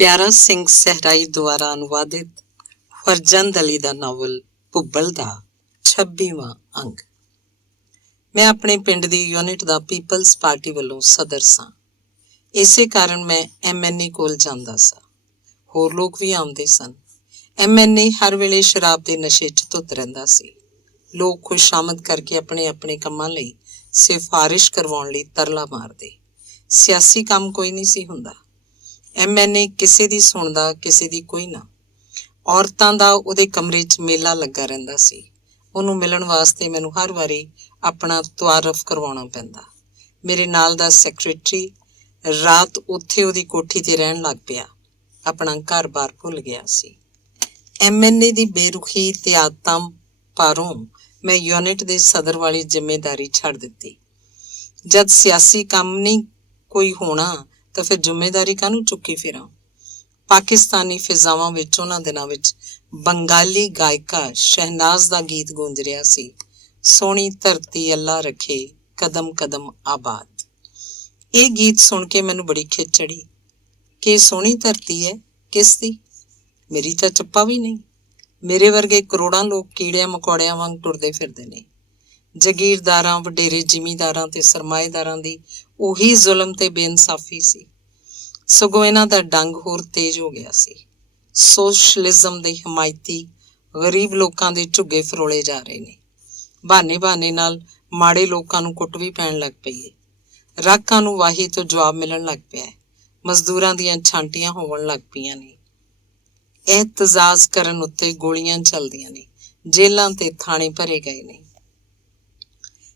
ਪਿਆਰਾ ਸਿੰਘ ਸਹਿਰਾਈ ਦੁਆਰਾ ਅਨੁਵਾਦਿਤ ਫਰਜ਼ੰਦ ਅਲੀ ਦਾ ਨਾਵਲ ਭੁੱਬਲ ਦਾ 26ਵਾਂ ਅੰਗ। ਮੈਂ ਆਪਣੇ ਪਿੰਡ ਦੀ ਯੂਨਿਟ ਦਾ ਪੀਪਲਸ ਪਾਰਟੀ ਵੱਲੋਂ ਸਦਰ ਸਾਂ। ਇਸੇ ਕਾਰਨ ਮੈਂ MNA ਕੋਲ ਜਾਂਦਾ ਸਾਂ। ਹੋਰ ਲੋਕ ਵੀ ਆਉਂਦੇ ਸਨ। MNA ਹਰ ਵੇਲੇ ਸ਼ਰਾਬ ਦੇ ਨਸ਼ੇ 'ਚ ਧੁੱਤ ਰਹਿੰਦਾ ਸੀ। ਲੋਕ ਖੁਸ਼ਾਮਦ ਕਰਕੇ ਆਪਣੇ ਆਪਣੇ ਕੰਮਾਂ ਲਈ ਸਿਫਾਰਿਸ਼ ਕਰਵਾਉਣ ਲਈ ਤਰਲਾ ਮਾਰਦੇ। ਸਿਆਸੀ ਕੰਮ ਕੋਈ ਨਹੀਂ ਸੀ ਹੁੰਦਾ। MNA ਕਿਸੇ ਦੀ ਸੁਣਦਾ, ਕਿਸੇ ਦੀ ਕੋਈ ਨਾ। ਔਰਤਾਂ ਦਾ ਉਹਦੇ ਕਮਰੇ 'ਚ ਮੇਲਾ ਲੱਗਾ ਰਹਿੰਦਾ ਸੀ। ਉਹਨੂੰ ਮਿਲਣ ਵਾਸਤੇ ਮੈਨੂੰ ਹਰ ਵਾਰੀ ਆਪਣਾ ਤੁਆਰਫ ਕਰਵਾਉਣਾ ਪੈਂਦਾ। ਮੇਰੇ ਨਾਲ ਦਾ ਸੈਕਟਰੀ ਰਾਤ ਉੱਥੇ ਉਹਦੀ ਕੋਠੀ 'ਤੇ ਰਹਿਣ ਲੱਗ ਪਿਆ। ਆਪਣਾ ਘਰ-ਬਾਰ ਭੁੱਲ ਗਿਆ ਸੀ। MNA ਦੀ ਬੇਰੁਖੀ ਤੇ ਆਦਤਾਂ ਪਾਰੋਂ ਮੈਂ ਯੂਨਿਟ ਦੇ ਸਦਰ ਵਾਲੀ ਜ਼ਿੰਮੇਦਾਰੀ ਛੱਡ ਦਿੱਤੀ। ਜਦ ਸਿਆਸੀ ਕੰਮ ਨਹੀਂ ਕੋਈ ਹੋਣਾ ਤਾਂ ਫਿਰ ਜ਼ਿੰਮੇਦਾਰੀ ਕਾਹਨੂੰ ਚੁੱਕੀ ਫਿਰਾਂ। ਪਾਕਿਸਤਾਨੀ ਫਿਜ਼ਾਵਾਂ ਵਿੱਚ ਉਹਨਾਂ ਦਿਨਾਂ ਵਿੱਚ ਬੰਗਾਲੀ ਗਾਇਕਾ ਸ਼ਹਿਨਾਜ਼ ਦਾ ਗੀਤ ਗੂੰਜ ਰਿਹਾ ਸੀ, ਸੋਹਣੀ ਧਰਤੀ ਅੱਲਾ ਰੱਖੇ ਕਦਮ ਕਦਮ ਆਬਾਦ। ਇਹ ਗੀਤ ਸੁਣ ਕੇ ਮੈਨੂੰ ਬੜੀ ਖਿੱਚ ਚੜ੍ਹੀ ਕਿ ਸੋਹਣੀ ਧਰਤੀ ਹੈ ਕਿਸ ਦੀ? ਮੇਰੀ ਤਾਂ ਚੱਪਾ ਵੀ ਨਹੀਂ। ਮੇਰੇ ਵਰਗੇ ਕਰੋੜਾਂ ਲੋਕ ਕੀੜਿਆਂ ਮਕੌੜਿਆਂ ਵਾਂਗ ਟੁਰਦੇ ਫਿਰਦੇ ਨੇ। ਜਾਗੀਰਦਾਰਾਂ, ਵਡੇਰੇ ਜ਼ਿਮੀਂਦਾਰਾਂ ਤੇ ਸਰਮਾਏਦਾਰਾਂ ਦੀ ਉਹੀ ਜ਼ੁਲਮ ਤੇ ਬੇਇਨਸਾਫੀ ਸੀ। ਸਗੋਂ ਇਹਨਾਂ ਦਾ ਡੰਗ ਹੋਰ ਤੇਜ਼ ਹੋ ਗਿਆ ਸੀ। ਸੋਸ਼ਲਿਜ਼ਮ ਦੇ ਹਮਾਇਤੀ ਗਰੀਬ ਲੋਕਾਂ ਦੇ ਝੁੱਗੇ ਫਰੋਲੇ ਜਾ ਰਹੇ ਨੇ। ਬਹਾਨੇ ਨਾਲ ਮਾੜੇ ਲੋਕਾਂ ਨੂੰ ਕੁੱਟ ਵੀ ਪੈਣ ਲੱਗ ਪਈ ਹੈ। ਰਾਕਾਂ ਨੂੰ ਵਾਹੀ ਤੋਂ ਜਵਾਬ ਮਿਲਣ ਲੱਗ ਪਿਆ ਹੈ। ਮਜ਼ਦੂਰਾਂ ਦੀਆਂ ਛਾਂਟੀਆਂ ਹੋਣ ਲੱਗ ਪਈਆਂ ਨੇ। ਇਹਤਜ਼ਾਜ਼ ਕਰਨ ਉੱਤੇ ਗੋਲੀਆਂ ਚੱਲਦੀਆਂ ਨੇ। ਜੇਲ੍ਹਾਂ ਤੇ ਥਾਣੇ ਭਰੇ ਗਏ ਨੇ।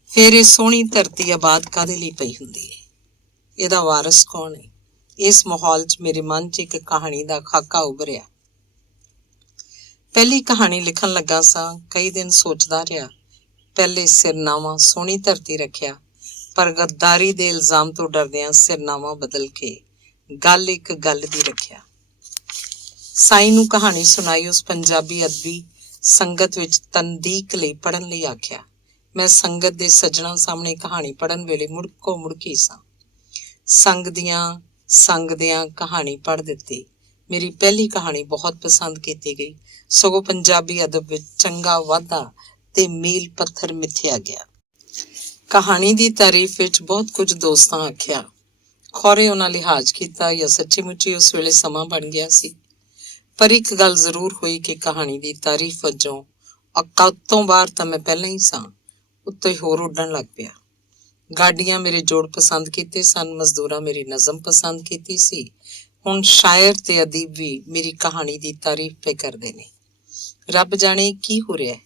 ਫਿਰ ਇਹ ਸੋਹਣੀ ਧਰਤੀ ਆਬਾਦ ਕਾਹਦੇ ਲਈ ਪਈ ਹੁੰਦੀ ਹੈ? ਇਹਦਾ ਵਾਰਸ ਕੌਣ ਹੈ? ਇਸ ਮਾਹੌਲ 'ਚ ਮੇਰੇ ਮਨ 'ਚ ਇੱਕ ਕਹਾਣੀ ਦਾ ਖਾਕਾ ਉਭਰਿਆ। ਪਹਿਲੀ ਕਹਾਣੀ ਲਿਖਣ ਲੱਗਾ ਸਾਂ। ਕਈ ਦਿਨ ਸੋਚਦਾ ਰਿਹਾ। ਪਹਿਲੇ ਸਿਰਨਾਵਾਂ ਸੋਹਣੀ ਧਰਤੀ ਰੱਖਿਆ, ਪਰ ਗੱਦਾਰੀ ਦੇ ਇਲਜ਼ਾਮ ਤੋਂ ਡਰਦਿਆਂ ਸਿਰਨਾਵਾਂ ਬਦਲ ਕੇ ਗੱਲ ਇੱਕ ਗੱਲ ਦੀ ਰੱਖਿਆ। ਸਾਈਂ ਨੂੰ ਕਹਾਣੀ ਸੁਣਾਈ। ਉਸ ਪੰਜਾਬੀ ਅਦਬੀ ਸੰਗਤ ਵਿੱਚ ਤਨਦੀਕ ਲਈ ਪੜ੍ਹਨ ਲਈ ਆਖਿਆ। ਮੈਂ ਸੰਗਤ ਦੇ ਸੱਜਣਾਂ ਸਾਹਮਣੇ ਕਹਾਣੀ ਪੜ੍ਹਨ ਵੇਲੇ ਮੁੜਕੋ ਮੁੜਕੀ ਸਾਂ। ਸੰਗਦਿਆਂ ਕਹਾਣੀ ਪੜ੍ਹ ਦਿੱਤੀ। ਮੇਰੀ ਪਹਿਲੀ ਕਹਾਣੀ ਬਹੁਤ ਪਸੰਦ ਕੀਤੀ ਗਈ। ਸਗੋਂ ਪੰਜਾਬੀ ਅਦਬ ਵਿੱਚ ਚੰਗਾ ਵਾਧਾ ਤੇ ਮੀਲ ਪੱਥਰ ਮਿਥਿਆ ਗਿਆ। ਕਹਾਣੀ ਦੀ ਤਾਰੀਫ ਵਿੱਚ ਬਹੁਤ ਕੁਝ ਦੋਸਤਾਂ ਆਖਿਆ। ਖੌਰੇ ਉਹਨਾਂ ਲਿਹਾਜ਼ ਕੀਤਾ ਜਾਂ ਸੱਚੀ ਮੁੱਚੀ ਉਸ ਵੇਲੇ ਸਮਾਂ ਬਣ ਗਿਆ ਸੀ। ਪਰ ਇੱਕ ਗੱਲ ਜ਼ਰੂਰ ਹੋਈ ਕਿ ਕਹਾਣੀ ਦੀ ਤਾਰੀਫ ਵਜੋਂ ਔਕਾਤ ਤੋਂ ਬਾਹਰ ਤਾਂ ਮੈਂ ਪਹਿਲਾਂ ਹੀ ਸਾਂ। ਉੱਤੋਂ ਹੀ ਹੋਰ ਉੱਡਣ ਲੱਗ ਪਿਆ। ਗਾਡੀਆਂ ਮੇਰੇ ਜੋੜ ਪਸੰਦ ਕੀਤੇ ਸਨ। ਮਜ਼ਦੂਰਾਂ ਮੇਰੀ ਨਜ਼ਮ ਪਸੰਦ ਕੀਤੀ ਸੀ। ਹੁਣ ਸ਼ਾਇਰ ਤੇ ਅਦੀਬ ਵੀ ਮੇਰੀ ਕਹਾਣੀ ਦੀ ਤਾਰੀਫ ਪੇ ਕਰਦੇ ਨੇ। ਰੱਬ ਜਾਣੇ ਕੀ ਹੋ ਰਿਹਾ।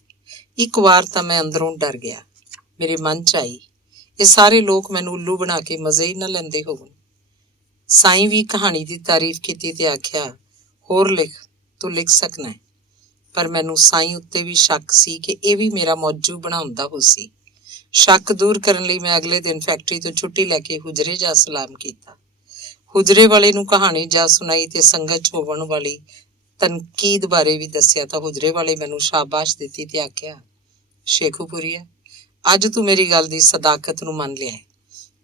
ਇੱਕ ਵਾਰ ਤਾਂ ਮੈਂ ਅੰਦਰੋਂ ਡਰ ਗਿਆ। ਮੇਰੇ ਮਨ 'ਚ ਆਈ, ਇਹ ਸਾਰੇ ਲੋਕ ਮੈਨੂੰ ਉੱਲੂ ਬਣਾ ਕੇ ਮਜ਼ੇ ਹੀ ਨਾ ਲੈਂਦੇ ਹੋਣ। ਸਾਈਂ ਵੀ ਕਹਾਣੀ ਦੀ ਤਾਰੀਫ ਕੀਤੀ ਤੇ ਆਖਿਆ, ਹੋਰ ਲਿਖ, ਤੂੰ ਲਿਖ ਸਕਣਾ। ਪਰ ਮੈਨੂੰ ਸਾਈਂ ਉੱਤੇ ਵੀ ਸ਼ੱਕ ਸੀ ਕਿ ਇਹ ਵੀ ਮੇਰਾ ਮੌਜੂ ਬਣਾਉਂਦਾ ਹੋ ਸੀ। ਸ਼ੱਕ ਦੂਰ ਕਰਨ ਲਈ ਮੈਂ ਅਗਲੇ ਦਿਨ ਫੈਕਟਰੀ ਤੋਂ ਛੁੱਟੀ ਲੈ ਕੇ ਹੁਜਰੇ ਜਾ ਸਲਾਮ ਕੀਤਾ। ਹੁਜਰੇ ਵਾਲੇ ਨੂੰ ਕਹਾਣੀ ਜਾ ਸੁਣਾਈ ਤੇ ਸੰਗਤ 'ਚ ਹੋਣ ਵਾਲੀ ਤਨਕੀਦ ਬਾਰੇ ਵੀ ਦੱਸਿਆ ਤਾਂ ਹੁਜਰੇ ਵਾਲੇ ਮੈਨੂੰ ਸ਼ਾਬਾਸ਼ ਦਿੱਤੀ ਤੇ ਆਖਿਆ, ਸ਼ੇਖੂਪੁਰੀਆ, ਅੱਜ ਤੂੰ ਮੇਰੀ ਗੱਲ ਦੀ ਸਦਾਕਤ ਨੂੰ ਮੰਨ ਲਿਆ।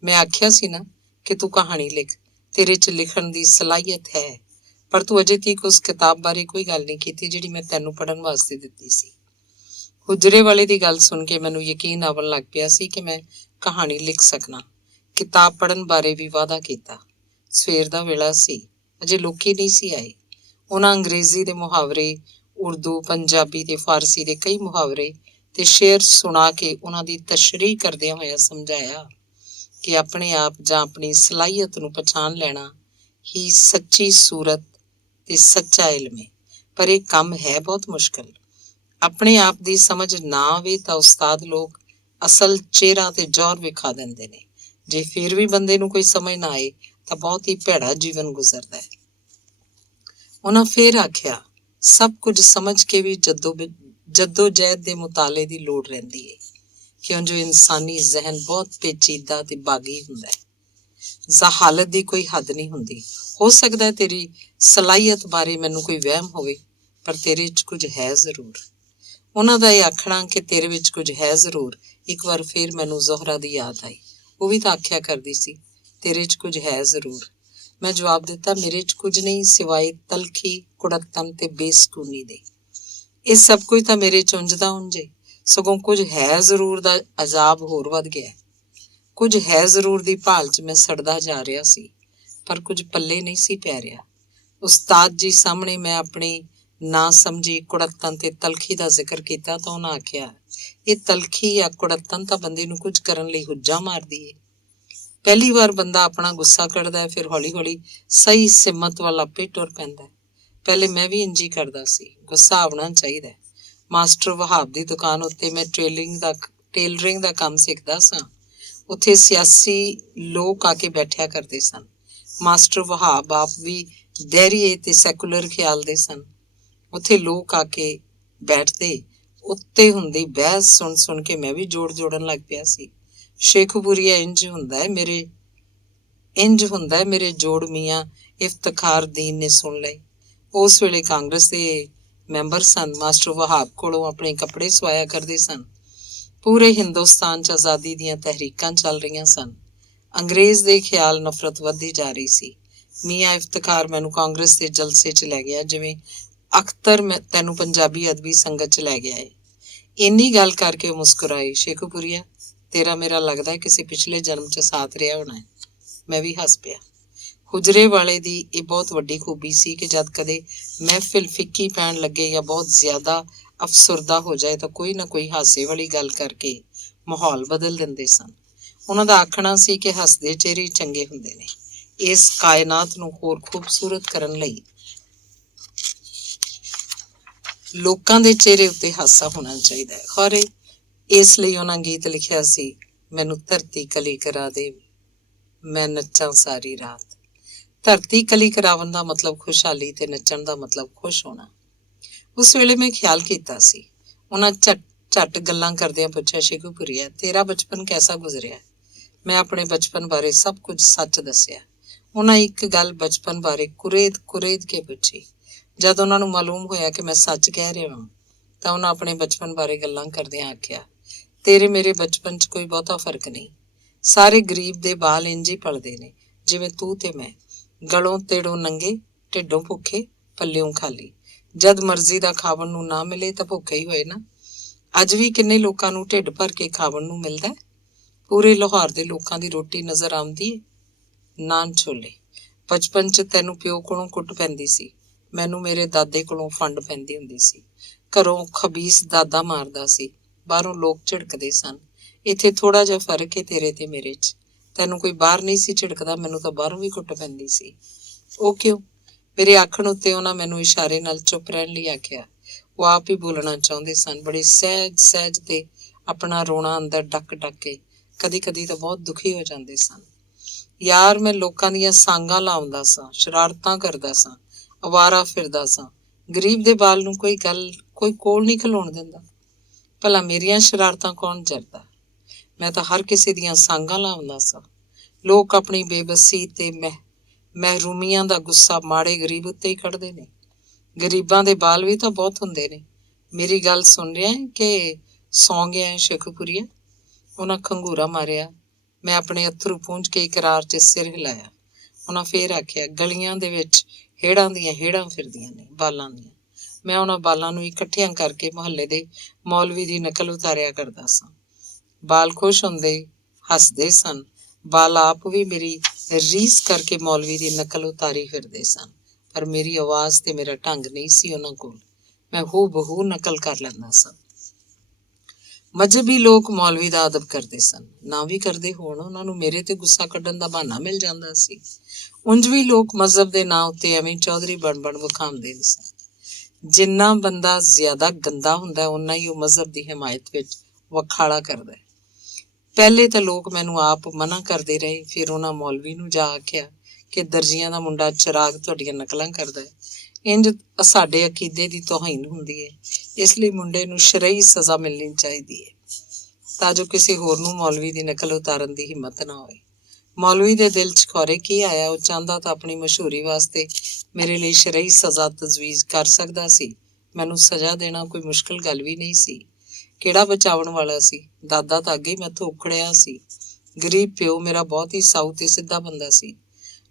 ਮੈਂ ਆਖਿਆ ਸੀ ਨਾ ਕਿ ਤੂੰ ਕਹਾਣੀ ਲਿਖ, ਤੇਰੇ 'ਚ ਲਿਖਣ ਦੀ ਸਲਾਹੀਅਤ ਹੈ, ਪਰ ਤੂੰ ਅਜੇ ਤੱਕ ਉਸ ਕਿਤਾਬ ਬਾਰੇ ਕੋਈ ਗੱਲ ਨਹੀਂ ਕੀਤੀ ਜਿਹੜੀ ਮੈਂ ਤੈਨੂੰ ਪੜ੍ਹਨ ਵਾਸਤੇ ਦਿੱਤੀ ਸੀ। ਹੁਜਰੇ ਵਾਲੇ ਦੀ ਗੱਲ ਸੁਣ ਕੇ ਮੈਨੂੰ ਯਕੀਨ ਆਉਣ ਲੱਗ ਪਿਆ ਸੀ ਕਿ ਮੈਂ ਕਹਾਣੀ ਲਿਖ ਸਕਣਾ। ਕਿਤਾਬ ਪੜ੍ਹਨ ਬਾਰੇ ਵੀ ਵਾਅਦਾ ਕੀਤਾ। ਸਵੇਰ ਦਾ ਵੇਲਾ ਸੀ, ਅਜੇ ਲੋਕੀ ਨਹੀਂ ਸੀ ਆਏ। ਉਹਨਾਂ ਅੰਗਰੇਜ਼ੀ ਦੇ ਮੁਹਾਵਰੇ, ਉਰਦੂ, ਪੰਜਾਬੀ ਤੇ ਫਾਰਸੀ ਦੇ ਕਈ ਮੁਹਾਵਰੇ ਤੇ ਸ਼ੇਅਰ ਸੁਣਾ ਕੇ ਉਹਨਾਂ ਦੀ ਤਸ਼ਰੀਹ ਕਰਦਿਆਂ ਹੋਇਆ ਸਮਝਾਇਆ ਕਿ ਆਪਣੇ ਆਪ ਜਾਂ ਆਪਣੀ ਸਲਾਹੀਅਤ ਨੂੰ ਪਛਾਣ ਲੈਣਾ ਹੀ ਸੱਚੀ ਸੂਰਤ ਤੇ ਸੱਚਾ ਇਲਮ ਹੈ। ਪਰ ਇਹ ਕੰਮ ਹੈ ਬਹੁਤ ਮੁਸ਼ਕਿਲ। ਆਪਣੇ ਆਪ ਦੀ ਸਮਝ ਨਾ ਆਵੇ ਤਾਂ ਉਸਤਾਦ ਲੋਕ ਅਸਲ ਚਿਹਰਾ ਤੇ ਜੌਹਰ ਵਿਖਾ ਦਿੰਦੇ ਨੇ। ਜੇ ਫਿਰ ਵੀ ਬੰਦੇ ਨੂੰ ਕੋਈ ਸਮਝ ਨਾ ਆਏ ਤਾਂ ਬਹੁਤ ਹੀ ਭੈੜਾ ਜੀਵਨ ਗੁਜ਼ਰਦਾ ਹੈ। ਉਹਨਾਂ ਫੇਰ ਆਖਿਆ, ਸਭ ਕੁਝ ਸਮਝ ਕੇ ਵੀ ਜੱਦੋ-ਜਹਿਦ ਦੇ ਮੁਤਾਲੇ ਦੀ ਲੋੜ ਰਹਿੰਦੀ ਹੈ, ਕਿਉਂ ਜੋ ਇਨਸਾਨੀ ਜ਼ਹਿਨ ਬਹੁਤ ਪੇਚੀਦਾ ਤੇ ਬਾਗੀ ਹੁੰਦਾ ਹੈ। ਜ਼ਹਾਲਤ ਦੀ ਕੋਈ ਹੱਦ ਨਹੀਂ ਹੁੰਦੀ। ਹੋ ਸਕਦਾ ਹੈ ਤੇਰੀ ਸਲਾਹੀਅਤ ਬਾਰੇ ਮੈਨੂੰ ਕੋਈ ਵਹਿਮ ਹੋਵੇ, ਪਰ ਤੇਰੇ 'ਚ ਕੁਝ ਹੈ ਜ਼ਰੂਰ। ਉਹਨਾਂ ਦਾ ਇਹ ਆਖਣਾ ਕਿ ਤੇਰੇ ਵਿੱਚ ਕੁਝ ਹੈ ਜ਼ਰੂਰ, ਇੱਕ ਵਾਰ ਫਿਰ ਮੈਨੂੰ ਜ਼ੋਹਰਾ ਦੀ ਯਾਦ ਆਈ। ਉਹ ਵੀ ਤਾਂ ਆਖਿਆ ਕਰਦੀ ਸੀ, ਤੇਰੇ 'ਚ ਕੁਝ ਹੈ ਜ਼ਰੂਰ। ਮੈਂ ਜਵਾਬ ਦਿੱਤਾ, ਮੇਰੇ 'ਚ ਕੁਝ ਨਹੀਂ ਸਿਵਾਏ ਤਲਖੀ, ਕੁੜੱਤਣ ਤੇ ਬੇਸਕੂਨੀ ਦੇ। ਇਹ ਸਭ ਕੁਝ ਤਾਂ ਮੇਰੇ 'ਚ ਉਂਝ ਦਾ ਉਂਝੇ, ਸਗੋਂ ਕੁਝ ਹੈ ਜ਼ਰੂਰ ਦਾ ਅਜ਼ਾਬ ਹੋਰ ਵੱਧ ਗਿਆ। ਕੁਝ ਹੈ ਜ਼ਰੂਰ ਦੀ ਭਾਲ 'ਚ ਮੈਂ ਸੜਦਾ ਜਾ ਰਿਹਾ ਸੀ, ਪਰ ਕੁਝ ਪੱਲੇ ਨਹੀਂ ਸੀ ਪੈ ਰਿਹਾ। ਉਸਤਾਦ ਜੀ ਸਾਹਮਣੇ ਮੈਂ ਆਪਣੀ ਨਾ ਸਮਝੀ ਕੁੜੱਤਣ ਤੇ ਤਲਖੀ ਦਾ ਜ਼ਿਕਰ ਕੀਤਾ ਤਾਂ ਉਹਨਾਂ ਆਖਿਆ, ਇਹ ਤਲਖੀ ਜਾਂ ਕੁੜੱਤਣ ਤਾਂ ਬੰਦੇ ਨੂੰ ਕੁਝ ਕਰਨ ਲਈ ਹੁੱਜਾ ਮਾਰਦੀ ਏ। ਪਹਿਲੀ ਵਾਰ ਬੰਦਾ ਆਪਣਾ ਗੁੱਸਾ ਕੱਢਦਾ ਹੈ, ਫਿਰ ਹੌਲੀ ਹੌਲੀ ਸਹੀ ਸਿਮਤ ਵੱਲ ਆਪੇ ਟੁਰ ਪੈਂਦਾ। ਪਹਿਲੇ ਮੈਂ ਵੀ ਇੰਝ ਹੀ ਕਰਦਾ ਸੀ। ਗੁੱਸਾ ਆਉਣਾ ਚਾਹੀਦਾ। ਮਾਸਟਰ ਵਹਾਬ ਦੀ ਦੁਕਾਨ ਉੱਤੇ ਮੈਂ ਟੇਲਰਿੰਗ ਦਾ ਕੰਮ ਸਿੱਖਦਾ ਸਾਂ। ਉੱਥੇ ਸਿਆਸੀ ਲੋਕ ਆ ਕੇ ਬੈਠਿਆ ਕਰਦੇ ਸਨ। ਮਾਸਟਰ ਵਹਾਬ ਆਪ ਵੀ ਦਹਿਰੀਏ ਤੇ ਸੈਕੂਲਰ ਖਿਆਲ ਦੇ ਸਨ। ਉੱਥੇ ਲੋਕ ਆ ਕੇ ਬੈਠਦੇ, ਉੱਤੇ ਹੁੰਦੀ ਬਹਿਸ ਸੁਣ ਸੁਣ ਕੇ ਮੈਂ ਵੀ ਜੋੜਨ ਲੱਗ ਪਿਆ ਸੀ। ਸ਼ੇਖੂਪੁਰੀਆ ਇੰਝ ਹੁੰਦਾ ਹੈ ਮੇਰੇ ਜੋੜ ਮੀਆਂ ਇਫਤਖਾਰ ਦੀਨ ਨੇ ਸੁਣ ਲਏ। ਉਸ ਵੇਲੇ ਕਾਂਗਰਸ ਦੇ ਮੈਂਬਰ ਸਨ। ਮਾਸਟਰ ਵਹਾਬ ਕੋਲੋਂ ਆਪਣੇ ਕੱਪੜੇ ਸਵਾਇਆ ਕਰਦੇ ਸਨ। ਪੂਰੇ ਹਿੰਦੁਸਤਾਨ 'ਚ ਆਜ਼ਾਦੀ ਦੀਆਂ ਤਹਿਰੀਕਾਂ ਚੱਲ ਰਹੀਆਂ ਸਨ। ਅੰਗਰੇਜ਼ ਦੇ ਖਿਆਲ ਨਫ਼ਰਤ ਵੱਧਦੀ ਜਾ ਰਹੀ ਸੀ। ਮੀਆਂ ਇਫਤਖਾਰ ਮੈਨੂੰ ਕਾਂਗਰਸ ਦੇ ਜਲਸੇ 'ਚ ਲੈ ਗਿਆ, ਜਿਵੇਂ ਅਖਤਰ ਤੈਨੂੰ ਪੰਜਾਬੀ ਅਦਬੀ ਸੰਗਤ 'ਚ ਲੈ ਗਿਆ ਏ। ਇੰਨੀ ਗੱਲ ਕਰਕੇ ਉਹ ਮੁਸਕਰਾਏ। ਸ਼ੇਖੂਪੁਰੀਆ, ਤੇਰਾ ਮੇਰਾ ਲੱਗਦਾ ਕਿਸੇ ਪਿਛਲੇ ਜਨਮ 'ਚ ਸਾਥ ਰਿਹਾ ਹੋਣਾ ਹੈ। ਮੈਂ ਵੀ ਹੱਸ ਪਿਆ। ਹੁਜਰੇ ਵਾਲੇ ਦੀ ਇਹ ਬਹੁਤ ਵੱਡੀ ਖੂਬੀ ਸੀ ਕਿ ਜਦ ਕਦੇ ਮਹਿਫਿਲ ਫਿੱਕੀ ਪੈਣ ਲੱਗੇ ਜਾਂ ਬਹੁਤ ਜ਼ਿਆਦਾ ਅਫਸੁਰਦਾ ਹੋ ਜਾਏ ਤਾਂ ਕੋਈ ਨਾ ਕੋਈ ਹਾਸੇ ਵਾਲੀ ਗੱਲ ਕਰਕੇ ਮਾਹੌਲ ਬਦਲ ਦਿੰਦੇ ਸਨ। ਉਹਨਾਂ ਦਾ ਆਖਣਾ ਸੀ ਕਿ ਹੱਸਦੇ ਚਿਹਰੇ ਹੀ ਚੰਗੇ ਹੁੰਦੇ ਨੇ। ਇਸ ਕਾਇਨਾਤ ਨੂੰ ਹੋਰ ਖੂਬਸੂਰਤ ਕਰਨ ਲਈ ਲੋਕਾਂ ਦੇ ਚਿਹਰੇ ਉੱਤੇ ਹਾਸਾ ਹੋਣਾ ਚਾਹੀਦਾ ਹੈ। ਖੌਰੇ ਇਸ ਲਈ ਉਹਨਾਂ ਗੀਤ ਲਿਖਿਆ ਸੀ, ਮੈਨੂੰ ਧਰਤੀ ਕਲੀ ਕਰਾ ਦੇ, ਮੈਂ ਨੱਚਾਂ ਸਾਰੀ ਰਾਤ। ਧਰਤੀ ਕਲੀ ਕਰਾਵਣ ਦਾ ਮਤਲਬ ਖੁਸ਼ਹਾਲੀ ਤੇ ਨੱਚਣ ਦਾ ਮਤਲਬ ਖੁਸ਼ ਹੋਣਾ। ਉਸ ਵੇਲੇ ਮੈਂ ਖਿਆਲ ਕੀਤਾ ਸੀ। ਉਹਨਾਂ ਝੱਟ ਗੱਲਾਂ ਕਰਦਿਆਂ ਪੁੱਛਿਆ, ਸ਼ੇਖੂਪੁਰੀਆ, ਤੇਰਾ ਬਚਪਨ ਕੈਸਾ ਗੁਜ਼ਰਿਆ? ਮੈਂ ਆਪਣੇ ਬਚਪਨ ਬਾਰੇ ਸਭ ਕੁਝ ਸੱਚ ਦੱਸਿਆ। ਉਹਨਾਂ ਇੱਕ ਗੱਲ ਬਚਪਨ ਬਾਰੇ ਕੁਰੇਦ ਕੇ ਪੁੱਛੀ। ਜਦ ਉਹਨਾਂ ਨੂੰ ਮਾਲੂਮ ਹੋਇਆ ਕਿ ਮੈਂ ਸੱਚ ਕਹਿ ਰਿਹਾ ਹਾਂ ਤਾਂ ਉਹਨਾਂ ਆਪਣੇ ਬਚਪਨ ਬਾਰੇ ਗੱਲਾਂ ਕਰਦਿਆਂ ਆਖਿਆ, ਤੇਰੇ ਮੇਰੇ ਬਚਪਨ 'ਚ ਕੋਈ ਬਹੁਤਾ ਫਰਕ ਨਹੀਂ। ਸਾਰੇ ਗਰੀਬ ਦੇ ਬਾਲ ਇੰਝ ਹੀ ਪਲਦੇ ਨੇ ਜਿਵੇਂ ਤੂੰ ਤੇ ਮੈਂ, ਗਲੋਂ ਤੇੜੋਂ ਨੰਗੇ, ਢਿੱਡੋਂ ਭੁੱਖੇ, ਪੱਲਿਓਂ ਖਾਲੀ। ਜਦ ਮਰਜ਼ੀ ਦਾ ਖਾਵਣ ਨੂੰ ਨਾ ਮਿਲੇ ਤਾਂ ਭੁੱਖੇ ਹੀ ਹੋਏ ਨਾ। ਅੱਜ ਵੀ ਕਿੰਨੇ ਲੋਕਾਂ ਨੂੰ ਢਿੱਡ ਭਰ ਕੇ ਖਾਵਣ ਨੂੰ ਮਿਲਦਾ। ਪੂਰੇ ਲਾਹੌਰ ਦੇ ਲੋਕਾਂ ਦੀ ਰੋਟੀ ਨਜ਼ਰ ਆਉਂਦੀ ਏ, ਨਾਨ ਛੋਲੇ। ਬਚਪਨ 'ਚ ਤੈਨੂੰ ਪਿਓ ਕੋਲੋਂ ਕੁੱਟ ਪੈਂਦੀ ਸੀ, ਮੈਨੂੰ ਮੇਰੇ ਦਾਦੇ ਕੋਲੋਂ ਫੰਡ ਪੈਂਦੀ ਹੁੰਦੀ ਸੀ। ਘਰੋਂ ਖਬੀਸ ਦਾਦਾ ਮਾਰਦਾ ਸੀ, ਬਾਹਰੋਂ ਲੋਕ ਝਿੜਕਦੇ ਸਨ। ਇੱਥੇ ਥੋੜਾ ਜਿਹਾ ਫਰਕ ਏ ਤੇਰੇ ਤੇ ਮੇਰੇ 'ਚ। ਤੈਨੂੰ ਕੋਈ ਬਾਹਰ ਨਹੀਂ ਸੀ ਝਿੜਕਦਾ, ਮੈਨੂੰ ਤਾਂ ਬਾਹਰੋਂ ਵੀ ਕੁੱਟ ਪੈਂਦੀ ਸੀ। ਉਹ ਕਿਉਂ? ਮੇਰੇ ਆਖਣ ਉੱਤੇ ਉਹਨਾਂ ਮੈਨੂੰ ਇਸ਼ਾਰੇ ਨਾਲ ਚੁੱਪ ਰਹਿਣ ਲਈ ਆਖਿਆ। ਉਹ ਆਪ ਹੀ ਬੋਲਣਾ ਚਾਹੁੰਦੇ ਸਨ, ਬੜੇ ਸਹਿਜ ਤੇ ਆਪਣਾ ਰੋਣਾ ਅੰਦਰ ਡੱਕ ਕੇ। ਕਦੀ ਕਦੀ ਤਾਂ ਬਹੁਤ ਦੁਖੀ ਹੋ ਜਾਂਦੇ ਸਨ। ਯਾਰ, ਮੈਂ ਲੋਕਾਂ ਦੀਆਂ ਸਾਂਗਾਂ ਲਾਉਂਦਾ ਸਾਂ, ਸ਼ਰਾਰਤਾਂ ਕਰਦਾ ਸਾਂ, ਅਵਾਰਾ ਫਿਰਦਾ ਸਾਂ। ਗਰੀਬ ਦੇ ਬਾਲ ਨੂੰ ਕੋਈ ਕੋਲ ਨਹੀਂ ਖਲੋਣ ਦਿੰਦਾ। ਭਲਾ ਮੇਰੀਆਂ ਸ਼ਰਾਰਤਾਂ ਕੌਣ ਜਰਦਾ? ਮੈਂ ਤਾਂ ਹਰ ਕਿਸੇ ਦੀਆਂ ਸਾਂਗਾਂ ਲਾਉਂਦਾ ਸਾਂ। ਲੋਕ ਆਪਣੀ ਬੇਬਸੀ ਤੇ ਮਹਿਰੂਮੀਆਂ ਦਾ ਗੁੱਸਾ ਮਾੜੇ ਗਰੀਬ ਉੱਤੇ ਹੀ ਕੱਢਦੇ ਨੇ। ਗਰੀਬਾਂ ਦੇ ਬਾਲ ਵੀ ਤਾਂ ਬਹੁਤ ਹੁੰਦੇ ਨੇ। ਮੇਰੀ ਗੱਲ ਸੁਣ ਰਿਹਾ ਹੈ ਕਿ ਸੌਂ ਗਿਆ ਹੈ ਸ਼ੇਖੂਪੁਰੀਆ? ਉਹਨਾਂ ਖੰਗੂਰਾ ਮਾਰਿਆ। ਮੈਂ ਆਪਣੇ ਅੱਥਰੂ ਪੂੰਝ ਕੇ ਇਕਰਾਰ 'ਚ ਸਿਰ ਹਿਲਾਇਆ। ਉਹਨਾਂ ਫੇਰ ਆਖਿਆ, ਗਲੀਆਂ ਦੇ ਵਿੱਚ ਹੇੜਾਂ ਦੀਆਂ ਹੇੜਾਂ ਫਿਰਦੀਆਂ ਨੇ, ਬਾਲਾਂ ਦੀਆਂ। ਮੈਂ ਉਹਨਾਂ ਬਾਲਾਂ ਨੂੰ ਇਕੱਠਿਆਂ ਕਰਕੇ ਮੁਹੱਲੇ ਦੇ ਮੌਲਵੀ ਦੀ ਨਕਲ ਉਤਾਰਿਆ ਕਰਦਾ ਸਾਂ। ਬਾਲ ਖੁਸ਼ ਹੁੰਦੇ, ਹੱਸਦੇ ਸਨ। ਬਾਲ ਆਪ ਵੀ ਮੇਰੀ ਰੀਸ ਕਰਕੇ ਮੌਲਵੀ ਦੀ ਨਕਲ ਉਤਾਰੀ ਫਿਰਦੇ ਸਨ, ਪਰ ਮੇਰੀ ਆਵਾਜ਼ ਤੇ ਮੇਰਾ ਢੰਗ ਨਹੀਂ ਸੀ ਉਹਨਾਂ ਕੋਲ। ਮੈਂ ਹੂ ਬਹੂ ਨਕਲ ਕਰ ਲੈਂਦਾ ਸਾਂ। ਮਜ਼ਹਬੀ ਲੋਕ ਮੌਲਵੀ ਦਾ ਅਦਬ ਕਰਦੇ ਸਨ। ਨਾ ਵੀ ਕਰਦੇ ਹੋਣ, ਉਹਨਾਂ ਨੂੰ ਮੇਰੇ ਤੇ ਗੁੱਸਾ ਕੱਢਣ ਦਾ ਬਹਾਨਾ ਮਿਲ ਜਾਂਦਾ ਸੀ। ਉਂਝ ਵੀ ਲੋਕ ਮਜ਼ਹਬ ਦੇ ਨਾਂ ਉੱਤੇ ਐਵੇਂ ਚੌਧਰੀ ਬਣ ਵਿਖਾਉਂਦੇ ਸਨ। ਜਿੰਨਾ ਬੰਦਾ ਜ਼ਿਆਦਾ ਗੰਦਾ ਹੁੰਦਾ, ਓਨਾ ਹੀ ਉਹ ਮਜ਼ਹਬ ਦੀ ਹਮਾਇਤ ਵਿੱਚ ਵਖਾਲਾ ਕਰਦਾ। ਪਹਿਲੇ ਤਾਂ ਲੋਕ ਮੈਨੂੰ ਆਪ ਮਨਾ ਕਰਦੇ ਰਹੇ, ਫਿਰ ਉਹਨਾਂ ਮੌਲਵੀ ਨੂੰ ਜਾ ਆਖਿਆ ਕਿ ਦਰਜੀਆਂ ਦਾ ਮੁੰਡਾ ਚਿਰਾਗ ਤੁਹਾਡੀਆਂ ਨਕਲਾਂ ਕਰਦਾ ਹੈ। ਇੰਝ ਸਾਡੇ ਅਕੀਦੇ ਦੀ ਤੋਹੀਨ ਹੁੰਦੀ ਹੈ। ਇਸ ਲਈ ਮੁੰਡੇ ਨੂੰ ਸ਼ਰਈ ਸਜ਼ਾ ਮਿਲਣੀ ਚਾਹੀਦੀ ਹੈ ਤਾਂ ਜੋ ਕਿਸੇ ਹੋਰ ਨੂੰ ਮੌਲਵੀ ਦੀ ਨਕਲ ਉਤਾਰਨ ਦੀ ਹਿੰਮਤ ਨਾ ਹੋਏ। ਮੌਲਵੀ ਦੇ ਦਿਲ 'ਚ ਖੌਰੇ ਕੀ ਆਇਆ? ਉਹ ਚਾਹੁੰਦਾ ਤਾਂ ਆਪਣੀ ਮਸ਼ਹੂਰੀ ਵਾਸਤੇ ਮੇਰੇ ਲਈ ਸ਼ਰਈ ਸਜ਼ਾ ਤਜਵੀਜ਼ ਕਰ ਸਕਦਾ ਸੀ। ਮੈਨੂੰ ਸਜ਼ਾ ਦੇਣਾ ਕੋਈ ਮੁਸ਼ਕਿਲ ਗੱਲ ਵੀ ਨਹੀਂ ਸੀ। ਕਿਹੜਾ ਬਚਾਉਣ ਵਾਲਾ ਸੀ? ਦਾਦਾ ਤਾਂ ਅੱਗੇ ਮੈਥੋਂ ਉਖੜਿਆ ਸੀ। ਗਰੀਬ ਪਿਓ ਮੇਰਾ ਬਹੁਤ ਹੀ ਸਾਊ ਤੇ ਸਿੱਧਾ ਬੰਦਾ ਸੀ।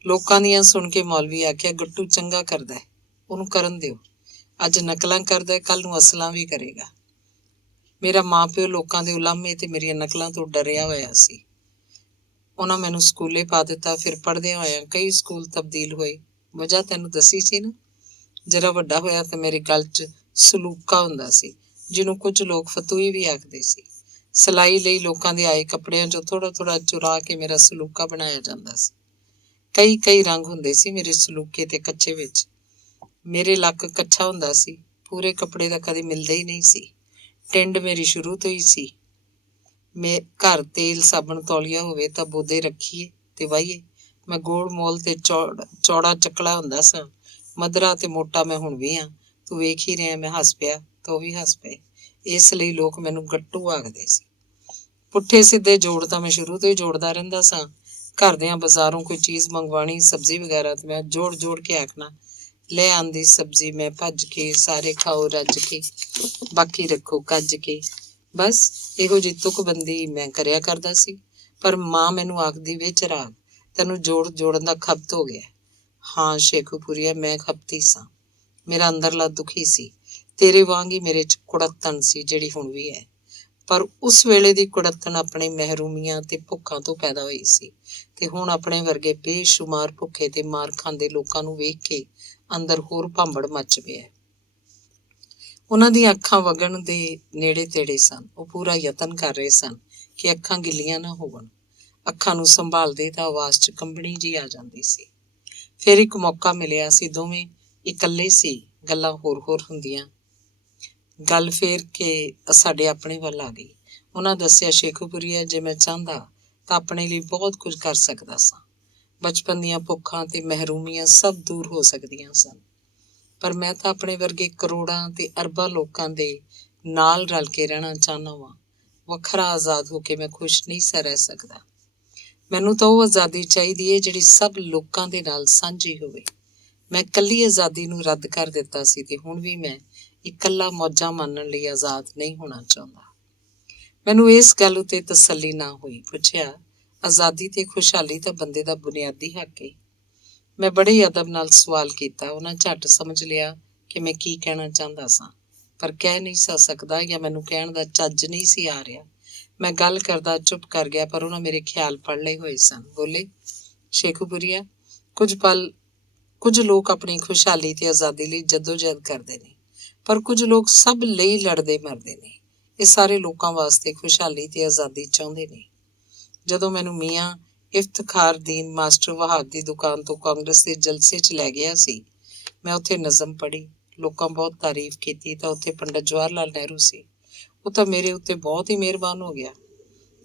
ਲੋਕਾਂ ਦੀਆਂ ਸੁਣ ਕੇ ਮੌਲਵੀ ਆਖਿਆ, ਗੱਟੂ ਚੰਗਾ ਕਰਦਾ ਹੈ, ਉਹਨੂੰ ਕਰਨ ਦਿਓ। ਅੱਜ ਨਕਲਾਂ ਕਰਦਾ, ਕੱਲ ਨੂੰ ਅਸਲਾਂ ਵੀ ਕਰੇਗਾ। ਮੇਰਾ ਮਾਂ ਪਿਓ ਲੋਕਾਂ ਦੇ ਉਲਾਮੇ ਤੇ ਮੇਰੀਆਂ ਨਕਲਾਂ ਤੋਂ ਡਰਿਆ ਹੋਇਆ ਸੀ। ਉਹਨਾਂ ਮੈਨੂੰ ਸਕੂਲੇ ਪਾ ਦਿੱਤਾ। ਫਿਰ ਪੜ੍ਹਦਿਆਂ ਹੋਇਆਂ ਕਈ ਸਕੂਲ ਤਬਦੀਲ ਹੋਏ। ਵਜ੍ਹਾ ਤੈਨੂੰ ਦੱਸੀ ਸੀ ਨਾ। ਜਰਾ ਵੱਡਾ ਹੋਇਆ ਤੇ ਮੇਰੇ ਗਲ 'ਚ ਸਲੂਕਾ ਹੁੰਦਾ ਸੀ, ਜਿਹਨੂੰ ਕੁਝ ਲੋਕ ਫਤੂਈ ਵੀ ਆਖਦੇ ਸੀ। ਸਿਲਾਈ ਲਈ ਲੋਕਾਂ ਦੇ ਆਏ ਕੱਪੜਿਆਂ 'ਚੋਂ ਥੋੜ੍ਹਾ ਥੋੜ੍ਹਾ ਚੁਰਾ ਕੇ ਮੇਰਾ ਸਲੂਕਾ ਬਣਾਇਆ ਜਾਂਦਾ ਸੀ। ਕਈ ਕਈ ਰੰਗ ਹੁੰਦੇ ਸੀ ਮੇਰੇ ਸਲੂਕੇ ਤੇ ਕੱਛੇ ਵਿੱਚ। ਮੇਰੇ ਲੱਕ ਕੱਛਾ ਹੁੰਦਾ ਸੀ, ਪੂਰੇ ਕੱਪੜੇ ਦਾ ਕਦੇ ਮਿਲਦਾ ਹੀ ਨਹੀਂ ਸੀ। ਟਿੰਡ ਮੇਰੀ ਸ਼ੁਰੂ ਤੋਂ ਹੀ ਸੀ। ਮੈਂ ਘਰ ਤੇਲ ਸਾਬਣ ਤੌਲੀਆ ਹੋਵੇ ਤਾਂ ਬੋਦੇ ਰੱਖੀਏ ਤੇ ਵਾਹੀਏ। ਮੈਂ ਗੋਲ ਮੋਲ ਤੇ ਚੌੜਾ ਚੱਕਲਾ ਹੁੰਦਾ ਸਾਂ। ਮਧਰਾ ਤੇ ਮੋਟਾ ਮੈਂ ਹੁਣ ਵੀ ਹਾਂ। ਤੂੰ ਵੇਖ ਹੀ ਰਿਹਾ। ਮੈਂ ਹੱਸ ਪਿਆ ਤਾਂ ਉਹ ਵੀ ਹੱਸ ਪਏ। ਇਸ ਲਈ ਲੋਕ ਮੈਨੂੰ ਗੱਟੂ ਆਖਦੇ ਸੀ। ਪੁੱਠੇ ਸਿੱਧੇ ਜੋੜ ਤਾਂ ਮੈਂ ਸ਼ੁਰੂ ਤੋਂ ਹੀ ਜੋੜਦਾ ਰਹਿੰਦਾ ਸਾਂ। ਘਰਦਿਆਂ ਬਾਜ਼ਾਰੋਂ ਕੋਈ ਚੀਜ਼ ਮੰਗਵਾਉਣੀ, ਸਬਜ਼ੀ ਵਗੈਰਾ, ਤੇ ਮੈਂ ਜੋੜ ਜੋੜ ਕੇ ਆਖਣਾ, ਲੈ ਆਂਦੀ ਸਬਜ਼ੀ ਮੈਂ ਭੱਜ ਕੇ, ਸਾਰੇ ਖਾਓ ਰੱਜ ਕੇ, ਬਾਕੀ ਰੱਖੋ ਕੱਜ ਕੇ। ਬਸ ਇਹੋ ਜਿਹੀ ਤੁਕਬੰਦੀ ਮੈਂ ਕਰਿਆ ਕਰਦਾ ਸੀ। ਪਰ ਮਾਂ ਮੈਨੂੰ ਆਖਦੀ, ਵੇ ਚਿਰਾਗ, ਤੈਨੂੰ ਜੋੜ ਜੋੜਨ ਦਾ ਖਪਤ ਹੋ ਗਿਆ। ਹਾਂ ਸ਼ੇਖੂਪੁਰੀਆ, ਮੈਂ ਖਪਤੀ ਸਾਂ। ਮੇਰਾ ਅੰਦਰਲਾ ਦੁਖੀ ਸੀ। ਤੇਰੇ ਵਾਂਗ ਹੀ ਮੇਰੇ 'ਚ ਕੁੜੱਤਣ ਸੀ, ਜਿਹੜੀ ਹੁਣ ਵੀ ਹੈ। ਪਰ ਉਸ ਵੇਲੇ ਦੀ ਕੁੜੱਤਣ ਆਪਣੇ ਮਹਿਰੂਮੀਆਂ ਤੇ ਭੁੱਖਾਂ ਤੋਂ ਪੈਦਾ ਹੋਈ ਸੀ, ਤੇ ਹੁਣ ਆਪਣੇ ਵਰਗੇ ਬੇਸ਼ੁਮਾਰ ਭੁੱਖੇ ਤੇ ਮਾਰ ਖਾਂਦੇ ਲੋਕਾਂ ਨੂੰ ਵੇਖ ਕੇ ਅੰਦਰ ਹੋਰ ਭਾਂਬੜ ਮੱਚ ਪਿਆ। ਉਹਨਾਂ ਦੀਆਂ ਅੱਖਾਂ ਵਗਣ ਦੇ ਨੇੜੇ ਤੇੜੇ ਸਨ। ਉਹ ਪੂਰਾ ਯਤਨ ਕਰ ਰਹੇ ਸਨ ਕਿ ਅੱਖਾਂ ਗਿੱਲੀਆਂ ਨਾ ਹੋਵਣ। ਅੱਖਾਂ ਨੂੰ ਸੰਭਾਲਦੇ ਤਾਂ ਆਵਾਜ਼ 'ਚ ਕੰਬਣੀ ਜੀ ਆ ਜਾਂਦੀ ਸੀ। ਫਿਰ ਇੱਕ ਮੌਕਾ ਮਿਲਿਆ। ਅਸੀਂ ਦੋਵੇਂ ਇਕੱਲੇ ਸੀ। ਗੱਲਾਂ ਹੋਰ ਹੋਰ ਹੁੰਦੀਆਂ। ਗੱਲ ਫੇਰ ਕੇ ਸਾਡੇ ਆਪਣੇ ਵੱਲ ਆ ਗਈ। ਉਹਨਾਂ ਦੱਸਿਆ, ਸ਼ੇਖੂਪੁਰੀਆ, ਜੇ ਮੈਂ ਚਾਹੁੰਦਾ ਤਾਂ ਆਪਣੇ ਲਈ ਬਹੁਤ ਕੁਝ ਕਰ ਸਕਦਾ ਸਾਂ। ਬਚਪਨ ਦੀਆਂ ਭੁੱਖਾਂ ਤੇ ਮਹਿਰੂਮੀਆਂ ਸਭ ਦੂਰ ਹੋ ਸਕਦੀਆਂ ਸਨ। ਪਰ ਮੈਂ ਤਾਂ ਆਪਣੇ ਵਰਗੇ ਕਰੋੜਾਂ ਤੇ ਅਰਬਾਂ ਲੋਕਾਂ ਦੇ ਨਾਲ ਰਲ ਕੇ ਰਹਿਣਾ ਚਾਹੁੰਦਾ ਵਾਂ। ਵੱਖਰਾ ਆਜ਼ਾਦ ਹੋ ਕੇ ਮੈਂ ਖੁਸ਼ ਨਹੀਂ ਸਾ ਰਹਿ ਸਕਦਾ। ਮੈਨੂੰ ਤਾਂ ਉਹ ਆਜ਼ਾਦੀ ਚਾਹੀਦੀ ਹੈ ਜਿਹੜੀ ਸਭ ਲੋਕਾਂ ਦੇ ਨਾਲ ਸਾਂਝੀ ਹੋਵੇ। ਮੈਂ ਇਕੱਲੀ ਆਜ਼ਾਦੀ ਨੂੰ ਰੱਦ ਕਰ ਦਿੱਤਾ ਸੀ ਤੇ ਹੁਣ ਵੀ ਮੈਂ ਇਕੱਲਾ ਮੌਜਾਂ ਮਾਣਨ ਲਈ ਆਜ਼ਾਦ ਨਹੀਂ ਹੋਣਾ ਚਾਹੁੰਦਾ। ਮੈਨੂੰ ਇਸ ਗੱਲ ਉੱਤੇ ਤਸੱਲੀ ਨਾ ਹੋਈ। ਪੁੱਛਿਆ, ਆਜ਼ਾਦੀ ਤੇ ਖੁਸ਼ਹਾਲੀ ਤਾਂ ਬੰਦੇ ਦਾ ਬੁਨਿਆਦੀ ਹੱਕ ਏ। ਮੈਂ ਬੜੇ ਹੀ ਅਦਬ ਨਾਲ ਸਵਾਲ ਕੀਤਾ। ਉਹਨਾਂ ਝੱਟ ਸਮਝ ਲਿਆ ਕਿ ਮੈਂ ਕੀ ਕਹਿਣਾ ਚਾਹੁੰਦਾ ਸਾਂ, ਪਰ ਕਹਿ ਨਹੀਂ ਸਾ ਸਕਦਾ, ਜਾਂ ਮੈਨੂੰ ਕਹਿਣ ਦਾ ਚੱਜ ਨਹੀਂ ਸੀ ਆ ਰਿਹਾ। ਮੈਂ ਗੱਲ ਕਰਦਾ ਚੁੱਪ ਕਰ ਗਿਆ, ਪਰ ਉਹਨਾਂ ਮੇਰੇ ਖਿਆਲ ਪੜ ਲਏ ਹੋਏ ਸਨ। ਬੋਲੇ, ਸ਼ੇਖੂਪੁਰੀਆ, ਕੁਝ ਲੋਕ ਆਪਣੀ ਖੁਸ਼ਹਾਲੀ ਤੇ ਆਜ਼ਾਦੀ ਲਈ ਜੱਦੋ-ਜਹਿਦ ਕਰਦੇ ਨੇ, ਪਰ ਕੁਝ ਲੋਕ ਸਭ ਲਈ ਲੜਦੇ ਮਰਦੇ ਨੇ। ਇਹ ਸਾਰੇ ਲੋਕਾਂ ਵਾਸਤੇ ਖੁਸ਼ਹਾਲੀ ਤੇ ਆਜ਼ਾਦੀ ਚਾਹੁੰਦੇ ਨੇ। ਜਦੋਂ ਮੈਨੂੰ ਮੀਆਂ ਇਫਤਖਾਰਦੀਨ ਮਾਸਟਰ ਵਹਾਬ ਦੀ ਦੁਕਾਨ ਤੋਂ ਕਾਂਗਰਸ ਦੇ ਜਲਸੇ 'ਚ ਲੈ ਗਿਆ ਸੀ, ਮੈਂ ਉੱਥੇ ਨਜ਼ਮ ਪੜ੍ਹੀ। ਲੋਕਾਂ ਬਹੁਤ ਤਾਰੀਫ ਕੀਤੀ ਤਾਂ ਉੱਥੇ ਪੰਡਿਤ ਜਵਾਹਰ ਲਾਲ ਨਹਿਰੂ ਸੀ। ਉਹ ਤਾਂ ਮੇਰੇ ਉੱਤੇ ਬਹੁਤ ਹੀ ਮਿਹਰਬਾਨ ਹੋ ਗਿਆ।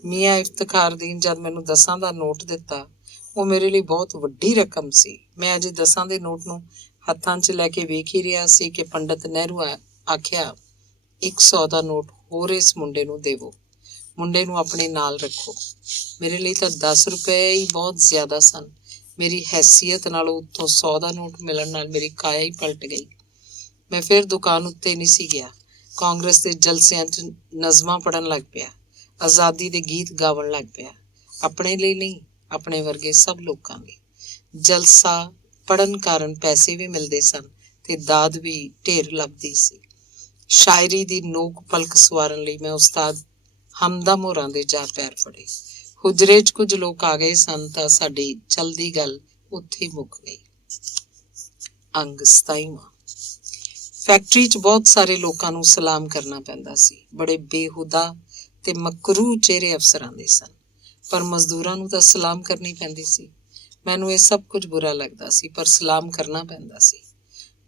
ਮੀਆਂ ਇਫਤਖਾਰਦੀਨ ਜਦ ਮੈਨੂੰ 10 ਦਾ ਨੋਟ ਦਿੱਤਾ, ਉਹ ਮੇਰੇ ਲਈ ਬਹੁਤ ਵੱਡੀ ਰਕਮ ਸੀ। ਮੈਂ ਅਜੇ 10 ਦੇ ਨੋਟ ਨੂੰ ਹੱਥਾਂ 'ਚ ਲੈ ਕੇ ਵੇਖ ਹੀ ਰਿਹਾ ਸੀ ਕਿ ਪੰਡਿਤ ਨਹਿਰੂ ਆਖਿਆ, 100 ਦਾ ਨੋਟ ਹੋਰ ਇਸ ਮੁੰਡੇ ਨੂੰ ਦੇਵੋ, ਮੁੰਡੇ ਨੂੰ ਆਪਣੇ ਨਾਲ ਰੱਖੋ। ਮੇਰੇ ਲਈ ਤਾਂ 10 ਰੁਪਏ ਹੀ ਬਹੁਤ ਜ਼ਿਆਦਾ ਸਨ। ਮੇਰੀ ਹੈਸੀਅਤ ਨਾਲੋਂ ਉੱਤੋਂ 100 ਦਾ ਨੋਟ ਮਿਲਣ ਨਾਲ ਮੇਰੀ ਕਾਇਆ ਹੀ ਪਲਟ ਗਈ। ਮੈਂ ਫਿਰ ਦੁਕਾਨ ਉੱਤੇ ਨਹੀਂ ਸੀ ਗਿਆ। ਕਾਂਗਰਸ ਦੇ ਜਲਸਿਆਂ 'ਚ ਨਜ਼ਮਾਂ ਪੜ੍ਹਨ ਲੱਗ ਪਿਆ, ਆਜ਼ਾਦੀ ਦੇ ਗੀਤ ਗਾਵਣ ਲੱਗ ਪਿਆ। ਆਪਣੇ ਲਈ ਨਹੀਂ, ਆਪਣੇ ਵਰਗੇ ਸਭ ਲੋਕਾਂ ਲਈ। ਜਲਸਾ ਪੜ੍ਹਨ ਕਾਰਨ ਪੈਸੇ ਵੀ ਮਿਲਦੇ ਸਨ ਤੇ ਦਾਦ ਵੀ ਢੇਰ ਲੱਭਦੀ ਸੀ। ਸ਼ਾਇਰੀ ਦੀ ਨੋਕ ਪਲਕ ਸਵਾਰਨ ਲਈ ਮੈਂ ਉਸਤਾਦ ਹਮਦਮ ਹੋਰਾਂ ਦੇ ਜਾ ਪੈਰ ਫੜੇ। ਹੁਜਰੇ 'ਚ ਕੁਝ ਲੋਕ ਆ ਗਏ ਸਨ ਤਾਂ ਸਾਡੀ ਚਲਦੀ ਗੱਲ ਉੱਥੇ ਹੀ ਮੁੱਕ ਗਈ। ਅੰਗ 27ਵਾਂ। ਫੈਕਟਰੀ 'ਚ ਬਹੁਤ ਸਾਰੇ ਲੋਕਾਂ ਨੂੰ ਸਲਾਮ ਕਰਨਾ ਪੈਂਦਾ ਸੀ। ਬੜੇ ਬੇਹੁਦਾ ਤੇ ਮਕਰੂਹ ਚਿਹਰੇ ਅਫਸਰਾਂ ਦੇ ਸਨ, ਪਰ ਮਜ਼ਦੂਰਾਂ ਨੂੰ ਤਾਂ ਸਲਾਮ ਕਰਨੀ ਪੈਂਦੀ ਸੀ। ਮੈਨੂੰ ਇਹ ਸਭ ਕੁਝ ਬੁਰਾ ਲੱਗਦਾ ਸੀ, ਪਰ ਸਲਾਮ ਕਰਨਾ ਪੈਂਦਾ ਸੀ।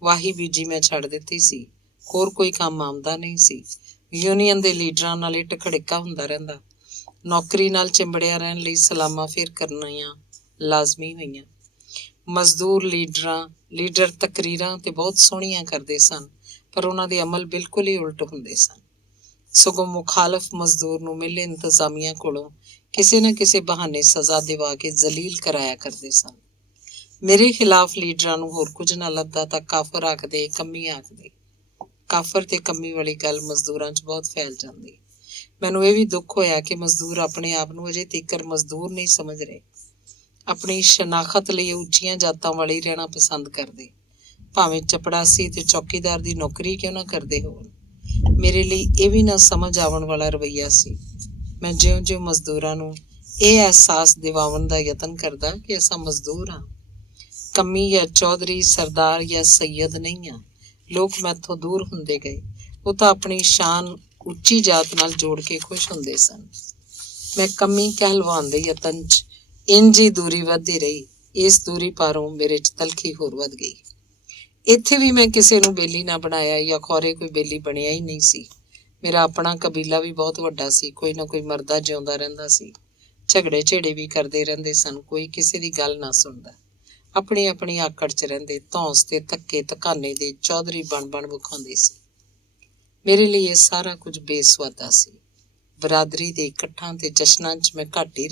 ਵਾਹੀ ਬੀਜੀ ਮੈਂ ਛੱਡ ਦਿੱਤੀ ਸੀ। ਹੋਰ ਕੋਈ ਕੰਮ ਆਉਂਦਾ ਨਹੀਂ ਸੀ। ਯੂਨੀਅਨ ਦੇ ਲੀਡਰਾਂ ਨਾਲ ਇੱਟ ਖੜਿੱਕਾ ਹੁੰਦਾ ਰਹਿੰਦਾ। ਨੌਕਰੀ ਨਾਲ ਚਿੰਬੜਿਆ ਰਹਿਣ ਲਈ ਸਲਾਮਾਂ ਫੇਰ ਕਰਨੀਆਂ ਲਾਜ਼ਮੀ ਹੋਈਆਂ। ਮਜ਼ਦੂਰ ਲੀਡਰ ਤਕਰੀਰਾਂ ਤੇ ਬਹੁਤ ਸੋਹਣੀਆਂ ਕਰਦੇ ਸਨ, ਪਰ ਉਹਨਾਂ ਦੇ ਅਮਲ ਬਿਲਕੁਲ ਹੀ ਉਲਟ ਹੁੰਦੇ ਸਨ। ਸਗੋਂ ਮੁਖਾਲਫ ਮਜ਼ਦੂਰ ਨੂੰ ਮਿਲੇ ਇੰਤਜ਼ਾਮੀਆਂ ਕੋਲੋਂ ਕਿਸੇ ਨਾ ਕਿਸੇ ਬਹਾਨੇ ਸਜ਼ਾ ਦਿਵਾ ਕੇ ਜ਼ਲੀਲ ਕਰਾਇਆ ਕਰਦੇ ਸਨ। ਮੇਰੇ ਖਿਲਾਫ ਲੀਡਰਾਂ ਨੂੰ ਹੋਰ ਕੁਝ ਨਾ ਲੱਭਦਾ ਤਾਂ ਕਾਫਰ ਆਖਦੇ, ਕੰਮੀ ਆਖਦੇ। ਕਾਫਰ ਤੇ ਕੰਮੀ ਵਾਲੀ ਗੱਲ ਮਜ਼ਦੂਰਾਂ 'ਚ ਬਹੁਤ ਫੈਲ ਜਾਂਦੀ। ਮੈਨੂੰ ਇਹ ਵੀ ਦੁੱਖ ਹੋਇਆ ਕਿ ਮਜ਼ਦੂਰ ਆਪਣੇ ਆਪ ਨੂੰ ਅਜੇ ਤੀਕਰ ਮਜ਼ਦੂਰ ਨਹੀਂ ਸਮਝ ਰਹੇ। ਆਪਣੀ ਸ਼ਨਾਖਤ ਲਈ ਉੱਚੀਆਂ ਜਾਤਾਂ ਵਾਲੇ ਹੀ ਰਹਿਣਾ ਪਸੰਦ ਕਰਦੇ, ਭਾਵੇਂ ਚਪੜਾਸੀ ਤੇ ਚੌਕੀਦਾਰ ਦੀ ਨੌਕਰੀ ਕਿਉਂ ਨਾ ਕਰਦੇ ਹੋਣ। ਮੇਰੇ ਲਈ ਇਹ ਵੀ ਨਾ ਸਮਝ ਆਉਣ ਵਾਲਾ ਰਵੱਈਆ ਸੀ। ਮੈਂ ਜਿਉਂ-ਜਿਉਂ ਮਜ਼ਦੂਰਾਂ ਨੂੰ ਇਹ ਅਹਿਸਾਸ ਦਿਵਾਉਣ ਦਾ ਯਤਨ ਕਰਦਾ ਕਿ ਅਸਾਂ ਮਜ਼ਦੂਰ ਹਾਂ, ਕੰਮੀ ਜਾਂ ਚੌਧਰੀ, ਸਰਦਾਰ ਜਾਂ ਸੱਯਦ ਨਹੀਂ ਹਾਂ, ਲੋਕ ਮੈਥੋਂ ਦੂਰ ਹੁੰਦੇ ਗਏ। ਉਹ ਤਾਂ ਆਪਣੀ ਸ਼ਾਨ ਉੱਚੀ ਜਾਤ ਨਾਲ ਜੋੜ ਕੇ ਖੁਸ਼ ਹੁੰਦੇ ਸਨ। ਮੈਂ ਕੰਮੀ ਕਹਿਲਵਾਉਣ ਦੇ ਯਤਨ 'ਚ ਇੰਝ ਹੀ ਦੂਰੀ ਵੱਧਦੀ ਰਹੀ। ਇਸ ਦੂਰੀ ਪਾਰੋਂ ਮੇਰੇ 'ਚ ਤਲਖੀ ਹੋਰ ਵੱਧ ਗਈ। ਇੱਥੇ ਵੀ ਮੈਂ ਕਿਸੇ ਨੂੰ ਬੇਲੀ ਨਾ ਬਣਾਇਆ ਜਾਂ ਖੌਰੇ ਕੋਈ ਬੇਲੀ ਬਣਿਆ ਹੀ ਨਹੀਂ ਸੀ। ਮੇਰਾ ਆਪਣਾ ਕਬੀਲਾ ਵੀ ਬਹੁਤ ਵੱਡਾ ਸੀ। ਕੋਈ ਨਾ ਕੋਈ ਮਰਦਾ ਜਿਉਂਦਾ ਰਹਿੰਦਾ ਸੀ। ਝਗੜੇ ਝੇੜੇ ਵੀ ਕਰਦੇ ਰਹਿੰਦੇ ਸਨ। ਕੋਈ ਕਿਸੇ ਦੀ ਗੱਲ ਨਾ ਸੁਣਦਾ। ਆਪਣੀ ਆਪਣੀ ਆਕੜ 'ਚ ਰਹਿੰਦੇ, ਧੌਂਸ ਤੇ ਧੱਕੇ ਧਕਾਨੇ ਦੇ ਚੌਧਰੀ ਬਣ ਵਿਖਾਉਂਦੇ ਸੀ। ਮੇਰੇ ਲਈ ਇਹ ਸਾਰਾ ਕੁਝ ਬੇਸੁਆਦਾ ਸੀ। ਬਰਾਦਰੀ ਦੇ ਇਕੱਠਾਂ ਤੇ ਜਸ਼ਨਾਂ 'ਚ ਮੈਂ ਘੱਟ ਹੀ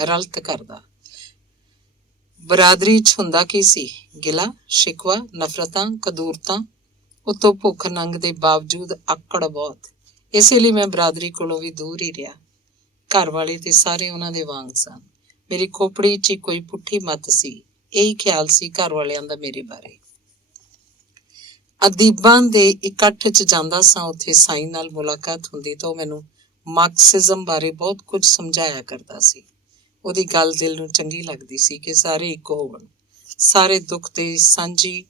ਰਲਤ ਕਰਦਾ। ਬਰਾਦਰੀ 'ਚ ਹੁੰਦਾ ਕੀ ਸੀ? ਗਿਲਾ, ਸ਼ਿਕਵਾ, ਨਫ਼ਰਤਾਂ, ਕਦੂਰਤਾਂ, ਉੱਤੋਂ ਭੁੱਖ ਨੰਗ ਦੇ ਬਾਵਜੂਦ ਆਕੜ ਬਹੁਤ। ਇਸੇ ਲਈ ਮੈਂ ਬਰਾਦਰੀ ਕੋਲੋਂ ਵੀ ਦੂਰ ਹੀ ਰਿਹਾ। ਘਰ ਵਾਲੇ ਤੇ ਸਾਰੇ ਉਹਨਾਂ ਦੇ ਵਾਂਗ ਸਨ। ਮੇਰੀ ਖੋਪੜੀ 'ਚ ਹੀ ਕੋਈ ਪੁੱਠੀ ਮੱਤ ਸੀ। ਇਹੀ ਖਿਆਲ ਸੀ ਘਰ ਵਾਲਿਆਂ ਦਾ ਮੇਰੇ ਬਾਰੇ। ਅਦੀਬਾਂ ਦੇ ਇਕੱਠ 'ਚ ਜਾਂਦਾ ਸਾਂ। ਉੱਥੇ ਸਾਈਂ ਨਾਲ ਮੁਲਾਕਾਤ ਹੁੰਦੀ ਤਾਂ ਉਹ ਮੈਨੂੰ ਮਾਰਕਸਿਜ਼ਮ ਬਾਰੇ ਬਹੁਤ ਕੁਝ ਸਮਝਾਇਆ ਕਰਦਾ ਸੀ। ਉਹਦੀ ਗੱਲ ਦਿਲ ਨੂੰ ਚੰਗੀ ਲੱਗਦੀ ਸੀ ਕਿ ਸਾਰੇ ਇੱਕ ਹੋਵਣ, ਸਾਰੇ ਦੁੱਖ ਤੇ ਸਾਂਝੀ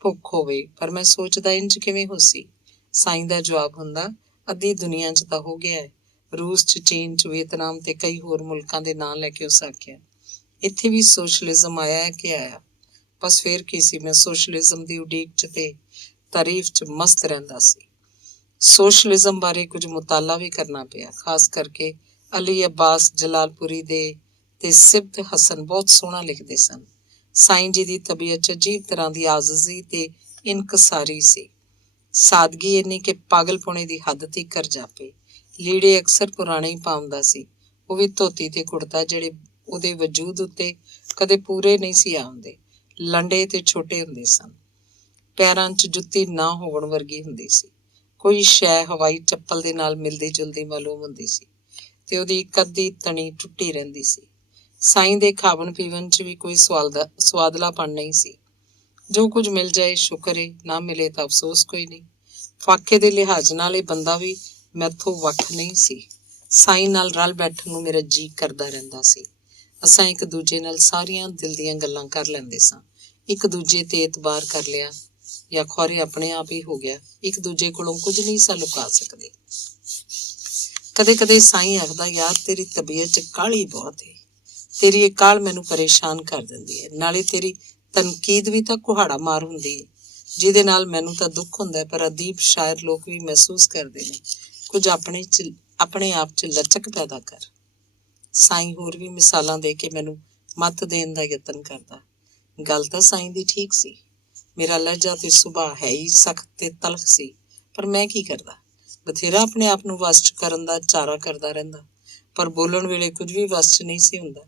ਭੁੱਖ ਹੋਵੇ। ਪਰ ਮੈਂ ਸੋਚਦਾ ਇੰਝ ਕਿਵੇਂ ਹੋ ਸੀ? ਸਾਈਂ ਦਾ ਜਵਾਬ ਹੁੰਦਾ, ਅੱਧੀ ਦੁਨੀਆ 'ਚ ਤਾਂ ਹੋ ਗਿਆ ਹੈ। ਰੂਸ 'ਚ, ਚੀਨ 'ਚ, ਵੀਅਤਨਾਮ ਤੇ ਕਈ ਹੋਰ ਮੁਲਕਾਂ ਦੇ ਨਾਂ ਲੈ ਕੇ ਉਸ ਆਖਿਆ, ਇੱਥੇ ਵੀ ਸੋਸ਼ਲਿਜ਼ਮ ਆਇਆ ਹੈ ਕਿ ਆਇਆ? ਬਸ ਫੇਰ ਕੀ ਸੀ, ਮੈਂ ਸੋਸ਼ਲਿਜ਼ਮ ਦੀ ਉਡੀਕ 'ਚ ਤੇ ਤਾਰੀਫ 'ਚ ਮਸਤ ਰਹਿੰਦਾ ਸੀ। ਸੋਸ਼ਲਿਜ਼ਮ ਬਾਰੇ ਕੁਝ ਮੁਤਾਲਾ ਵੀ ਕਰਨਾ ਪਿਆ। ਖਾਸ ਕਰਕੇ ਅਲੀ ਅੱਬਾਸ ਜਲਾਲਪੁਰੀ ਦੇ ਤੇ ਸਿਬਤ ਹਸਨ ਬਹੁਤ ਸੋਹਣਾ ਲਿਖਦੇ ਸਨ। ਸਾਈਂ ਜੀ ਦੀ ਤਬੀਅਤ 'ਚ ਅਜੀਬ ਤਰ੍ਹਾਂ ਦੀ ਆਜ਼ਜ਼ੀ ਤੇ ਇਨਕਸਾਰੀ ਸੀ। ਸਾਦਗੀ ਇੰਨੀ ਕਿ ਪਾਗਲਪੁਣੇ ਦੀ ਹੱਦ ਤੀਕਰ ਜਾਪੇ। ਲੀੜੇ ਅਕਸਰ ਪੁਰਾਣੇ ਹੀ ਪਾਉਂਦਾ ਸੀ, ਉਹ ਵੀ ਧੋਤੀ ਤੇ ਕੁੜਤਾ, ਜਿਹੜੇ ਉਹਦੇ ਵਜੂਦ ਉੱਤੇ ਕਦੇ ਪੂਰੇ ਨਹੀਂ ਸੀ ਆਉਂਦੇ। ਲੰਡੇ ਤੇ ਛੋਟੇ ਹੁੰਦੇ ਸਨ। ਪੈਰਾਂ 'ਚ ਜੁੱਤੀ ਨਾ ਹੋਣ ਵਰਗੀ ਹੁੰਦੀ ਸੀ। ਕੋਈ ਸ਼ੈ ਹਵਾਈ ਚੱਪਲ ਦੇ ਨਾਲ ਮਿਲਦੀ ਜੁਲਦੀ ਮਾਲੂਮ ਹੁੰਦੀ ਸੀ ਤੇ ਉਹਦੀ ਇੱਕ ਅੱਧੀ ਤਣੀ ਟੁੱਟੀ ਰਹਿੰਦੀ ਸੀ। ਸਾਈਂ ਦੇ ਖਾਵਣ ਪੀਵਣ 'ਚ ਵੀ ਕੋਈ ਸੁਆਦਲਾਪਣ ਨਹੀਂ ਸੀ। ਜੋ ਕੁਝ ਮਿਲ ਜਾਏ ਸ਼ੁਕਰ ਏ, ਨਾ ਮਿਲੇ ਤਾਂ ਅਫਸੋਸ ਕੋਈ ਨਹੀਂ। ਫਾਕੇ ਦੇ ਲਿਹਾਜ਼ ਨਾਲ ਇਹ ਬੰਦਾ ਵੀ ਮੈਥੋਂ ਵੱਖ ਨਹੀਂ ਸੀ। ਸਾਈਂ ਨਾਲ ਰਲ ਬੈਠਣ ਨੂੰ ਮੇਰਾ ਜੀਅ ਕਰਦਾ ਰਹਿੰਦਾ ਸੀ। ਅਸਾਂ ਇੱਕ ਦੂਜੇ ਨਾਲ ਸਾਰੀਆਂ ਦਿਲ ਦੀਆਂ ਗੱਲਾਂ ਕਰ ਲੈਂਦੇ ਸਾਂ। ਇੱਕ ਦੂਜੇ ਤੇ ਇਤਬਾਰ ਕਰ ਲਿਆ ਜਾਂ ਖੌਰੇ ਆਪਣੇ ਆਪ ਹੀ ਹੋ ਗਿਆ। ਇੱਕ ਦੂਜੇ ਕੋਲੋਂ ਕੁਝ ਨਹੀਂ ਸਾਂ ਲੁਕਾ ਸਕਦੇ। ਕਦੇ ਕਦੇ ਸਾਈਂ ਆਖਦਾ, ਯਾਰ ਤੇਰੀ ਤਬੀਅਤ 'ਚ ਕਾਹਲੀ ਬਹੁਤ ਏ। ਤੇਰੀ ਇਹ ਕਾਹਲ ਮੈਨੂੰ ਪਰੇਸ਼ਾਨ ਕਰ ਦਿੰਦੀ ਹੈ। ਨਾਲੇ ਤੇਰੀ ਤਨਕੀਦ ਵੀ ਤਾਂ ਕੁਹਾੜਾ ਮਾਰ ਹੁੰਦੀ ਹੈ, ਜਿਹਦੇ ਨਾਲ ਮੈਨੂੰ ਤਾਂ ਦੁੱਖ ਹੁੰਦਾ, ਪਰ ਅਦੀਬ ਸ਼ਾਇਰ ਲੋਕ ਵੀ ਮਹਿਸੂਸ ਕਰਦੇ ਨੇ। ਕੁਝ ਆਪਣੇ ਆਪ 'ਚ ਲਚਕ ਪੈਦਾ ਕਰ। ਸਾਈਂ ਹੋਰ ਵੀ ਮਿਸਾਲਾਂ ਦੇ ਕੇ ਮੈਨੂੰ ਮੱਤ ਦੇਣ ਦਾ ਯਤਨ ਕਰਦਾ। ਗੱਲ ਤਾਂ ਸਾਈਂ ਦੀ ਠੀਕ ਸੀ। ਮੇਰਾ ਲਹਿਜਾ ਤੇ ਸੁਭਾਅ ਹੈ ਹੀ ਸਖਤ ਤੇ ਤਲਖ ਸੀ, ਪਰ ਮੈਂ ਕੀ ਕਰਦਾ? ਬਥੇਰਾ ਆਪਣੇ ਆਪ ਨੂੰ ਵਸ 'ਚ ਕਰਨ ਦਾ ਚਾਰਾ ਕਰਦਾ ਰਹਿੰਦਾ, ਪਰ ਬੋਲਣ ਵੇਲੇ ਕੁਝ ਵੀ ਵਸ 'ਚ ਨਹੀਂ ਸੀ ਹੁੰਦਾ।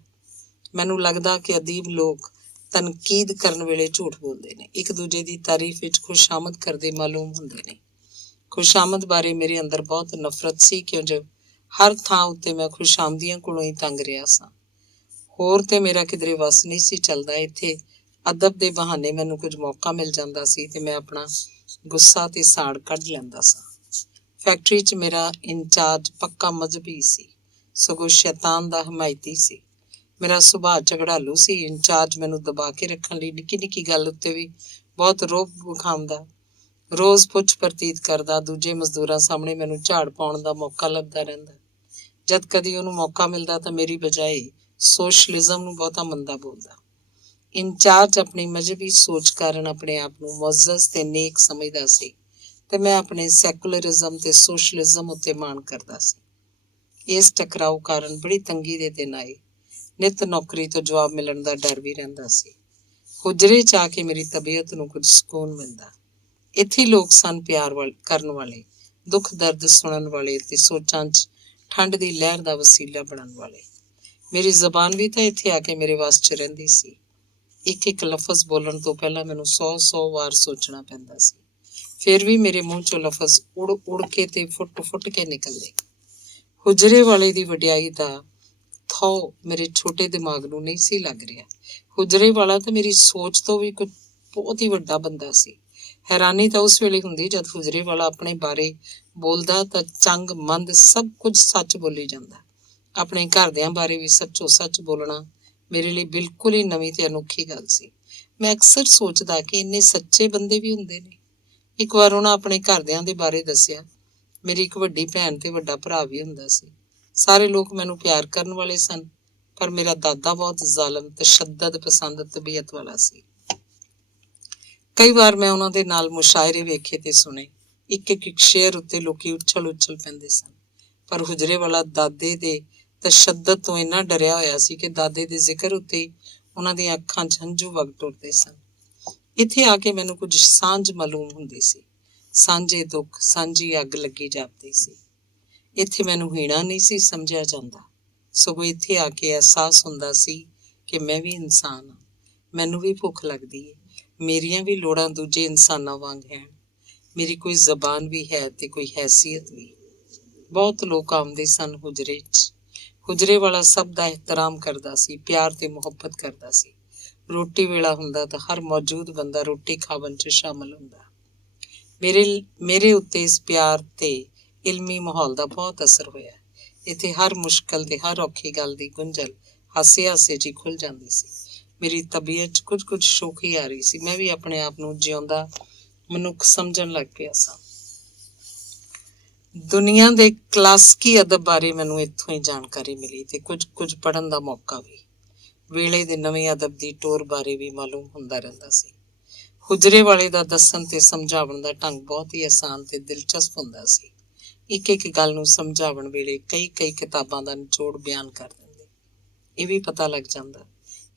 ਮੈਨੂੰ ਲੱਗਦਾ ਕਿ ਅਦੀਬ ਲੋਕ ਤਨਕੀਦ ਕਰਨ ਵੇਲੇ ਝੂਠ ਬੋਲਦੇ ਨੇ, ਇੱਕ ਦੂਜੇ ਦੀ ਤਾਰੀਫ ਵਿੱਚ ਖੁਸ਼ਾਮਦ ਕਰਦੇ ਮਾਲੂਮ ਹੁੰਦੇ ਨੇ। ਖੁਸ਼ਾਮਦ ਬਾਰੇ ਮੇਰੇ ਅੰਦਰ ਬਹੁਤ ਨਫ਼ਰਤ ਸੀ, ਕਿਉਂ ਜੋ ਹਰ ਥਾਂ ਉੱਤੇ ਮੈਂ ਖੁਸ਼ਾਮਦੀਆਂ ਕੋਲੋਂ ਹੀ ਤੰਗ ਰਿਹਾ ਸਾਂ। ਹੋਰ ਤੇ ਮੇਰਾ ਕਿਧਰੇ ਵਸ ਨਹੀਂ ਸੀ ਚੱਲਦਾ। ਇੱਥੇ ਅਦਬ ਦੇ ਬਹਾਨੇ ਮੈਨੂੰ ਕੁਝ ਮੌਕਾ ਮਿਲ ਜਾਂਦਾ ਸੀ ਤੇ ਮੈਂ ਆਪਣਾ ਗੁੱਸਾ ਤੇ ਸਾੜ ਕੱਢ ਲੈਂਦਾ ਸਾਂ। ਫੈਕਟਰੀ 'ਚ ਮੇਰਾ ਇੰਚਾਰਜ ਪੱਕਾ ਮਜ਼ਹਬੀ ਸੀ, ਸਗੋਂ ਸ਼ੈਤਾਨ ਦਾ ਹਮਾਇਤੀ ਸੀ। ਮੇਰਾ ਸੁਭਾਅ ਝਗੜਾਲੂ ਸੀ। ਇੰਚਾਰਜ ਮੈਨੂੰ ਦਬਾ ਕੇ ਰੱਖਣ ਲਈ ਨਿੱਕੀ ਨਿੱਕੀ ਗੱਲ ਉੱਤੇ ਵੀ ਬਹੁਤ ਰੋਅਬ ਵਿਖਾਉਂਦਾ, ਰੋਜ਼ ਪੁੱਛ ਪ੍ਰਤੀਤ ਕਰਦਾ। ਦੂਜੇ ਮਜ਼ਦੂਰਾਂ ਸਾਹਮਣੇ ਮੈਨੂੰ ਝਾੜ ਪਾਉਣ ਦਾ ਮੌਕਾ ਲੱਭਦਾ ਰਹਿੰਦਾ। ਜਦ ਕਦੀ ਉਹਨੂੰ ਮੌਕਾ ਮਿਲਦਾ ਤਾਂ ਮੇਰੀ ਬਜਾਏ ਸੋਸ਼ਲਿਜ਼ਮ ਨੂੰ ਬਹੁਤਾ ਮੰਦਾ ਬੋਲਦਾ। ਇੰਚਾਰਜ ਆਪਣੀ ਮਜ਼ਹਬੀ ਸੋਚ ਕਾਰਨ ਆਪਣੇ ਆਪ ਨੂੰ ਮੁਅੱਜ਼ਜ਼ ਤੇ ਨੇਕ ਸਮਝਦਾ ਸੀ ਤੇ ਮੈਂ ਆਪਣੇ ਸੈਕੂਲਰਿਜ਼ਮ ਤੇ ਸੋਸ਼ਲਿਜ਼ਮ ਉੱਤੇ ਮਾਣ ਕਰਦਾ ਸੀ। ਇਸ ਟਕਰਾਓ ਕਾਰਨ ਬੜੀ ਤੰਗੀ ਦੇ ਦਿਨ ਆਏ। ਨਿੱਤ ਨੌਕਰੀ ਤੋਂ ਜਵਾਬ ਮਿਲਣ ਦਾ ਡਰ ਵੀ ਰਹਿੰਦਾ ਸੀ। ਹੁਜਰੇ 'ਚ ਆ ਕੇ ਮੇਰੀ ਤਬੀਅਤ ਨੂੰ ਕੁਝ ਸਕੂਨ ਮਿਲਦਾ। ਇੱਥੇ ਲੋਕ ਸਨ ਪਿਆਰ ਕਰਨ ਵਾਲੇ, ਦੁੱਖ ਦਰਦ ਸੁਣਨ ਵਾਲੇ ਤੇ ਸੋਚਾਂ 'ਚ ਠੰਡ ਦੀ ਲਹਿਰ ਦਾ ਵਸੀਲਾ ਬਣਨ ਵਾਲੇ। ਮੇਰੀ ਜ਼ਬਾਨ ਵੀ ਤਾਂ ਇੱਥੇ ਆ ਕੇ ਮੇਰੇ ਵੱਸ 'ਚ ਰਹਿੰਦੀ ਸੀ। ਇੱਕ ਇੱਕ ਲਫ਼ਜ਼ ਬੋਲਣ ਤੋਂ ਪਹਿਲਾਂ ਮੈਨੂੰ 100 ਵਾਰ ਸੋਚਣਾ ਪੈਂਦਾ ਸੀ। ਫਿਰ ਵੀ ਮੇਰੇ ਮੂੰਹ 'ਚੋਂ ਲਫ਼ਜ਼ ਉੜ ਕੇ ਤੇ ਫੁੱਟ ਕੇ ਨਿਕਲਦੇ। ਹੁਜਰੇ ਵਾਲੇ ਦੀ ਵਡਿਆਈ ਦਾ ਥੋ ਮੇਰੇ ਛੋਟੇ ਦਿਮਾਗ ਨੂੰ ਨਹੀਂ ਸੀ ਲੱਗ ਰਿਹਾ। ਹੁਜਰੇ ਵਾਲਾ ਤਾਂ ਮੇਰੀ ਸੋਚ ਤੋਂ ਵੀ ਕੁਝ ਬਹੁਤ ਹੀ ਵੱਡਾ ਬੰਦਾ ਸੀ। ਹੈਰਾਨੀ ਤਾਂ ਉਸ ਵੇਲੇ ਹੁੰਦੀ ਜਦ ਹੁਜਰੇ ਵਾਲਾ ਆਪਣੇ ਬਾਰੇ ਬੋਲਦਾ ਤਾਂ ਚੰਗ ਮੰਦ ਸਭ ਕੁਝ ਸੱਚ ਬੋਲੀ ਜਾਂਦਾ। ਆਪਣੇ ਘਰਦਿਆਂ ਬਾਰੇ ਵੀ ਸੱਚੋ ਸੱਚ ਬੋਲਣਾ ਮੇਰੇ ਲਈ ਬਿਲਕੁਲ ਹੀ ਨਵੀਂ ਤੇ ਅਨੋਖੀ ਗੱਲ ਸੀ। ਮੈਂ ਅਕਸਰ ਸੋਚਦਾ ਕਿ ਇੰਨੇ ਸੱਚੇ ਬੰਦੇ ਵੀ ਹੁੰਦੇ ਨੇ। ਇੱਕ ਵਾਰ ਉਹਨਾਂ ਆਪਣੇ ਘਰਦਿਆਂ ਦੇ ਬਾਰੇ ਦੱਸਿਆ, ਮੇਰੀ ਇੱਕ ਵੱਡੀ ਭੈਣ ਤੇ ਵੱਡਾ ਭਰਾ ਵੀ ਹੁੰਦਾ ਸੀ। ਸਾਰੇ ਲੋਕ ਮੈਨੂੰ ਪਿਆਰ ਕਰਨ ਵਾਲੇ ਸਨ, ਪਰ ਮੇਰਾ ਦਾਦਾ ਬਹੁਤ ਜ਼ਾਲਮ, ਤਸ਼ੱਦਦ ਪਸੰਦ ਤਬੀਅਤ ਵਾਲਾ ਸੀ। ਕਈ ਵਾਰ ਮੈਂ ਉਹਨਾਂ ਦੇ ਨਾਲ ਮੁਸ਼ਾਇਰੇ ਵੇਖੇ ਤੇ ਸੁਣੇ। ਇੱਕ ਇੱਕ ਸ਼ੇਅਰ ਉੱਤੇ ਲੋਕੀ ਉਛਲ ਉਛਲ ਪੈਂਦੇ ਸਨ, ਪਰ ਹੁਜਰੇ ਵਾਲਾ ਦਾਦੇ ਦੇ ਤਸ਼ੱਦਦ ਤੋਂ ਇੰਨਾ ਡਰਿਆ ਹੋਇਆ ਸੀ ਕਿ ਦਾਦੇ ਦੇ ਜ਼ਿਕਰ ਉੱਤੇ ਉਹਨਾਂ ਦੀਆਂ ਅੱਖਾਂ 'ਚ ਹੰਝੂ ਵਗ ਟੁਰਦੇ ਸਨ। ਇੱਥੇ ਆ ਕੇ ਮੈਨੂੰ ਕੁਝ ਸਾਂਝ ਮਾਲੂਮ ਹੁੰਦੀ ਸੀ। ਸਾਂਝੇ ਦੁੱਖ, ਸਾਂਝੀ ਅੱਗ ਲੱਗੀ ਜਾਪਦੀ ਸੀ। ਇੱਥੇ ਮੈਨੂੰ ਹੀਣਾ ਨਹੀਂ ਸੀ ਸਮਝਿਆ ਜਾਂਦਾ, ਸਗੋਂ ਇੱਥੇ ਆ ਕੇ ਅਹਿਸਾਸ ਹੁੰਦਾ ਸੀ ਕਿ ਮੈਂ ਵੀ ਇਨਸਾਨ ਹਾਂ, ਮੈਨੂੰ ਵੀ ਭੁੱਖ ਲੱਗਦੀ ਹੈ, ਮੇਰੀਆਂ ਵੀ ਲੋੜਾਂ ਦੂਜੇ ਇਨਸਾਨਾਂ ਵਾਂਗ ਹਨ। ਮੇਰੀ ਕੋਈ ਜ਼ਬਾਨ ਵੀ ਹੈ ਤੇ ਕੋਈ ਹੈਸੀਅਤ ਵੀ। ਬਹੁਤ ਲੋਕ ਆਉਂਦੇ ਸਨ ਹੁਜਰੇ 'ਚ। ਹੁਜਰੇ ਵਾਲਾ ਸਭ ਦਾ ਇਹਤਰਾਮ ਕਰਦਾ ਸੀ, ਪਿਆਰ ਤੇ ਮੁਹੱਬਤ ਕਰਦਾ ਸੀ। ਰੋਟੀ ਵੇਲਾ ਹੁੰਦਾ ਤਾਂ ਹਰ ਮੌਜੂਦ ਬੰਦਾ ਰੋਟੀ ਖਾਵਣ 'ਚ ਸ਼ਾਮਲ ਹੁੰਦਾ। ਮੇਰੇ ਉੱਤੇ ਇਸ ਪਿਆਰ ਤੇ ਇਲਮੀ ਮਾਹੌਲ ਦਾ ਬਹੁਤ ਅਸਰ ਹੋਇਆ। ਇੱਥੇ ਹਰ ਮੁਸ਼ਕਲ ਤੇ ਹਰ ਔਖੀ ਗੱਲ ਦੀ ਗੁੰਝਲ ਹਾਸੇ ਹਾਸੇ 'ਚ ਖੁੱਲ ਜਾਂਦੀ ਸੀ। ਮੇਰੀ ਤਬੀਅਤ 'ਚ ਕੁਝ ਸ਼ੋਖੀ ਆ ਰਹੀ ਸੀ। ਮੈਂ ਵੀ ਆਪਣੇ ਆਪ ਨੂੰ ਜਿਉਂਦਾ ਮਨੁੱਖ ਸਮਝਣ ਲੱਗ ਪਿਆ ਸਾਂ। ਦੁਨੀਆ ਦੇ ਕਲਾਸਿਕੀ ਅਦਬ ਬਾਰੇ ਮੈਨੂੰ ਇੱਥੋਂ ਹੀ ਜਾਣਕਾਰੀ ਮਿਲੀ ਤੇ ਕੁਝ ਪੜ੍ਹਨ ਦਾ ਮੌਕਾ ਵੀ। ਵੇਲੇ ਦੇ ਨਵੇਂ ਅਦਬ ਦੀ ਟੋਰ ਬਾਰੇ ਵੀ ਮਾਲੂਮ ਹੁੰਦਾ ਰਹਿੰਦਾ ਸੀ। ਹੁਜਰੇ ਵਾਲੇ ਦਾ ਦੱਸਣ ਤੇ ਸਮਝਾਉਣ ਦਾ ਢੰਗ ਬਹੁਤ ਹੀ ਆਸਾਨ ਤੇ ਦਿਲਚਸਪ ਹੁੰਦਾ ਸੀ। ਇੱਕ ਇੱਕ ਗੱਲ ਨੂੰ ਸਮਝਾਉਣ ਵੇਲੇ ਕਈ ਕਿਤਾਬਾਂ ਦਾ ਨਿਚੋੜ ਬਿਆਨ ਕਰ ਦਿੰਦੇ। ਇਹ ਵੀ ਪਤਾ ਲੱਗ ਜਾਂਦਾ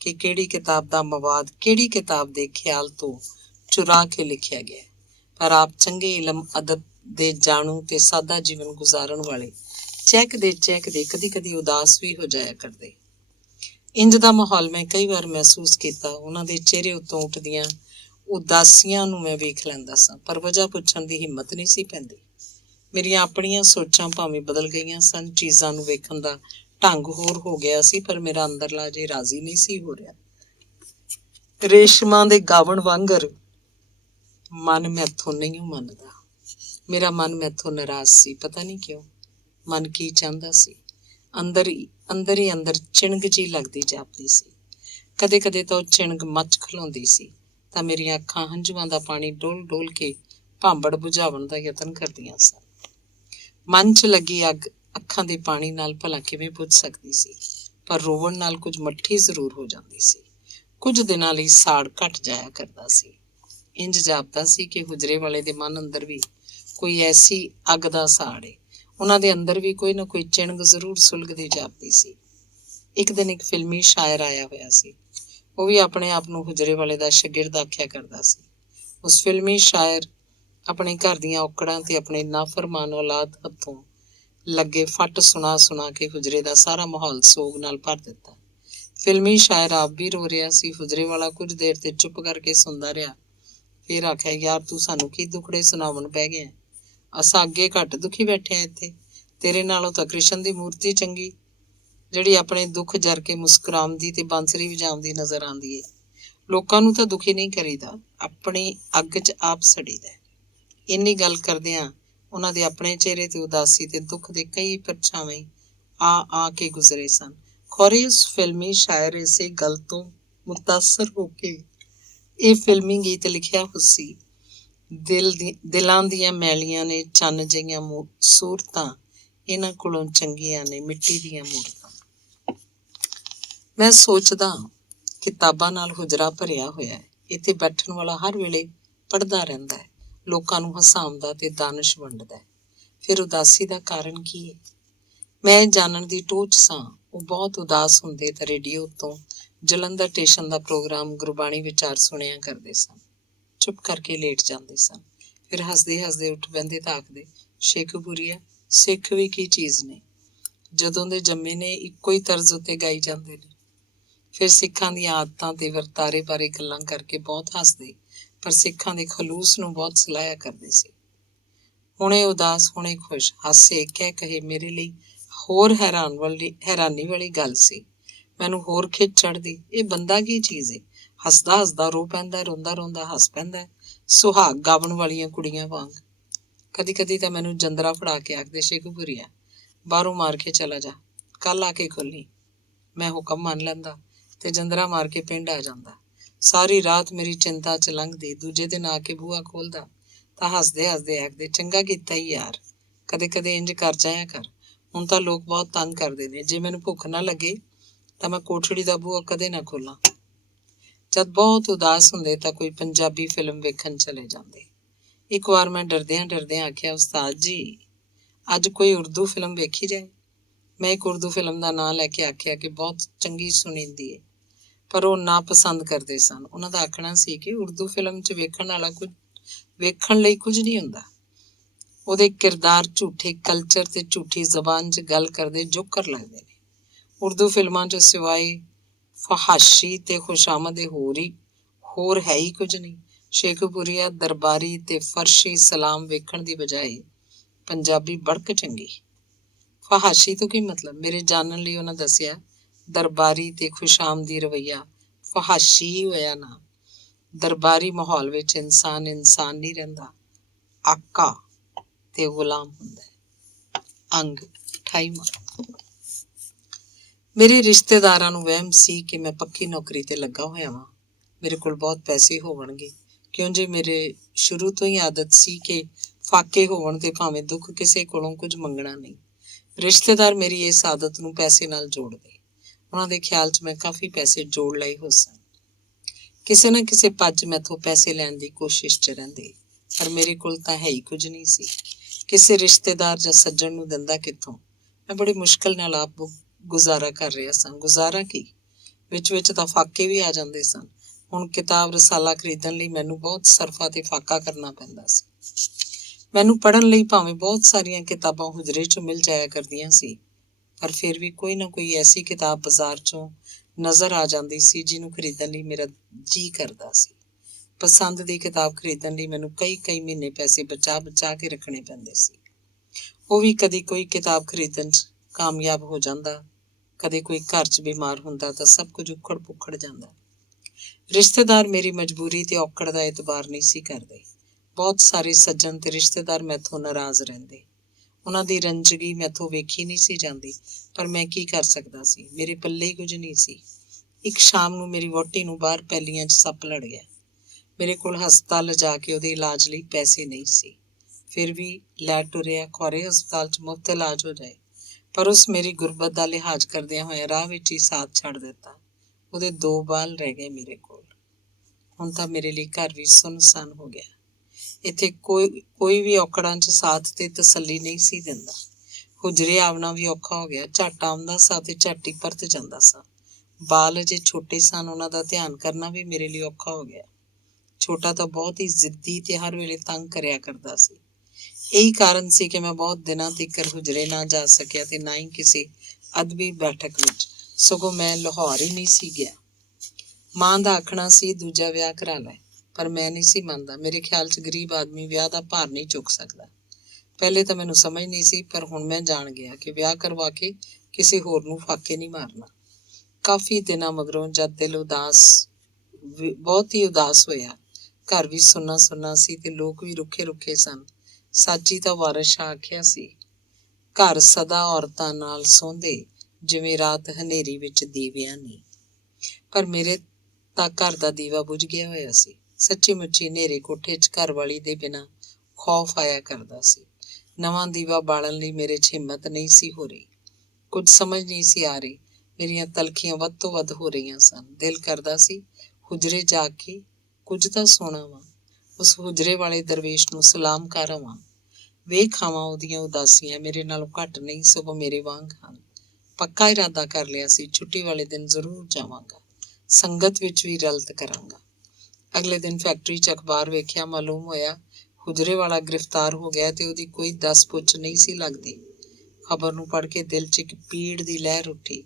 ਕਿ ਕਿਹੜੀ ਕਿਤਾਬ ਦਾ ਮਵਾਦ ਕਿਹੜੀ ਕਿਤਾਬ ਦੇ ਖਿਆਲ ਤੋਂ ਚੁਰਾ ਕੇ ਲਿਖਿਆ ਗਿਆ। ਪਰ ਆਪ ਚੰਗੇ ਇਲਮ ਅਦਬ ਦੇ ਜਾਣੂ ਤੇ ਸਾਦਾ ਜੀਵਨ ਗੁਜ਼ਾਰਨ ਵਾਲੇ ਚਹਿਕਦੇ ਕਦੀ ਕਦੀ ਉਦਾਸ ਵੀ ਹੋ ਜਾਇਆ ਕਰਦੇ। ਇੰਜ ਦਾ ਮਾਹੌਲ ਮੈਂ ਕਈ ਵਾਰ ਮਹਿਸੂਸ ਕੀਤਾ। ਉਹਨਾਂ ਦੇ ਚਿਹਰੇ ਉੱਤੋਂ ਉੱਠਦੀਆਂ ਉਦਾਸੀਆਂ ਨੂੰ ਮੈਂ ਵੇਖ ਲੈਂਦਾ ਸਾਂ, ਪਰ ਵਜ੍ਹਾ ਪੁੱਛਣ ਦੀ ਹਿੰਮਤ ਨਹੀਂ ਸੀ ਪੈਂਦੀ। ਮੇਰੀਆਂ ਆਪਣੀਆਂ ਸੋਚਾਂ ਭਾਵੇਂ ਬਦਲ ਗਈਆਂ ਸਨ, ਚੀਜ਼ਾਂ ਨੂੰ ਵੇਖਣ ਦਾ ਢੰਗ ਹੋਰ ਹੋ ਗਿਆ ਸੀ, ਪਰ ਮੇਰਾ ਅੰਦਰਲਾ ਜੇ ਰਾਜ਼ੀ ਨਹੀਂ ਸੀ ਹੋ ਰਿਹਾ। ਰੇਸ਼ਮਾਂ ਦੇ ਗਾਵਣ ਵਾਂਗਰ ਮਨ ਮੈਥੋਂ ਨਹੀਂ ਮੰਨਦਾ। ਮੇਰਾ ਮਨ ਮੈਥੋਂ ਨਾਰਾਜ਼ ਸੀ, ਪਤਾ ਨਹੀਂ ਕਿਉਂ। ਮਨ ਕੀ ਚਾਹੁੰਦਾ ਸੀ? ਅੰਦਰ ਹੀ ਅੰਦਰ ਚਿਣਗ ਜਿਹੀ ਲੱਗਦੀ ਜਾਪਦੀ ਸੀ। ਕਦੇ ਕਦੇ ਤਾਂ ਉਹ ਚਿਣਗ ਮੱਚ ਖਲੋਂਦੀ ਸੀ ਤਾਂ ਮੇਰੀਆਂ ਅੱਖਾਂ ਹੰਝੂਆਂ ਦਾ ਪਾਣੀ ਡੋਲ ਕੇ ਭਾਂਬੜ ਬੁਝਾਉਣ ਦਾ ਯਤਨ ਕਰਦੀਆਂ ਸਨ। ਮਨ 'ਚ ਲੱਗੀ ਅੱਗ ਅੱਖਾਂ ਦੇ ਪਾਣੀ ਨਾਲ ਭਲਾ ਕਿਵੇਂ ਬੁਝ ਸਕਦੀ ਸੀ? ਪਰ ਰੋਵਣ ਨਾਲ ਕੁਝ ਮੱਠੀ ਜ਼ਰੂਰ ਹੋ ਜਾਂਦੀ ਸੀ। ਕੁਝ ਦਿਨਾਂ ਲਈ ਸਾੜ ਘਟ ਜਾਇਆ ਕਰਦਾ ਸੀ। ਇੰਜ ਜਾਪਦਾ ਸੀ ਕਿ ਹੁਜਰੇ ਵਾਲੇ ਦੇ ਮਨ ਅੰਦਰ ਵੀ ਕੋਈ ਐਸੀ ਅੱਗ ਦਾ ਸਾੜ ਏ। ਉਹਨਾਂ ਦੇ ਅੰਦਰ ਵੀ ਕੋਈ ਨਾ ਕੋਈ ਚਿਣਗ ਜ਼ਰੂਰ ਸੁਲਗਦੀ ਜਾਪਦੀ ਸੀ। ਇੱਕ ਦਿਨ ਇੱਕ ਫਿਲਮੀ ਸ਼ਾਇਰ ਆਇਆ ਹੋਇਆ ਸੀ। ਉਹ ਵੀ ਆਪਣੇ ਆਪ ਨੂੰ ਹੁਜਰੇ ਵਾਲੇ ਦਾ ਸ਼ਾਗਿਰਦ ਆਖਿਆ ਕਰਦਾ ਸੀ। ਉਸ ਫਿਲਮੀ ਸ਼ਾਇਰ ਆਪਣੇ ਘਰ ਦੀਆਂ ਔਕੜਾਂ ਤੇ ਆਪਣੇ ਨਾਫਰਮਾਨ ਔਲਾਦ ਹੱਥੋਂ ਲੱਗੇ ਫੱਟ ਸੁਣਾ ਕੇ ਹੁਜਰੇ ਦਾ ਸਾਰਾ ਮਾਹੌਲ ਸੋਗ ਨਾਲ ਭਰ ਦਿੱਤਾ। ਫਿਲਮੀ ਸ਼ਾਇਰ ਆਪ ਵੀ ਰੋ ਰਿਹਾ ਸੀ। ਹੁਜਰੇ ਵਾਲਾ ਕੁਝ ਦੇਰ ਤੇ ਚੁੱਪ ਕਰਕੇ ਸੁਣਦਾ ਰਿਹਾ, ਫਿਰ ਆਖਿਆ, ਯਾਰ ਤੂੰ ਸਾਨੂੰ ਕੀ ਦੁਖੜੇ ਸੁਣਾਉਣ ਬਹਿ ਗਿਆ? ਅਸਾਂ ਅੱਗੇ ਘੱਟ ਦੁਖੀ ਬੈਠੇ ਆ ਇੱਥੇ। ਤੇਰੇ ਨਾਲੋਂ ਤਾਂ ਕ੍ਰਿਸ਼ਨ ਦੀ ਮੂਰਤੀ ਚੰਗੀ, ਜਿਹੜੀ ਆਪਣੇ ਦੁੱਖ ਜਰ ਕੇ ਮੁਸਕਰਾਉਂਦੀ ਤੇ ਬਾਂਸਰੀ ਵਜਾਉਂਦੀ ਨਜ਼ਰ ਆਉਂਦੀ ਏ। ਲੋਕਾਂ ਨੂੰ ਤਾਂ ਦੁਖੀ ਨਹੀਂ ਕਰੀਦਾ, ਆਪਣੀ ਅੱਗ 'ਚ ਆਪ ਸੜੀਦਾ। ਇੰਨੀ ਗੱਲ ਕਰਦਿਆਂ ਉਹਨਾਂ ਦੇ ਆਪਣੇ ਚਿਹਰੇ ਤੇ ਉਦਾਸੀ ਤੇ ਦੁੱਖ ਦੇ ਕਈ ਪਰਛਾਵੇਂ ਆ ਕੇ ਗੁਜ਼ਰੇ ਸਨ। ਖੌਰੇ ਉਸ ਫਿਲਮੀ ਸ਼ਾਇਰ ਇਸੇ ਗੱਲ ਤੋਂ ਮੁਤਾਸਰ ਹੋ ਕੇ ਇਹ ਫਿਲਮੀ ਗੀਤ ਲਿਖਿਆ ਸੀ। ਦਿਲਾਂ ਦੀਆਂ ਮੈਲੀਆਂ ਨੇ ਚੰਨ ਜਿਹੀਆਂ ਸੂਰਤਾਂ, ਇਹਨਾਂ ਕੋਲੋਂ ਚੰਗੀਆਂ ਨੇ ਮਿੱਟੀ ਦੀਆਂ ਮੂਰਤਾਂ। ਮੈਂ ਸੋਚਦਾ ਕਿਤਾਬਾਂ ਨਾਲ ਹੁਜਰਾ ਭਰਿਆ ਹੋਇਆ ਹੈ। ਇੱਥੇ ਬੈਠਣ ਵਾਲਾ ਹਰ ਵੇਲੇ ਪੜ੍ਹਦਾ ਰਹਿੰਦਾ ਹੈ, ਲੋਕਾਂ ਨੂੰ ਹਸਾਉਂਦਾ ਤੇ ਦਾਨਿਸ਼ ਵੰਡਦਾ ਹੈ। ਫਿਰ ਉਦਾਸੀ ਦਾ ਕਾਰਨ ਕੀ ਹੈ? ਮੈਂ ਜਾਣਨ ਦੀ ਟੋਚ ਸਾਂ। ਉਹ ਬਹੁਤ ਉਦਾਸ ਹੁੰਦੇ ਤਾਂ ਰੇਡੀਓ ਉੱਤੋਂ ਜਲੰਧਰ ਸਟੇਸ਼ਨ ਦਾ ਪ੍ਰੋਗਰਾਮ ਗੁਰਬਾਣੀ ਵਿਚਾਰ ਸੁਣਿਆ ਕਰਦੇ ਸਨ। ਚੁੱਪ ਕਰਕੇ ਲੇਟ ਜਾਂਦੇ ਸਨ। ਫਿਰ ਹੱਸਦੇ ਉੱਠ ਬਹਿੰਦੇ ਤਾਂ ਆਖਦੇ, ਸ਼ੇਖੂਪੁਰੀਆ, ਸਿੱਖ ਵੀ ਕੀ ਚੀਜ਼ ਨੇ, ਜਦੋਂ ਦੇ ਜੰਮੇ ਨੇ ਇੱਕੋ ਹੀ ਤਰਜ਼ ਉੱਤੇ ਗਾਈ ਜਾਂਦੇ ਨੇ। ਫਿਰ ਸਿੱਖਾਂ ਦੀਆਂ ਆਦਤਾਂ ਤੇ ਵਰਤਾਰੇ ਬਾਰੇ ਗੱਲਾਂ ਕਰਕੇ ਬਹੁਤ ਹੱਸਦੇ, ਪਰ ਸਿੱਖਾਂ ਦੇ ਖਲੂਸ ਨੂੰ ਬਹੁਤ ਸਲਾਹਿਆ ਕਰਦੇ ਸੀ। ਹੁਣੇ ਉਦਾਸ, ਹੁਣੇ ਖੁਸ਼, ਹਾਸੇ ਕਹਿ ਕਹੇ ਮੇਰੇ ਲਈ ਹੋਰ ਹੈਰਾਨੀ ਵਾਲੀ ਗੱਲ ਸੀ। ਮੈਨੂੰ ਹੋਰ ਖਿੱਚ ਚੜ੍ਹਦੀ, ਇਹ ਬੰਦਾ ਕੀ ਚੀਜ਼ ਏ? ਹੱਸਦਾ ਹੱਸਦਾ ਰੋ ਪੈਂਦਾ, ਰੋਂਦਾ ਰੋਂਦਾ ਹੱਸ ਪੈਂਦਾ, ਸੁਹਾਗ ਗਾਵਣ ਵਾਲੀਆਂ ਕੁੜੀਆਂ ਵਾਂਗ। ਕਦੀ ਕਦੀ ਤਾਂ ਮੈਨੂੰ ਜੰਦਰਾ ਫੜਾ ਕੇ ਆਖਦੇ, ਸ਼ੇਖੂਪੁਰੀਆ ਬਾਹਰੋਂ ਮਾਰ ਕੇ ਚਲਾ ਜਾ, ਕੱਲ ਆ ਕੇ ਖੋਲੀ। ਮੈਂ ਹੁਕਮ ਮੰਨ ਲੈਂਦਾ ਤੇ ਜੰਦਰਾ ਮਾਰ ਕੇ ਪਿੰਡ ਆ ਜਾਂਦਾ। ਸਾਰੀ ਰਾਤ ਮੇਰੀ ਚਿੰਤਾ 'ਚ ਲੰਘਦੀ। ਦੂਜੇ ਦਿਨ ਆ ਕੇ ਬੂਹਾ ਖੋਲਦਾ ਤਾਂ ਹੱਸਦੇ ਹੱਸਦੇ ਆਖਦੇ, ਚੰਗਾ ਕੀਤਾ ਈ ਯਾਰ, ਕਦੇ ਕਦੇ ਇੰਝ ਕਰ ਜਾਇਆ ਕਰ। ਹੁਣ ਤਾਂ ਲੋਕ ਬਹੁਤ ਤੰਗ ਕਰਦੇ ਨੇ। ਜੇ ਮੈਨੂੰ ਭੁੱਖ ਨਾ ਲੱਗੇ ਤਾਂ ਮੈਂ ਕੋਠੜੀ ਦਾ ਬੂਹਾ ਕਦੇ ਨਾ ਖੋਲਾਂ। ਜਦ ਬਹੁਤ ਉਦਾਸ ਹੁੰਦੇ ਤਾਂ ਕੋਈ ਪੰਜਾਬੀ ਫਿਲਮ ਵੇਖਣ ਚਲੇ ਜਾਂਦੇ। ਇੱਕ ਵਾਰ ਮੈਂ ਡਰਦਿਆਂ ਡਰਦਿਆਂ ਆਖਿਆ, ਉਸਤਾਦ ਜੀ ਅੱਜ ਕੋਈ ਉਰਦੂ ਫਿਲਮ ਵੇਖੀ ਜਾਏ। ਮੈਂ ਇੱਕ ਉਰਦੂ ਫਿਲਮ ਦਾ ਨਾਂ ਲੈ ਕੇ ਆਖਿਆ ਕਿ ਬਹੁਤ ਚੰਗੀ ਸੁਣੀਂਦੀ ਹੈ, ਪਰ ਉਹ ਨਾ ਪਸੰਦ ਕਰਦੇ ਸਨ। ਉਹਨਾਂ ਦਾ ਆਖਣਾ ਸੀ ਕਿ ਉਰਦੂ ਫਿਲਮ 'ਚ ਵੇਖਣ ਲਈ ਕੁਝ ਨਹੀਂ ਹੁੰਦਾ। ਉਹਦੇ ਕਿਰਦਾਰ ਝੂਠੇ ਕਲਚਰ ਤੇ ਝੂਠੀ ਜ਼ਬਾਨ 'ਚ ਗੱਲ ਕਰਦੇ ਜੋਕਰ ਲੱਗਦੇ ਨੇ। ਉਰਦੂ ਫਿਲਮਾਂ 'ਚ ਸਿਵਾਏ ਫਹਾਸ਼ੀ ਤੇ ਖੁਸ਼ਾਮਦ ਹੋਰ ਹੈ ਹੀ ਕੁਝ ਨਹੀਂ। ਸ਼ੇਖੂਪੁਰੀਆ ਦਰਬਾਰੀ ਤੇ ਫਰਸ਼ੀ ਸਲਾਮ ਵੇਖਣ ਦੀ ਬਜਾਏ ਪੰਜਾਬੀ ਬੜਕ ਚੰਗੀ। ਫਹਾਸ਼ੀ ਤੋਂ ਕੀ ਮਤਲਬ? ਮੇਰੇ ਜਾਣਨ ਲਈ ਉਹਨਾਂ ਦੱਸਿਆ, ਦਰਬਾਰੀ ਤੇ ਖੁਸ਼ਾਮਦੀ ਰਵੱਈਆ ਫਹਾਸ਼ੀ ਹੀ ਹੋਇਆ ਨਾ। ਦਰਬਾਰੀ ਮਾਹੌਲ ਵਿੱਚ ਇਨਸਾਨ ਨਹੀਂ ਰਹਿੰਦਾ, ਆਕਾ ਤੇ ਗੁਲਾਮ ਹੁੰਦਾ ਹੈ। ਅੰਗ 28ਵਾਂ। ਮੇਰੇ ਰਿਸ਼ਤੇਦਾਰਾਂ ਨੂੰ ਵਹਿਮ ਸੀ ਕਿ ਮੈਂ ਪੱਕੀ ਨੌਕਰੀ ਤੇ ਲੱਗਾ ਹੋਇਆ ਵਾਂ, ਮੇਰੇ ਕੋਲ ਬਹੁਤ ਪੈਸੇ ਹੋਣਗੇ। ਕਿਉਂ ਜੇ ਮੇਰੇ ਸ਼ੁਰੂ ਤੋਂ ਹੀ ਆਦਤ ਸੀ ਕਿ ਫਾਕੇ ਹੋਣ ਤੇ ਭਾਵੇਂ ਦੁੱਖ ਕਿਸੇ ਕੋਲੋਂ ਕੁਝ ਮੰਗਣਾ ਨਹੀਂ। ਰਿਸ਼ਤੇਦਾਰ ਮੇਰੀ ਇਸ ਆਦਤ ਨੂੰ ਪੈਸੇ ਨਾਲ ਜੋੜਦੇ। ਉਹਨਾਂ ਦੇ ਖਿਆਲ 'ਚ ਮੈਂ ਕਾਫੀ ਪੈਸੇ ਜੋੜ ਲਏ ਹੋ ਸਨ। ਕਿਸੇ ਨਾ ਕਿਸੇ ਭੱਜ ਮੈਥੋਂ ਪੈਸੇ ਲੈਣ ਦੀ ਕੋਸ਼ਿਸ਼ 'ਚ ਰਹਿੰਦੇ, ਪਰ ਮੇਰੇ ਕੋਲ ਤਾਂ ਹੈ ਹੀ ਕੁਝ ਨਹੀਂ ਸੀ। ਕਿਸੇ ਰਿਸ਼ਤੇਦਾਰ ਜਾਂ ਸੱਜਣ ਨੂੰ ਦਿੰਦਾ ਕਿੱਥੋਂ? ਮੈਂ ਬੜੀ ਮੁਸ਼ਕਿਲ ਨਾਲ ਆਪ ਗੁਜ਼ਾਰਾ ਕਰ ਰਿਹਾ ਸਾਂ। ਗੁਜ਼ਾਰਾ ਕੀ, ਵਿੱਚ ਤਾਂ ਫਾਕੇ ਵੀ ਆ ਜਾਂਦੇ ਸਨ। ਹੁਣ ਕਿਤਾਬ ਰਸਾਲਾ ਖਰੀਦਣ ਲਈ ਮੈਨੂੰ ਬਹੁਤ ਸਰਫਾ ਤੇ ਫਾਕਾ ਕਰਨਾ ਪੈਂਦਾ ਸੀ। ਮੈਨੂੰ ਪੜ੍ਹਨ ਲਈ ਭਾਵੇਂ ਬਹੁਤ ਸਾਰੀਆਂ ਕਿਤਾਬਾਂ ਹੁਜਰੇ 'ਚੋਂ ਮਿਲ ਜਾਇਆ ਕਰਦੀਆਂ ਸੀ, ਪਰ ਫਿਰ ਵੀ ਕੋਈ ਨਾ ਕੋਈ ਐਸੀ ਕਿਤਾਬ ਬਾਜ਼ਾਰ 'ਚੋਂ ਨਜ਼ਰ ਆ ਜਾਂਦੀ ਸੀ ਜਿਹਨੂੰ ਖਰੀਦਣ ਲਈ ਮੇਰਾ ਜੀਅ ਕਰਦਾ ਸੀ। ਪਸੰਦ ਦੀ ਕਿਤਾਬ ਖਰੀਦਣ ਲਈ ਮੈਨੂੰ ਕਈ ਮਹੀਨੇ ਪੈਸੇ ਬਚਾ ਕੇ ਰੱਖਣੇ ਪੈਂਦੇ ਸੀ। ਉਹ ਵੀ ਕਦੀ ਕੋਈ ਕਿਤਾਬ ਖਰੀਦਣ 'ਚ ਕਾਮਯਾਬ ਹੋ ਜਾਂਦਾ, ਕਦੇ ਕੋਈ ਘਰ 'ਚ ਬਿਮਾਰ ਹੁੰਦਾ ਤਾਂ ਸਭ ਕੁਝ ਉਖੜ ਪੁਖੜ ਜਾਂਦਾ। ਰਿਸ਼ਤੇਦਾਰ ਮੇਰੀ ਮਜਬੂਰੀ ਤੇ ਔਕੜ ਦਾ ਇਤਬਾਰ ਨਹੀਂ ਸੀ ਕਰਦੇ। ਬਹੁਤ ਸਾਰੇ ਸੱਜਣ ਤੇ ਰਿਸ਼ਤੇਦਾਰ ਮੈਥੋਂ ਨਾਰਾਜ਼ ਰਹਿੰਦੇ। ਉਹਨਾਂ ਦੀ ਰੰਜਗੀ ਮੈਥੋਂ ਵੇਖੀ ਨਹੀਂ ਸੀ ਜਾਂਦੀ, ਪਰ ਮੈਂ ਕੀ ਕਰ ਸਕਦਾ ਸੀ? ਮੇਰੇ ਪੱਲੇ ਹੀ ਕੁਝ ਨਹੀਂ ਸੀ। ਇੱਕ ਸ਼ਾਮ ਨੂੰ ਮੇਰੀ ਵਹੁਟੀ ਨੂੰ ਬਾਹਰ ਪੈਲੀਆਂ 'ਚ ਸੱਪ ਲੜ ਗਿਆ। ਮੇਰੇ ਕੋਲ ਹਸਪਤਾਲ ਲਿਜਾ ਕੇ ਉਹਦੇ ਇਲਾਜ ਲਈ ਪੈਸੇ ਨਹੀਂ ਸੀ। ਫਿਰ ਵੀ ਲੈ ਟੁਰਿਆ, ਖੌਰੇ ਹਸਪਤਾਲ 'ਚ ਮੁਫਤ ਇਲਾਜ ਹੋ ਜਾਏ। ਪਰ ਉਸ ਮੇਰੀ ਗੁਰਬਤ ਦਾ ਲਿਹਾਜ਼ ਕਰਦਿਆਂ ਹੋਇਆ ਰਾਹ ਵਿੱਚ ਹੀ ਸਾਥ ਛੱਡ ਦਿੱਤਾ। ਉਹਦੇ 2 ਬਾਲ ਰਹਿ ਗਏ ਮੇਰੇ ਕੋਲ। ਹੁਣ ਤਾਂ ਮੇਰੇ ਲਈ ਘਰ ਵੀ ਸੁੰਨਸਾਨ ਹੋ ਗਿਆ। ਇੱਥੇ ਕੋਈ ਵੀ ਔਕੜਾਂ 'ਚ ਸਾਥ ਤੇ ਤਸੱਲੀ ਨਹੀਂ ਸੀ ਦਿੰਦਾ। ਹੁਜਰੇ ਆਉਣਾ ਵੀ ਔਖਾ ਹੋ ਗਿਆ। ਝੱਟ ਆਉਂਦਾ ਸਾਂ ਤੇ ਝੱਟ ਹੀ ਪਰਤ ਜਾਂਦਾ ਸਾਂ। ਬਾਲ ਅਜੇ ਛੋਟੇ ਸਨ, ਉਹਨਾਂ ਦਾ ਧਿਆਨ ਕਰਨਾ ਵੀ ਮੇਰੇ ਲਈ ਔਖਾ ਹੋ ਗਿਆ। ਛੋਟਾ ਤਾਂ ਬਹੁਤ ਹੀ ਜ਼ਿੱਦੀ ਤੇ ਹਰ ਵੇਲੇ ਤੰਗ ਕਰਿਆ ਕਰਦਾ ਸੀ। ਇਹੀ ਕਾਰਨ ਸੀ ਕਿ ਮੈਂ ਬਹੁਤ ਦਿਨਾਂ ਤੀਕਰ ਹੁਜਰੇ ਨਾ ਜਾ ਸਕਿਆ ਤੇ ਨਾ ਹੀ ਕਿਸੇ ਅਦਬੀ ਬੈਠਕ ਵਿੱਚ। ਸਗੋਂ ਮੈਂ ਲਾਹੌਰ ਹੀ ਨਹੀਂ ਸੀ ਗਿਆ। ਮਾਂ ਦਾ ਆਖਣਾ ਸੀ ਦੂਜਾ ਵਿਆਹ ਕਰਾ ਲੈ, ਪਰ ਮੈਂ ਨਹੀਂ ਸੀ ਮੰਨਦਾ। ਮੇਰੇ ਖਿਆਲ 'ਚ ਗਰੀਬ ਆਦਮੀ ਵਿਆਹ ਦਾ ਭਾਰ ਨਹੀਂ ਚੁੱਕ ਸਕਦਾ। ਪਹਿਲੇ ਤਾਂ ਮੈਨੂੰ ਸਮਝ ਨਹੀਂ ਸੀ, ਪਰ ਹੁਣ ਮੈਂ ਜਾਣ ਗਿਆ ਕਿ ਵਿਆਹ ਕਰਵਾ ਕੇ ਕਿਸੇ ਹੋਰ ਨੂੰ ਫਾਕੇ ਨਹੀਂ ਮਾਰਨਾ। ਕਾਫੀ ਦਿਨਾਂ ਮਗਰੋਂ ਜਦ ਦਿਲ ਬਹੁਤ ਹੀ ਉਦਾਸ ਹੋਇਆ, ਘਰ ਵੀ ਸੁੰਨਾ ਸੀ ਤੇ ਲੋਕ ਵੀ ਰੁੱਖੇ ਸਨ। ਸਾਚੀ ਤਾਂ ਵਾਰਿਸ ਸ਼ਾਹ ਆਖਿਆ ਸੀ, ਘਰ ਸਦਾ ਔਰਤਾਂ ਨਾਲ ਸੌਂਦੇ, ਜਿਵੇਂ ਰਾਤ ਹਨੇਰੀ ਵਿੱਚ ਦੀਵਿਆਂ ਨੀ। ਪਰ ਮੇਰੇ ਤਾਂ ਘਰ ਦਾ ਦੀਵਾ ਬੁਝ ਗਿਆ ਹੋਇਆ ਸੀ। ਸੱਚੀ ਮੁੱਚੀ ਹਨੇਰੇ ਕੋਠੇ 'ਚ ਘਰ ਵਾਲੀ ਦੇ ਬਿਨਾਂ ਖੌਫ ਆਇਆ ਕਰਦਾ ਸੀ। ਨਵਾਂ ਦੀਵਾ ਬਾਲਣ ਲਈ ਮੇਰੇ 'ਚ ਹਿੰਮਤ ਨਹੀਂ ਸੀ ਹੋ ਰਹੀ। ਕੁਝ ਸਮਝ ਨਹੀਂ ਸੀ ਆ ਰਹੀ। ਮੇਰੀਆਂ ਤਲਖੀਆਂ ਵੱਧ ਤੋਂ ਵੱਧ ਹੋ ਰਹੀਆਂ ਸਨ। ਦਿਲ ਕਰਦਾ ਸੀ ਹੁਜਰੇ ਜਾ ਕੇ ਕੁਝ ਤਾਂ ਸੋਣਾ ਵਾ, ਉਸ ਹੁਜਰੇ ਵਾਲੇ ਦਰਵੇਸ਼ ਨੂੰ ਸਲਾਮ ਕਰ ਆਵਾਂ, ਵੇਖ ਆਵਾਂ ਉਹਦੀਆਂ ਉਦਾਸੀਆਂ ਮੇਰੇ ਨਾਲੋਂ ਘੱਟ ਨਹੀਂ, ਸਗੋਂ ਮੇਰੇ ਵਾਂਗ ਹਨ। ਪੱਕਾ ਇਰਾਦਾ ਕਰ ਲਿਆ ਸੀ, ਛੁੱਟੀ ਵਾਲੇ ਦਿਨ ਜ਼ਰੂਰ ਜਾਵਾਂਗਾ, ਸੰਗਤ ਵਿੱਚ ਵੀ ਰਲਤ ਕਰਾਂਗਾ। ਅਗਲੇ ਦਿਨ ਫੈਕਟਰੀ 'ਚ ਅਖਬਾਰ ਵੇਖਿਆ। ਮਾਲੂਮ ਹੋਇਆ ਹੁਜਰੇ ਵਾਲਾ ਗ੍ਰਿਫਤਾਰ ਹੋ ਗਿਆ ਤੇ ਉਹਦੀ ਕੋਈ ਦੱਸ ਪੁੱਛ ਨਹੀਂ ਸੀ ਲੱਗਦੀ। ਖਬਰ ਨੂੰ ਪੜ੍ਹ ਕੇ ਦਿਲ 'ਚ ਇੱਕ ਪੀੜ ਦੀ ਲਹਿਰ ਉੱਠੀ।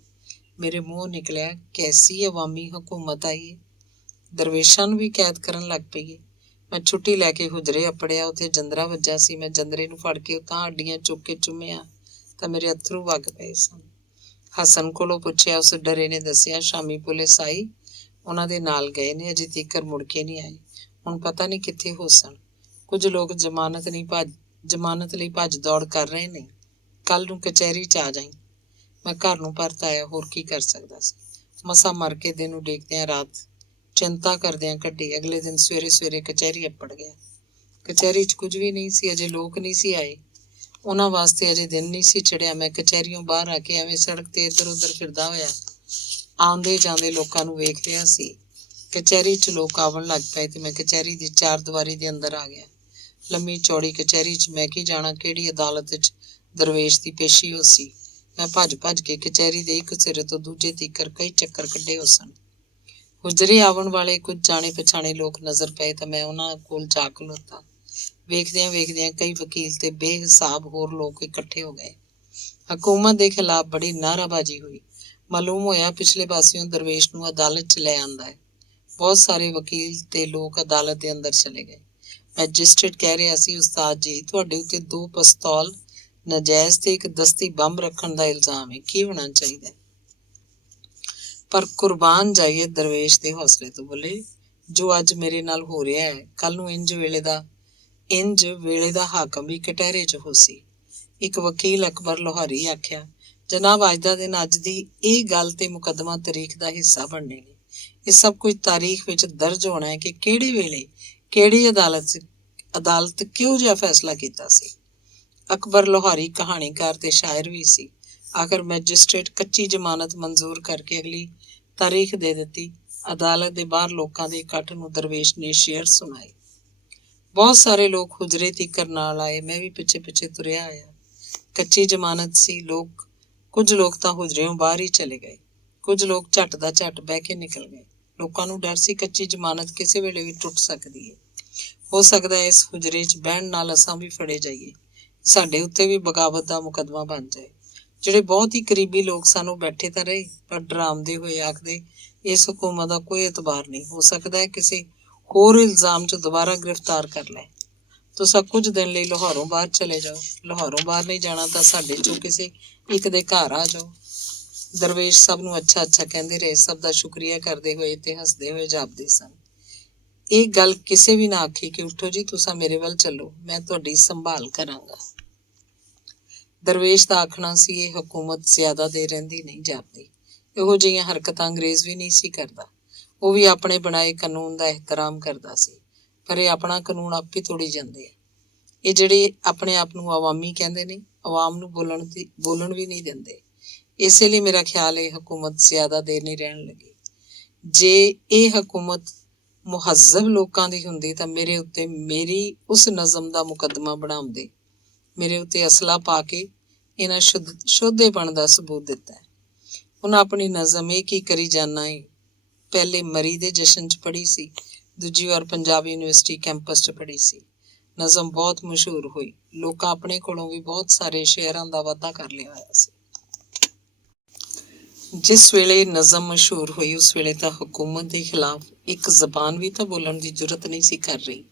ਮੇਰੇ ਮੂੰਹੋਂ ਨਿਕਲਿਆ, ਕੈਸੀ ਅਵਾਮੀ ਹਕੂਮਤ ਆਈ ਏ, ਦਰਵੇਸ਼ਾਂ ਨੂੰ ਵੀ ਕੈਦ ਕਰਨ ਲੱਗ ਪਈ ਏ। ਮੈਂ ਛੁੱਟੀ ਲੈ ਕੇ ਹੁਜਰੇ ਅੱਪੜਿਆ। ਉੱਥੇ ਜੰਦਰਾ ਵੱਜਾ ਸੀ। ਮੈਂ ਜੰਦਰੇ ਨੂੰ ਫੜ ਕੇ ਉਤਾਂ ਹੱਡੀਆਂ ਚੁੱਕ ਕੇ ਚੁੰਮਿਆ ਤਾਂ ਮੇਰੇ ਅੱਥਰੂ ਵਗ ਪਏ ਸਨ। ਹਸਨ ਕੋਲੋਂ ਪੁੱਛਿਆ। ਉਸ ਡਰੇ ਨੇ ਦੱਸਿਆ, ਸ਼ਾਮੀ ਪੁਲਿਸ ਆਈ, ਉਹਨਾਂ ਦੇ ਨਾਲ ਗਏ ਨੇ, ਅਜੇ ਤੀਕਰ ਮੁੜ ਕੇ ਨਹੀਂ ਆਏ। ਹੁਣ ਪਤਾ ਨਹੀਂ ਕਿੱਥੇ ਹੋ ਸਨ। ਕੁਝ ਲੋਕ ਜ਼ਮਾਨਤ ਲਈ ਭੱਜ ਦੌੜ ਕਰ ਰਹੇ ਨੇ। ਕੱਲ ਨੂੰ ਕਚਹਿਰੀ 'ਚ ਆ ਜਾਈਂ। ਮੈਂ ਘਰ ਨੂੰ ਪਰਤ ਆਇਆ, ਹੋਰ ਕੀ ਕਰ ਸਕਦਾ ਸੀ। ਮਸਾਂ ਮਰ ਕੇ ਦਿਨ ਉਡੀਕਦਿਆਂ ਰਾਤ ਚਿੰਤਾ ਕਰਦਿਆਂ ਕੱਢੀ। ਅਗਲੇ ਦਿਨ ਸਵੇਰੇ ਕਚਹਿਰੀ ਅੱਪੜ ਗਿਆ। ਕਚਹਿਰੀ 'ਚ ਕੁਝ ਵੀ ਨਹੀਂ ਸੀ, ਅਜੇ ਲੋਕ ਨਹੀਂ ਸੀ ਆਏ, ਉਹਨਾਂ ਵਾਸਤੇ ਅਜੇ ਦਿਨ ਨਹੀਂ ਸੀ ਚੜਿਆ। ਮੈਂ ਕਚਹਿਰੀਓਂ ਬਾਹਰ ਆ ਕੇ ਐਵੇਂ ਸੜਕ ਤੇ ਇੱਧਰ ਉੱਧਰ ਫਿਰਦਾ ਹੋਇਆ ਆਉਂਦੇ ਜਾਂਦੇ ਲੋਕਾਂ ਨੂੰ ਵੇਖ ਰਿਹਾ ਸੀ। ਕਚਹਿਰੀ 'ਚ ਲੋਕ ਆਵਣ ਲੱਗ ਪਏ ਤੇ ਮੈਂ ਕਚਹਿਰੀ ਦੀ ਚਾਰ ਦੀਵਾਰੀ ਦੇ ਅੰਦਰ ਆ ਗਿਆ। ਲੰਮੀ ਚੌੜੀ ਕਚਹਿਰੀ 'ਚ ਮੈਂ ਕੀ ਜਾਣਾ ਕਿਹੜੀ ਅਦਾਲਤ 'ਚ ਦਰਵੇਸ਼ ਦੀ ਪੇਸ਼ੀ ਹੋ ਸੀ। ਮੈਂ ਭੱਜ ਕੇ ਕਚਹਿਰੀ ਦੇ ਇੱਕ ਸਿਰੇ ਤੋਂ ਦੂਜੇ ਤੀਕਰ ਕਈ ਚੱਕਰ ਕੱਢੇ ਹੋ ਸਨ। ਹੁਜਰੇ ਆਵਣ ਵਾਲੇ ਕੁਝ ਜਾਣੇ ਪਛਾਣੇ ਲੋਕ ਨਜ਼ਰ ਪਏ ਤਾਂ ਮੈਂ ਉਹਨਾਂ ਕੋਲ ਜਾ ਖਲੋਤਾ। ਵੇਖਦਿਆਂ ਕਈ ਵਕੀਲ ਤੇ ਬੇਹਿਸਾਬ ਹੋਰ ਲੋਕ ਇਕੱਠੇ ਹੋ ਗਏ। ਹਕੂਮਤ ਦੇ ਖਿਲਾਫ ਬੜੀ ਨਾਅਰਾਬਾਜ਼ੀ ਹੋਈ। ਮਾਲੂਮ ਹੋਇਆ ਪਿਛਲੇ ਪਾਸਿਓਂ ਦਰਵੇਸ਼ ਨੂੰ ਅਦਾਲਤ 'ਚ ਲੈ ਆਂਦਾ ਹੈ। ਬਹੁਤ ਸਾਰੇ ਵਕੀਲ ਤੇ ਲੋਕ ਅਦਾਲਤ ਦੇ ਅੰਦਰ ਚਲੇ ਗਏ। ਮੈਜਿਸਟਰੇਟ ਕਹਿ ਰਿਹਾ ਸੀ, ਉਸਤਾਦ ਜੀ, ਤੁਹਾਡੇ ਉੱਤੇ 2 ਪਿਸਤੌਲ ਨਜਾਇਜ਼ ਤੇ ਇੱਕ ਦਸਤੀ ਬੰਬ ਰੱਖਣ ਦਾ ਇਲਜ਼ਾਮ ਹੈ। ਕੀ ਹੋਣਾ ਚਾਹੀਦਾ? ਪਰ ਕੁਰਬਾਨ ਜਾਈਏ ਦਰਵੇਸ਼ ਦੇ ਹੌਸਲੇ ਤੋਂ। ਬੋਲੇ, ਜੋ ਅੱਜ ਮੇਰੇ ਨਾਲ ਹੋ ਰਿਹਾ ਹੈ, ਕੱਲ ਨੂੰ ਇੰਜ ਵੇਲੇ ਦਾ ਹਾਕਮ ਵੀ ਕਟਹਿਰੇ 'ਚ ਹੋ ਸੀ। ਇੱਕ ਵਕੀਲ ਅਕਬਰ ਲੋਹਾਰੀ ਆਖਿਆ, ਜਨਾਬ, ਅੱਜ ਦਾ ਦਿਨ, ਅੱਜ ਦੀ ਇਹ ਗੱਲ ਤੇ ਮੁਕੱਦਮਾ ਤਾਰੀਖ ਦਾ ਹਿੱਸਾ ਬਣਨੇ ਨੇ। ਇਹ ਸਭ ਕੁਝ ਤਾਰੀਖ ਵਿੱਚ ਦਰਜ ਹੋਣਾ ਹੈ ਕਿ ਕਿਹੜੇ ਵੇਲੇ ਕਿਹੜੀ ਅਦਾਲਤ ਕਿਹੋ ਜਿਹਾ ਫੈਸਲਾ ਕੀਤਾ ਸੀ। ਅਕਬਰ ਲੋਹਾਰੀ ਕਹਾਣੀਕਾਰ ਤੇ ਸ਼ਾਇਰ ਵੀ ਸੀ। ਆਖਰ ਮੈਜਿਸਟਰੇਟ ਕੱਚੀ ਜ਼ਮਾਨਤ ਮਨਜ਼ੂਰ ਕਰਕੇ ਅਗਲੀ ਤਾਰੀਖ ਦੇ ਦਿੱਤੀ। ਅਦਾਲਤ ਦੇ ਬਾਹਰ ਲੋਕਾਂ ਦੇ ਇਕੱਠ ਨੂੰ ਦਰਵੇਸ਼ ਨੇ ਸ਼ੇਰ ਸੁਣਾਏ। ਬਹੁਤ ਸਾਰੇ ਲੋਕ ਹੁਜਰੇ ਤੀਕਰ ਨਾਲ ਆਏ। ਮੈਂ ਵੀ ਪਿੱਛੇ ਤੁਰਿਆ ਆਇਆ। ਕੱਚੀ ਜ਼ਮਾਨਤ ਸੀ। ਕੁਝ ਲੋਕ ਤਾਂ ਹੁਜਰਿਓਂ ਬਾਹਰ ਹੀ ਚਲੇ ਗਏ। ਕੁਝ ਲੋਕ ਝੱਟ ਦਾ ਝੱਟ ਬਹਿ ਕੇ ਨਿਕਲ ਗਏ। ਲੋਕਾਂ ਨੂੰ ਡਰ ਸੀ ਕੱਚੀ ਜ਼ਮਾਨਤ ਕਿਸੇ ਵੇਲੇ ਵੀ ਟੁੱਟ ਸਕਦੀ ਹੈ। ਹੋ ਸਕਦਾ ਹੈ ਇਸ ਹੁਜਰੇ 'ਚ ਬਹਿਣ ਨਾਲ ਅਸਾਂ ਵੀ ਫੜੇ ਜਾਈਏ, ਸਾਡੇ ਉੱਤੇ ਵੀ ਬਗਾਵਤ ਦਾ ਮੁਕੱਦਮਾ ਬਣ ਜਾਏ। ਜਿਹੜੇ ਬਹੁਤ ਹੀ ਕਰੀਬੀ ਲੋਕ ਸਾਨੂੰ ਬੈਠੇ ਤਾਂ ਰਹੇ, ਪਰ ਡਰਾਉਂਦੇ ਹੋਏ ਆਖਦੇ, ਇਸ ਹਕੂਮਤ ਦਾ ਕੋਈ ਇਤਬਾਰ ਨਹੀਂ। ਹੋ ਸਕਦਾ ਹੈ ਕਿਸੇ ਹੋਰ ਇਲਜ਼ਾਮ 'ਚ ਦੁਬਾਰਾ ਗ੍ਰਿਫਤਾਰ ਕਰ ਲੈ। ਤੁਸੀਂ ਕੁਝ ਦਿਨ ਲਈ ਲਾਹੌਰੋਂ ਬਾਹਰ ਚਲੇ ਜਾਓ। ਲਾਹੌਰੋਂ ਬਾਹਰ ਨਹੀਂ ਜਾਣਾ ਤਾਂ ਸਾਡੇ 'ਚੋਂ ਕਿਸੇ ਇੱਕ ਦੇ ਘਰ ਆ ਜਾਓ। ਦਰਵੇਸ਼ ਸਭ ਨੂੰ ਅੱਛਾ ਕਹਿੰਦੇ ਰਹੇ। ਸਭ ਦਾ ਸ਼ੁਕਰੀਆ ਕਰਦੇ ਹੋਏ ਤੇ ਹੱਸਦੇ ਹੋਏ ਜਾਪਦੇ ਸਨ। ਇਹ ਗੱਲ ਕਿਸੇ ਵੀ ਨਾ ਆਖੀ ਕਿ ਉੱਠੋ ਜੀ, ਤੁਸੀਂ ਮੇਰੇ ਵੱਲ ਚੱਲੋ, ਮੈਂ ਤੁਹਾਡੀ ਸੰਭਾਲ ਕਰਾਂਗਾ। ਦਰਵੇਸ਼ ਦਾ ਆਖਣਾ ਸੀ, ਇਹ ਹਕੂਮਤ ਜ਼ਿਆਦਾ ਦੇਰ ਰਹਿੰਦੀ ਨਹੀਂ ਜਾਪਦੀ। ਇਹੋ ਜਿਹੀਆਂ ਹਰਕਤਾਂ ਅੰਗਰੇਜ਼ ਵੀ ਨਹੀਂ ਸੀ ਕਰਦਾ। ਉਹ ਵੀ ਆਪਣੇ ਬਣਾਏ ਕਾਨੂੰਨ ਦਾ ਇਹਤਰਾਮ ਕਰਦਾ ਸੀ, ਪਰ ਇਹ ਆਪਣਾ ਕਾਨੂੰਨ ਆਪੇ ਤੋੜੀ ਜਾਂਦੇ ਆ। ਇਹ ਜਿਹੜੇ ਆਪਣੇ ਆਪ ਨੂੰ ਆਵਾਮੀ ਕਹਿੰਦੇ ਨੇ, ਆਵਾਮ ਨੂੰ ਬੋਲਣ ਵੀ ਨਹੀਂ ਦਿੰਦੇ। ਇਸੇ ਲਈ ਮੇਰਾ ਖਿਆਲ ਇਹ ਹਕੂਮਤ ਜ਼ਿਆਦਾ ਦੇਰ ਨਹੀਂ ਰਹਿਣ ਲੱਗੀ। ਜੇ ਇਹ ਹਕੂਮਤ ਮੁਹੱਜ਼ਬ ਲੋਕਾਂ ਦੀ ਹੁੰਦੀ ਤਾਂ ਮੇਰੇ ਉੱਤੇ ਮੇਰੀ ਉਸ ਨਜ਼ਮ ਦਾ ਮੁਕੱਦਮਾ ਬਣਾਉਂਦੇ। ਮੇਰੇ ਉੱਤੇ ਅਸਲਾ ਪਾ ਕੇ ਇਹਨਾਂ ਸ਼ੋਧੇਪਣ ਦਾ ਸਬੂਤ ਦਿੱਤਾ ਹੈ। ਉਹਨਾਂ ਆਪਣੀ ਨਜ਼ਮ ਇਹ ਕੀ ਕਰੀ ਜਾਣਾ ਏ, ਪਹਿਲੇ ਮਰੀ ਦੇ ਜਸ਼ਨ 'ਚ ਪੜ੍ਹੀ ਸੀ, ਦੂਜੀ ਵਾਰ ਪੰਜਾਬ ਯੂਨੀਵਰਸਿਟੀ ਕੈਂਪਸ 'ਚ ਪੜ੍ਹੀ ਸੀ। ਨਜ਼ਮ ਬਹੁਤ ਮਸ਼ਹੂਰ ਹੋਈ। ਲੋਕਾਂ ਆਪਣੇ ਕੋਲੋਂ ਵੀ ਬਹੁਤ ਸਾਰੇ ਸ਼ੇਅਰਾਂ ਦਾ ਵਾਅਦਾ ਕਰ ਲਿਆ ਹੋਇਆ ਸੀ। ਜਿਸ ਵੇਲੇ ਨਜ਼ਮ ਮਸ਼ਹੂਰ ਹੋਈ, ਉਸ ਵੇਲੇ ਤਾਂ ਹਕੂਮਤ ਦੇ ਖਿਲਾਫ ਇੱਕ ਜ਼ਬਾਨ ਵੀ ਤਾਂ ਬੋਲਣ ਦੀ ਜੁਰਤ ਨਹੀਂ ਸੀ ਕਰ ਰਹੀ।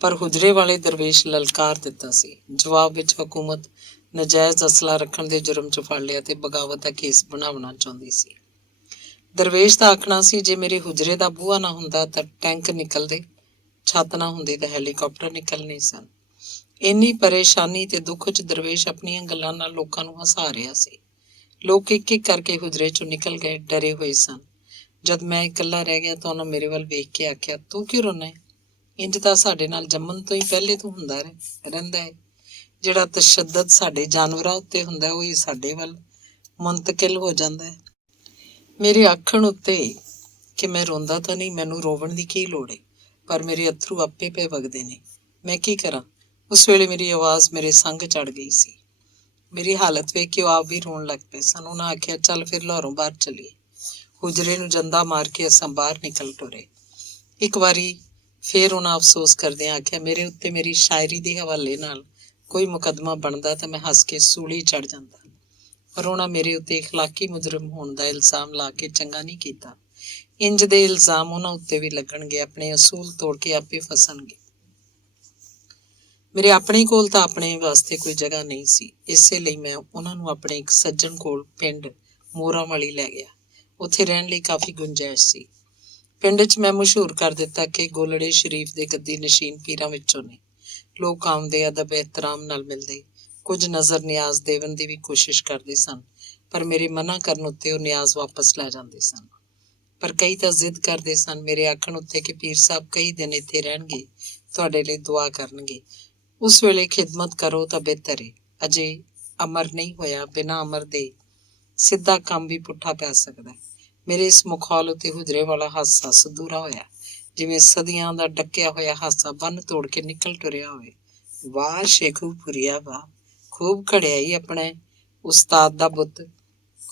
ਪਰ ਹੁਜਰੇ ਵਾਲੇ ਦਰਵੇਸ਼ ਲਲਕਾਰ ਦਿੱਤਾ ਸੀ। ਜਵਾਬ ਵਿੱਚ ਹਕੂਮਤ ਨਜਾਇਜ਼ ਅਸਲਾ ਰੱਖਣ ਦੇ ਜੁਰਮ 'ਚ ਫੜ ਲਿਆ ਤੇ ਬਗਾਵਤ ਦਾ ਕੇਸ ਬਣਾਉਣਾ ਚਾਹੁੰਦੀ ਸੀ। ਦਰਵੇਸ਼ ਦਾ ਆਖਣਾ ਸੀ, ਜੇ ਮੇਰੇ ਹੁਜਰੇ ਦਾ ਬੂਹਾ ਨਾ ਹੁੰਦਾ ਤਾਂ ਟੈਂਕ ਨਿਕਲਦੇ, ਛੱਤ ਨਾ ਹੁੰਦੀ ਤਾਂ ਹੈਲੀਕਾਪਟਰ ਨਿਕਲਣੇ ਸਨ। ਇੰਨੀ ਪਰੇਸ਼ਾਨੀ ਤੇ ਦੁੱਖ 'ਚ ਦਰਵੇਸ਼ ਆਪਣੀਆਂ ਗੱਲਾਂ ਨਾਲ ਲੋਕਾਂ ਨੂੰ ਹਸਾ ਰਿਹਾ ਸੀ। ਲੋਕ ਇੱਕ ਕਰਕੇ ਹੁਜਰੇ 'ਚੋਂ ਨਿਕਲ ਗਏ, ਡਰੇ ਹੋਏ ਸਨ। ਜਦ ਮੈਂ ਇਕੱਲਾ ਰਹਿ ਗਿਆ ਤਾਂ ਉਹਨਾਂ ਮੇਰੇ ਵੱਲ ਵੇਖ ਕੇ ਆਖਿਆ, ਤੂੰ ਕਿਉਂ ਰੋਣਾ ਹੈ? ਇੰਜ ਤਾਂ ਸਾਡੇ ਨਾਲ ਜੰਮਣ ਤੋਂ ਹੀ ਪਹਿਲੇ ਤੋਂ ਹੁੰਦਾ ਰਹਿੰਦਾ ਹੈ। ਜਿਹੜਾ ਤਸ਼ੱਦਦ ਸਾਡੇ ਜਾਨਵਰਾਂ ਉੱਤੇ ਹੁੰਦਾ, ਉਹੀ ਸਾਡੇ ਵੱਲ ਮੁੰਤਕਿਲ ਹੋ ਜਾਂਦਾ ਹੈ। ਮੇਰੇ ਆਖਣ ਉੱਤੇ ਕਿ ਮੈਂ ਰੋਂਦਾ ਤਾਂ ਨਹੀਂ, ਮੈਨੂੰ ਰੋਵਣ ਦੀ ਕੀ ਲੋੜ ਹੈ, ਪਰ ਮੇਰੇ ਅੱਥਰੂ ਆਪੇ ਪਏ ਵਗਦੇ ਨੇ। ਮੈਂ ਕੀ ਕਰਾਂ? ਉਸ ਵੇਲੇ ਮੇਰੀ ਆਵਾਜ਼ ਮੇਰੇ ਸੰਗ ਚੜ ਗਈ ਸੀ। ਮੇਰੀ ਹਾਲਤ ਵੇਖ ਕੇ ਉਹ ਆਪ ਵੀ ਰੋਣ ਲੱਗ ਪਏ ਸਨ। ਉਹਨਾਂ ਆਖਿਆ, ਚੱਲ ਫਿਰ ਲਾਹੌਰੋਂ ਬਾਹਰ ਚੱਲੀਏ। ਹੁਜਰੇ ਨੂੰ ਜੰਦਾ ਮਾਰ ਕੇ ਅਸਾਂ ਬਾਹਰ ਨਿਕਲ ਟੁਰੇ। ਇੱਕ ਵਾਰੀ ਫੇਰ ਉਹਨਾਂ ਅਫਸੋਸ ਕਰਦਿਆਂ ਆਖਿਆ, ਮੇਰੇ ਉੱਤੇ ਮੇਰੀ ਸ਼ਾਇਰੀ ਦੇ ਹਵਾਲੇ ਨਾਲ ਕੋਈ ਮੁਕੱਦਮਾ ਬਣਦਾ ਤਾਂ ਮੈਂ ਹੱਸ ਕੇ ਸੂਲੀ ਚੜ ਜਾਂਦਾ। ਪਰ ਉਹਨਾਂ ਮੇਰੇ ਉੱਤੇ ਇਖਲਾਕੀ ਮੁਜਰਮ ਹੋਣ ਦਾ ਇਲਜ਼ਾਮ ਲਾ ਕੇ ਚੰਗਾ ਨਹੀਂ ਕੀਤਾ। ਇੰਜ ਦੇ ਇਲਜ਼ਾਮ ਉਹਨਾਂ ਉੱਤੇ ਵੀ ਲੱਗਣਗੇ, ਆਪਣੇ ਅਸੂਲ ਤੋੜ ਕੇ ਆਪੇ ਫਸਣਗੇ। ਮੇਰੇ ਆਪਣੇ ਕੋਲ ਤਾਂ ਆਪਣੇ ਵਾਸਤੇ ਕੋਈ ਜਗ੍ਹਾ ਨਹੀਂ ਸੀ। ਇਸੇ ਲਈ ਮੈਂ ਉਹਨਾਂ ਨੂੰ ਆਪਣੇ ਇੱਕ ਸੱਜਣ ਕੋਲ ਪਿੰਡ ਮੋਰਾਂ ਵਾਲੀ ਲੈ ਗਿਆ। ਉੱਥੇ ਰਹਿਣ ਲਈ ਕਾਫੀ ਗੁੰਜਾਇਸ਼ ਸੀ। ਪਿੰਡ 'ਚ ਮੈਂ ਮਸ਼ਹੂਰ ਕਰ ਦਿੱਤਾ ਕਿ ਗੋਲੜੇ ਸ਼ਰੀਫ ਦੇ ਗੱਦੀ ਨਸ਼ੀਨ ਪੀਰਾਂ ਵਿੱਚੋਂ ਨੇ। ਲੋਕ ਆਉਂਦੇ, ਅਦਬ ਇਹਤਰਾਮ ਨਾਲ ਮਿਲਦੇ, ਕੁਝ ਨਜ਼ਰ ਨਿਆਜ਼ ਦੇਵਣ ਦੀ ਵੀ ਕੋਸ਼ਿਸ਼ ਕਰਦੇ ਸਨ, ਪਰ ਮੇਰੇ ਮਨਾ ਕਰਨ ਉੱਤੇ ਉਹ ਨਿਆਜ਼ ਵਾਪਸ ਲੈ ਜਾਂਦੇ ਸਨ। ਪਰ ਕਈ ਤਾਂ ਜ਼ਿੱਦ ਕਰਦੇ ਸਨ, ਮੇਰੇ ਆਖਣ ਉੱਤੇ ਕਿ ਪੀਰ ਸਾਹਿਬ ਕਈ ਦਿਨ ਇੱਥੇ ਰਹਿਣਗੇ, ਤੁਹਾਡੇ ਲਈ ਦੁਆ ਕਰਨਗੇ। ਉਸ ਵੇਲੇ ਖਿਦਮਤ ਕਰੋ ਤਾਂ ਬਿਹਤਰ ਏ। ਅਜੇ ਅਮਰ ਨਹੀਂ ਹੋਇਆ, ਬਿਨਾਂ ਅਮਰ ਦੇ ਸਿੱਧਾ ਕੰਮ ਵੀ ਪੁੱਠਾ ਪੈ ਸਕਦਾ। ਮੇਰੇ ਇਸ ਮਖੌਲ ਉੱਤੇ ਹੁਜਰੇ ਵਾਲਾ ਹਾਸਾ ਸਦੂਰਾ ਹੋਇਆ, ਜਿਵੇਂ ਸਦੀਆਂ ਦਾ ਡੱਕਿਆ ਹੋਇਆ ਹਾਸਾ ਬੰਨ ਤੋੜ ਕੇ ਨਿਕਲ ਟੁਰਿਆ ਹੋਵੇ। ਵਾਹ ਸ਼ੇਖੂਪੁਰੀਆ ਵਾਹ, ਖੂਬ ਘੜਿਆ ਈ ਆਪਣੇ ਉਸਤਾਦ ਦਾ ਬੁੱਤ।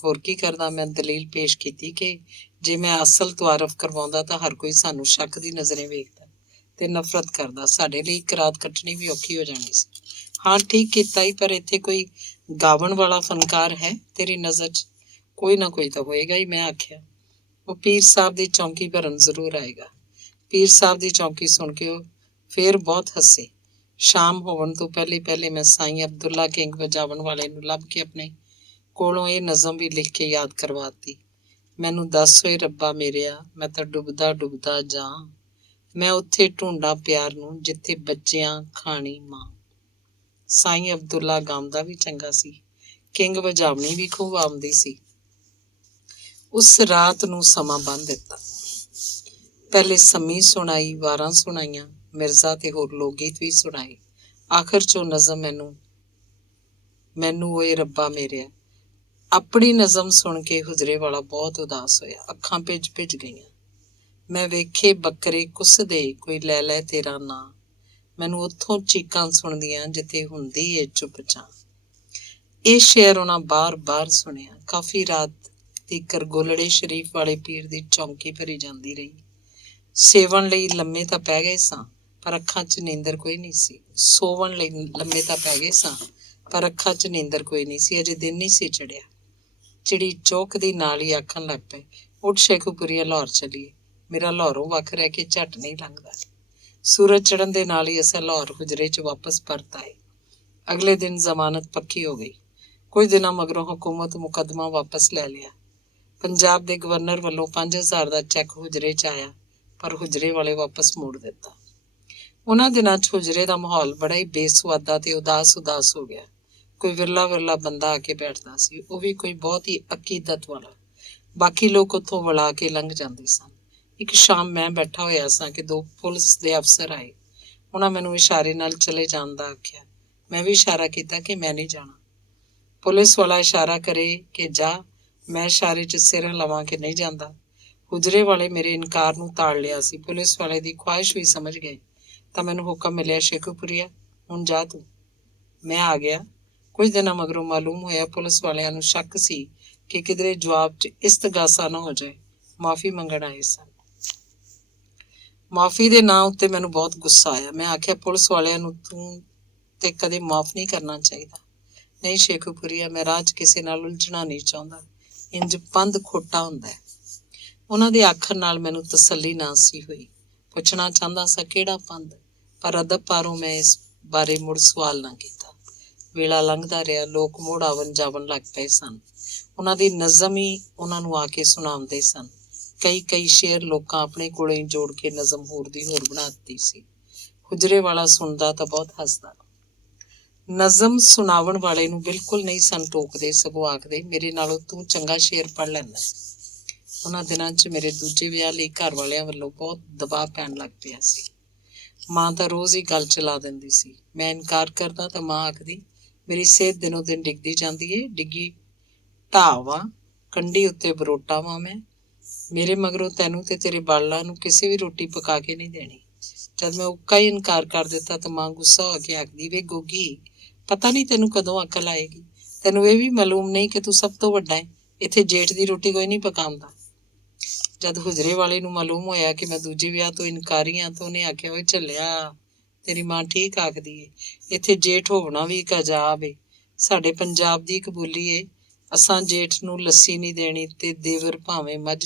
ਹੋਰ ਕੀ ਕਰਦਾ? ਮੈਂ ਦਲੀਲ ਪੇਸ਼ ਕੀਤੀ ਕਿ ਜੇ ਮੈਂ ਅਸਲ ਤੁਆਰਫ ਕਰਵਾਉਂਦਾ ਤਾਂ ਹਰ ਕੋਈ ਸਾਨੂੰ ਸ਼ੱਕ ਦੀ ਨਜ਼ਰੇ ਵੇਖਦਾ ਤੇ ਨਫ਼ਰਤ ਕਰਦਾ। ਸਾਡੇ ਲਈ ਇੱਕ ਰਾਤ ਕੱਟਣੀ ਵੀ ਔਖੀ ਹੋ ਜਾਣੀ ਸੀ। ਹਾਂ ਠੀਕ ਕੀਤਾ ਹੀ, ਪਰ ਇੱਥੇ ਕੋਈ ਗਾਵਣ ਵਾਲਾ ਫਨਕਾਰ ਹੈ ਤੇਰੀ ਨਜ਼ਰ 'ਚ? ਕੋਈ ਨਾ ਕੋਈ ਤਾਂ ਹੋਏਗਾ ਹੀ, ਮੈਂ ਆਖਿਆ। ਉਹ ਪੀਰ ਸਾਹਿਬ ਦੀ ਚੌਂਕੀ ਭਰਨ ਜ਼ਰੂਰ ਆਏਗਾ। ਪੀਰ ਸਾਹਿਬ ਦੀ ਚੌਂਕੀ ਸੁਣ ਕੇ ਉਹ ਫੇਰ ਬਹੁਤ ਹੱਸੇ। ਸ਼ਾਮ ਹੋਣ ਤੋਂ ਪਹਿਲੇ ਮੈਂ ਸਾਈਂ ਅਬਦੁੱਲਾ ਕਿੰਗ ਵਜਾਵਣ ਵਾਲੇ ਨੂੰ ਲੱਭ ਕੇ ਆਪਣੇ ਕੋਲੋਂ ਇਹ ਨਜ਼ਮ ਵੀ ਲਿਖ ਕੇ ਯਾਦ ਕਰਵਾਤੀ। ਮੈਨੂੰ ਦੱਸ ਓਏ ਰੱਬਾ ਮੇਰਿਆ, ਮੈਂ ਤਾਂ ਡੁੱਬਦਾ ਡੁੱਬਦਾ ਜਾਂ, ਮੈਂ ਉੱਥੇ ਢੂੰਡਾਂ ਪਿਆਰ ਨੂੰ ਜਿੱਥੇ ਬੱਚਿਆਂ ਖਾਣੀ ਮਾਂ। ਸਾਈਂ ਅਬਦੁੱਲਾ ਗਾਉਂਦਾ ਵੀ ਚੰਗਾ ਸੀ, ਕਿੰਗ ਵਜਾਵਣੀ ਵੀ ਖੂਬ ਆਉਂਦੀ ਸੀ। ਉਸ ਰਾਤ ਨੂੰ ਸਮਾਂ ਬੰਨ੍ਹ ਦਿੱਤਾ। ਪਹਿਲੇ ਸੰਮੀ ਸੁਣਾਈ, ਵਾਰਾਂ ਸੁਣਾਈਆਂ, ਮਿਰਜ਼ਾ ਤੇ ਹੋਰ ਲੋਕ ਗੀਤ ਵੀ ਸੁਣਾਏ। ਆਖਰ 'ਚੋਂ ਨਜ਼ਮ ਮੈਨੂੰ ਓਏ ਰੱਬਾ ਮੇਰਿਆ। ਆਪਣੀ ਨਜ਼ਮ ਸੁਣ ਕੇ ਹੁਜਰੇ ਵਾਲਾ ਬਹੁਤ ਉਦਾਸ ਹੋਇਆ। ਅੱਖਾਂ ਭਿੱਜ ਭਿੱਜ ਗਈਆਂ। ਮੈਂ ਵੇਖੇ ਬੱਕਰੇ ਕੁੱਸਦੇ, ਕੋਈ ਲੈ ਲੈ ਤੇਰਾ ਨਾਂ। ਮੈਨੂੰ ਉੱਥੋਂ ਚੀਕਾਂ ਸੁਣਦੀਆਂ ਜਿੱਥੇ ਹੁੰਦੀ ਏ ਚੁੱਪ-ਚਾਂ। ਇਹ ਸ਼ੇਰ ਉਹਨਾਂ ਬਾਰ-ਬਾਰ ਸੁਣਿਆ। ਕਾਫੀ ਰਾਤ ਤੀਕਰ ਗੋਲੜੇ ਸ਼ਰੀਫ ਵਾਲੇ ਪੀਰ ਦੀ ਚੌਂਕੀ ਭਰੀ ਜਾਂਦੀ ਰਹੀ। ਸੇਵਣ ਲਈ ਲੰਮੇ ਤਾਂ ਪੈ ਗਏ ਸਾਂ, ਪਰ ਅੱਖਾਂ 'ਚ ਨੀਂਦਰ ਕੋਈ ਨਹੀਂ ਸੀ। ਸੋਵਣ ਲਈ ਲੰਮੇ ਤਾਂ ਪੈ ਗਏ ਸਾਂ, ਪਰ ਅੱਖਾਂ 'ਚ ਨੀਂਦਰ ਕੋਈ ਨਹੀਂ ਸੀ। ਅਜੇ ਦਿਨ ਨਹੀਂ ਸੀ ਚੜਿਆ। ਚਿੜੀ ਚੌਕ ਦੀ ਨਾਲ ਹੀ ਆਖਣ ਲੱਗ ਪਏ, ਉੱਠ ਸ਼ੇਖੂਪੁਰੀਆ, ਲਾਹੌਰ ਚੱਲੀਏ। ਮੇਰਾ ਲਾਹੌਰੋਂ ਵੱਖ ਰਹਿ ਕੇ ਝੱਟ ਨਹੀਂ ਲੰਘਦਾ। ਸੂਰਜ ਚੜ੍ਹਨ ਦੇ ਨਾਲ ਹੀ ਅਸੀਂ ਲਾਹੌਰ ਹੁਜਰੇ 'ਚ ਵਾਪਸ ਪਰਤ ਆਏ। ਅਗਲੇ ਦਿਨ ਜ਼ਮਾਨਤ ਪੱਕੀ ਹੋ ਗਈ। ਕੁਝ ਦਿਨਾਂ ਮਗਰੋਂ ਹਕੂਮਤ ਮੁਕੱਦਮਾ ਵਾਪਸ ਲੈ ਲਿਆ। ਪੰਜਾਬ ਦੇ ਗਵਰਨਰ ਵੱਲੋਂ 5000 ਦਾ ਚੈੱਕ ਹੁਜਰੇ 'ਚ ਆਇਆ, ਪਰ ਹੁਜਰੇ ਵਾਲੇ ਵਾਪਸ ਮੋੜ ਦਿੱਤਾ। ਉਹਨਾਂ ਦਿਨਾਂ 'ਚ ਹੁਜਰੇ ਦਾ ਮਾਹੌਲ ਬੜਾ ਹੀ ਬੇਸੁਆਦਾ ਤੇ ਉਦਾਸ ਹੋ ਗਿਆ। ਕੋਈ ਵਿਰਲਾ ਬੰਦਾ ਆ ਕੇ ਬੈਠਦਾ ਸੀ, ਉਹ ਵੀ ਕੋਈ ਬਹੁਤ ਹੀ ਅਕੀਦਤ ਵਾਲਾ। ਬਾਕੀ ਲੋਕ ਉੱਥੋਂ ਵਲਾ ਕੇ ਲੰਘ ਜਾਂਦੇ ਸਨ। ਇੱਕ ਸ਼ਾਮ ਮੈਂ ਬੈਠਾ ਹੋਇਆ ਸਾਂ ਕਿ 2 ਪੁਲਿਸ ਦੇ ਅਫਸਰ ਆਏ। ਉਹਨਾਂ ਮੈਨੂੰ ਇਸ਼ਾਰੇ ਨਾਲ ਚਲੇ ਜਾਣ ਦਾ ਆਖਿਆ। ਮੈਂ ਵੀ ਇਸ਼ਾਰਾ ਕੀਤਾ ਕਿ ਮੈਂ ਨਹੀਂ ਜਾਣਾ। ਪੁਲਿਸ ਵਾਲਾ ਇਸ਼ਾਰਾ ਕਰੇ ਕਿ ਜਾ, ਮੈਂ ਇਸ਼ਾਰੇ 'ਚ ਸਿਰ ਹਿਲਾਵਾਂ ਕਿ ਨਹੀਂ ਜਾਂਦਾ। ਹੁਜਰੇ ਵਾਲੇ ਮੇਰੇ ਇਨਕਾਰ ਨੂੰ ਤਾੜ ਲਿਆ ਸੀ। ਪੁਲਿਸ ਵਾਲੇ ਦੀ ਖੁਆਇਸ਼ ਵੀ ਸਮਝ ਗਏ ਤਾਂ ਮੈਨੂੰ ਹੁਕਮ ਮਿਲਿਆ, ਸ਼ੇਖੂਪੁਰੀਆ ਹੁਣ ਜਾ ਤੂੰ। ਮੈਂ ਆ ਗਿਆ। ਕੁਝ ਦਿਨਾਂ ਮਗਰੋਂ ਮਾਲੂਮ ਹੋਇਆ ਪੁਲਿਸ ਵਾਲਿਆਂ ਨੂੰ ਸ਼ੱਕ ਸੀ ਕਿ ਕਿਧਰੇ ਜਵਾਬ 'ਚ ਇਸਤਗਾਸਾ ਨਾ ਹੋ ਜਾਏ। ਮਾਫੀ ਮੰਗਣ ਆਏ ਸਨ। ਮਾਫੀ ਦੇ ਨਾਂ ਉੱਤੇ ਮੈਨੂੰ ਬਹੁਤ ਗੁੱਸਾ ਆਇਆ। ਮੈਂ ਆਖਿਆ, ਪੁਲਿਸ ਵਾਲਿਆਂ ਨੂੰ ਤੂੰ ਤੇ ਕਦੇ ਮਾਫ ਨਹੀਂ ਕਰਨਾ ਚਾਹੀਦਾ। ਨਹੀਂ ਸ਼ੇਖੂਪੁਰੀਆ, ਮੈਂ ਰਾਹ 'ਚ ਕਿਸੇ ਨਾਲ ਉਲਝਣਾ ਨਹੀਂ ਚਾਹੁੰਦਾ। ਇੰਜ ਪੰਧ ਖੋਟਾ ਹੁੰਦਾ ਹੈ। ਉਹਨਾਂ ਦੇ ਆਖਣ ਨਾਲ ਮੈਨੂੰ ਤਸੱਲੀ ਨਾ ਸੀ ਹੋਈ। ਪੁੱਛਣਾ ਚਾਹੁੰਦਾ ਸਾਂ ਕਿਹੜਾ ਪੰਧ, ਪਰ ਅਦਬ ਪਾਰੋਂ ਮੈਂ ਇਸ ਬਾਰੇ ਮੁੜ ਸਵਾਲ ਨਾ ਕੀਤਾ। ਵੇਲਾ ਲੰਘਦਾ ਰਿਹਾ। ਲੋਕ ਮੁੜ ਆਵਣ ਜਾਵਣ ਲੱਗ ਪਏ ਸਨ। ਉਹਨਾਂ ਦੀ ਨਜ਼ਮ ਹੀ ਉਹਨਾਂ ਨੂੰ ਆ ਕੇ ਸੁਣਾਉਂਦੇ ਸਨ। ਕਈ ਸ਼ੇਰ ਲੋਕਾਂ ਆਪਣੇ ਕੋਲੋਂ ਹੀ ਜੋੜ ਕੇ ਨਜ਼ਮ ਹੋਰ ਦੀ ਹੋਰ ਬਣਾ ਦਿੱਤੀ ਸੀ। ਹੁਜਰੇ ਵਾਲਾ ਸੁਣਦਾ ਤਾਂ ਬਹੁਤ ਹੱਸਦਾ। ਨਜ਼ਮ ਸੁਣਾਉਣ ਵਾਲੇ ਨੂੰ ਬਿਲਕੁਲ ਨਹੀਂ ਸਨ ਟੋਕਦੇ, ਸਗੋਂ ਆਖਦੇ, ਮੇਰੇ ਨਾਲੋਂ ਤੂੰ ਚੰਗਾ ਸ਼ੇਰ ਪੜ੍ਹ ਲੈਂਦਾ। ਉਹਨਾਂ ਦਿਨਾਂ 'ਚ ਮੇਰੇ ਦੂਜੇ ਵਿਆਹ ਲਈ ਘਰ ਵਾਲਿਆਂ ਵੱਲੋਂ ਬਹੁਤ ਦਬਾਅ ਪੈਣ ਲੱਗ ਪਿਆ ਸੀ। ਮਾਂ ਤਾਂ ਰੋਜ਼ ਹੀ ਗੱਲ ਚਲਾ ਦਿੰਦੀ ਸੀ। ਮੈਂ ਇਨਕਾਰ ਕਰਦਾ ਤਾਂ ਮਾਂ ਆਖਦੀ, ਮੇਰੀ ਸਿਹਤ ਦਿਨੋਂ ਦਿਨ ਡਿੱਗਦੀ ਜਾਂਦੀ ਏ। ਡਿੱਗੀ ਢਾਹ ਵਾਂ, ਕੰਢੀ ਉੱਤੇ ਬਰੋਟਾ ਵਾਂ ਮੈਂ। ਮੇਰੇ ਮਗਰੋਂ ਤੈਨੂੰ ਤੇ ਤੇਰੇ ਬਾਲਾਂ ਨੂੰ ਕਿਸੇ ਵੀ ਰੋਟੀ ਪਕਾ ਕੇ ਨਹੀਂ ਦੇਣੀ। ਜਦ ਮੈਂ ਉੱਕਾ ਹੀ ਇਨਕਾਰ ਕਰ ਦਿੱਤਾ ਤਾਂ ਮਾਂ ਗੁੱਸਾ ਹੋ ਕੇ ਆਖਦੀ, ਵੇ ਗੋਗੀ, ਪਤਾ ਨਹੀਂ ਤੈਨੂੰ ਕਦੋਂ ਅਕਲ ਆਏਗੀ। ਤੈਨੂੰ ਇਹ ਵੀ ਮਾਲੂਮ ਨਹੀਂ ਕਿ ਤੂੰ ਸਭ ਤੋਂ ਵੱਡਾ ਹੈ। ਇੱਥੇ ਜੇਠ ਦੀ ਰੋਟੀ ਕੋਈ ਨਹੀਂ ਪਕਾਉਂਦਾ। ਜਦ ਹੁਜਰੇ ਵਾਲੇ ਨੂੰ ਮਾਲੂਮ ਹੋਇਆ ਕਿ ਮੈਂ ਦੂਜੇ ਵਿਆਹ ਤੋਂ ਇਨਕਾਰੀ ਹਾਂ ਤਾਂ ਉਹਨੇ ਆਖਿਆ, ਓਏ ਝੱਲਿਆ, ਤੇਰੀ ਮਾਂ ਠੀਕ ਆਖਦੀ ਏ। ਇੱਥੇ ਜੇਠ ਹੋਣਾ ਵੀ ਇੱਕ ਅਜਾਬ ਏ। ਸਾਡੇ ਪੰਜਾਬ ਦੀ ਇੱਕ ਬੋਲੀ ਏ, ਅਸਾਂ ਜੇਠ ਨੂੰ ਲੱਸੀ ਨਹੀਂ ਦੇਣੀ ਤੇ ਦੇਵਰ ਭਾਵੇਂ ਮੱਝ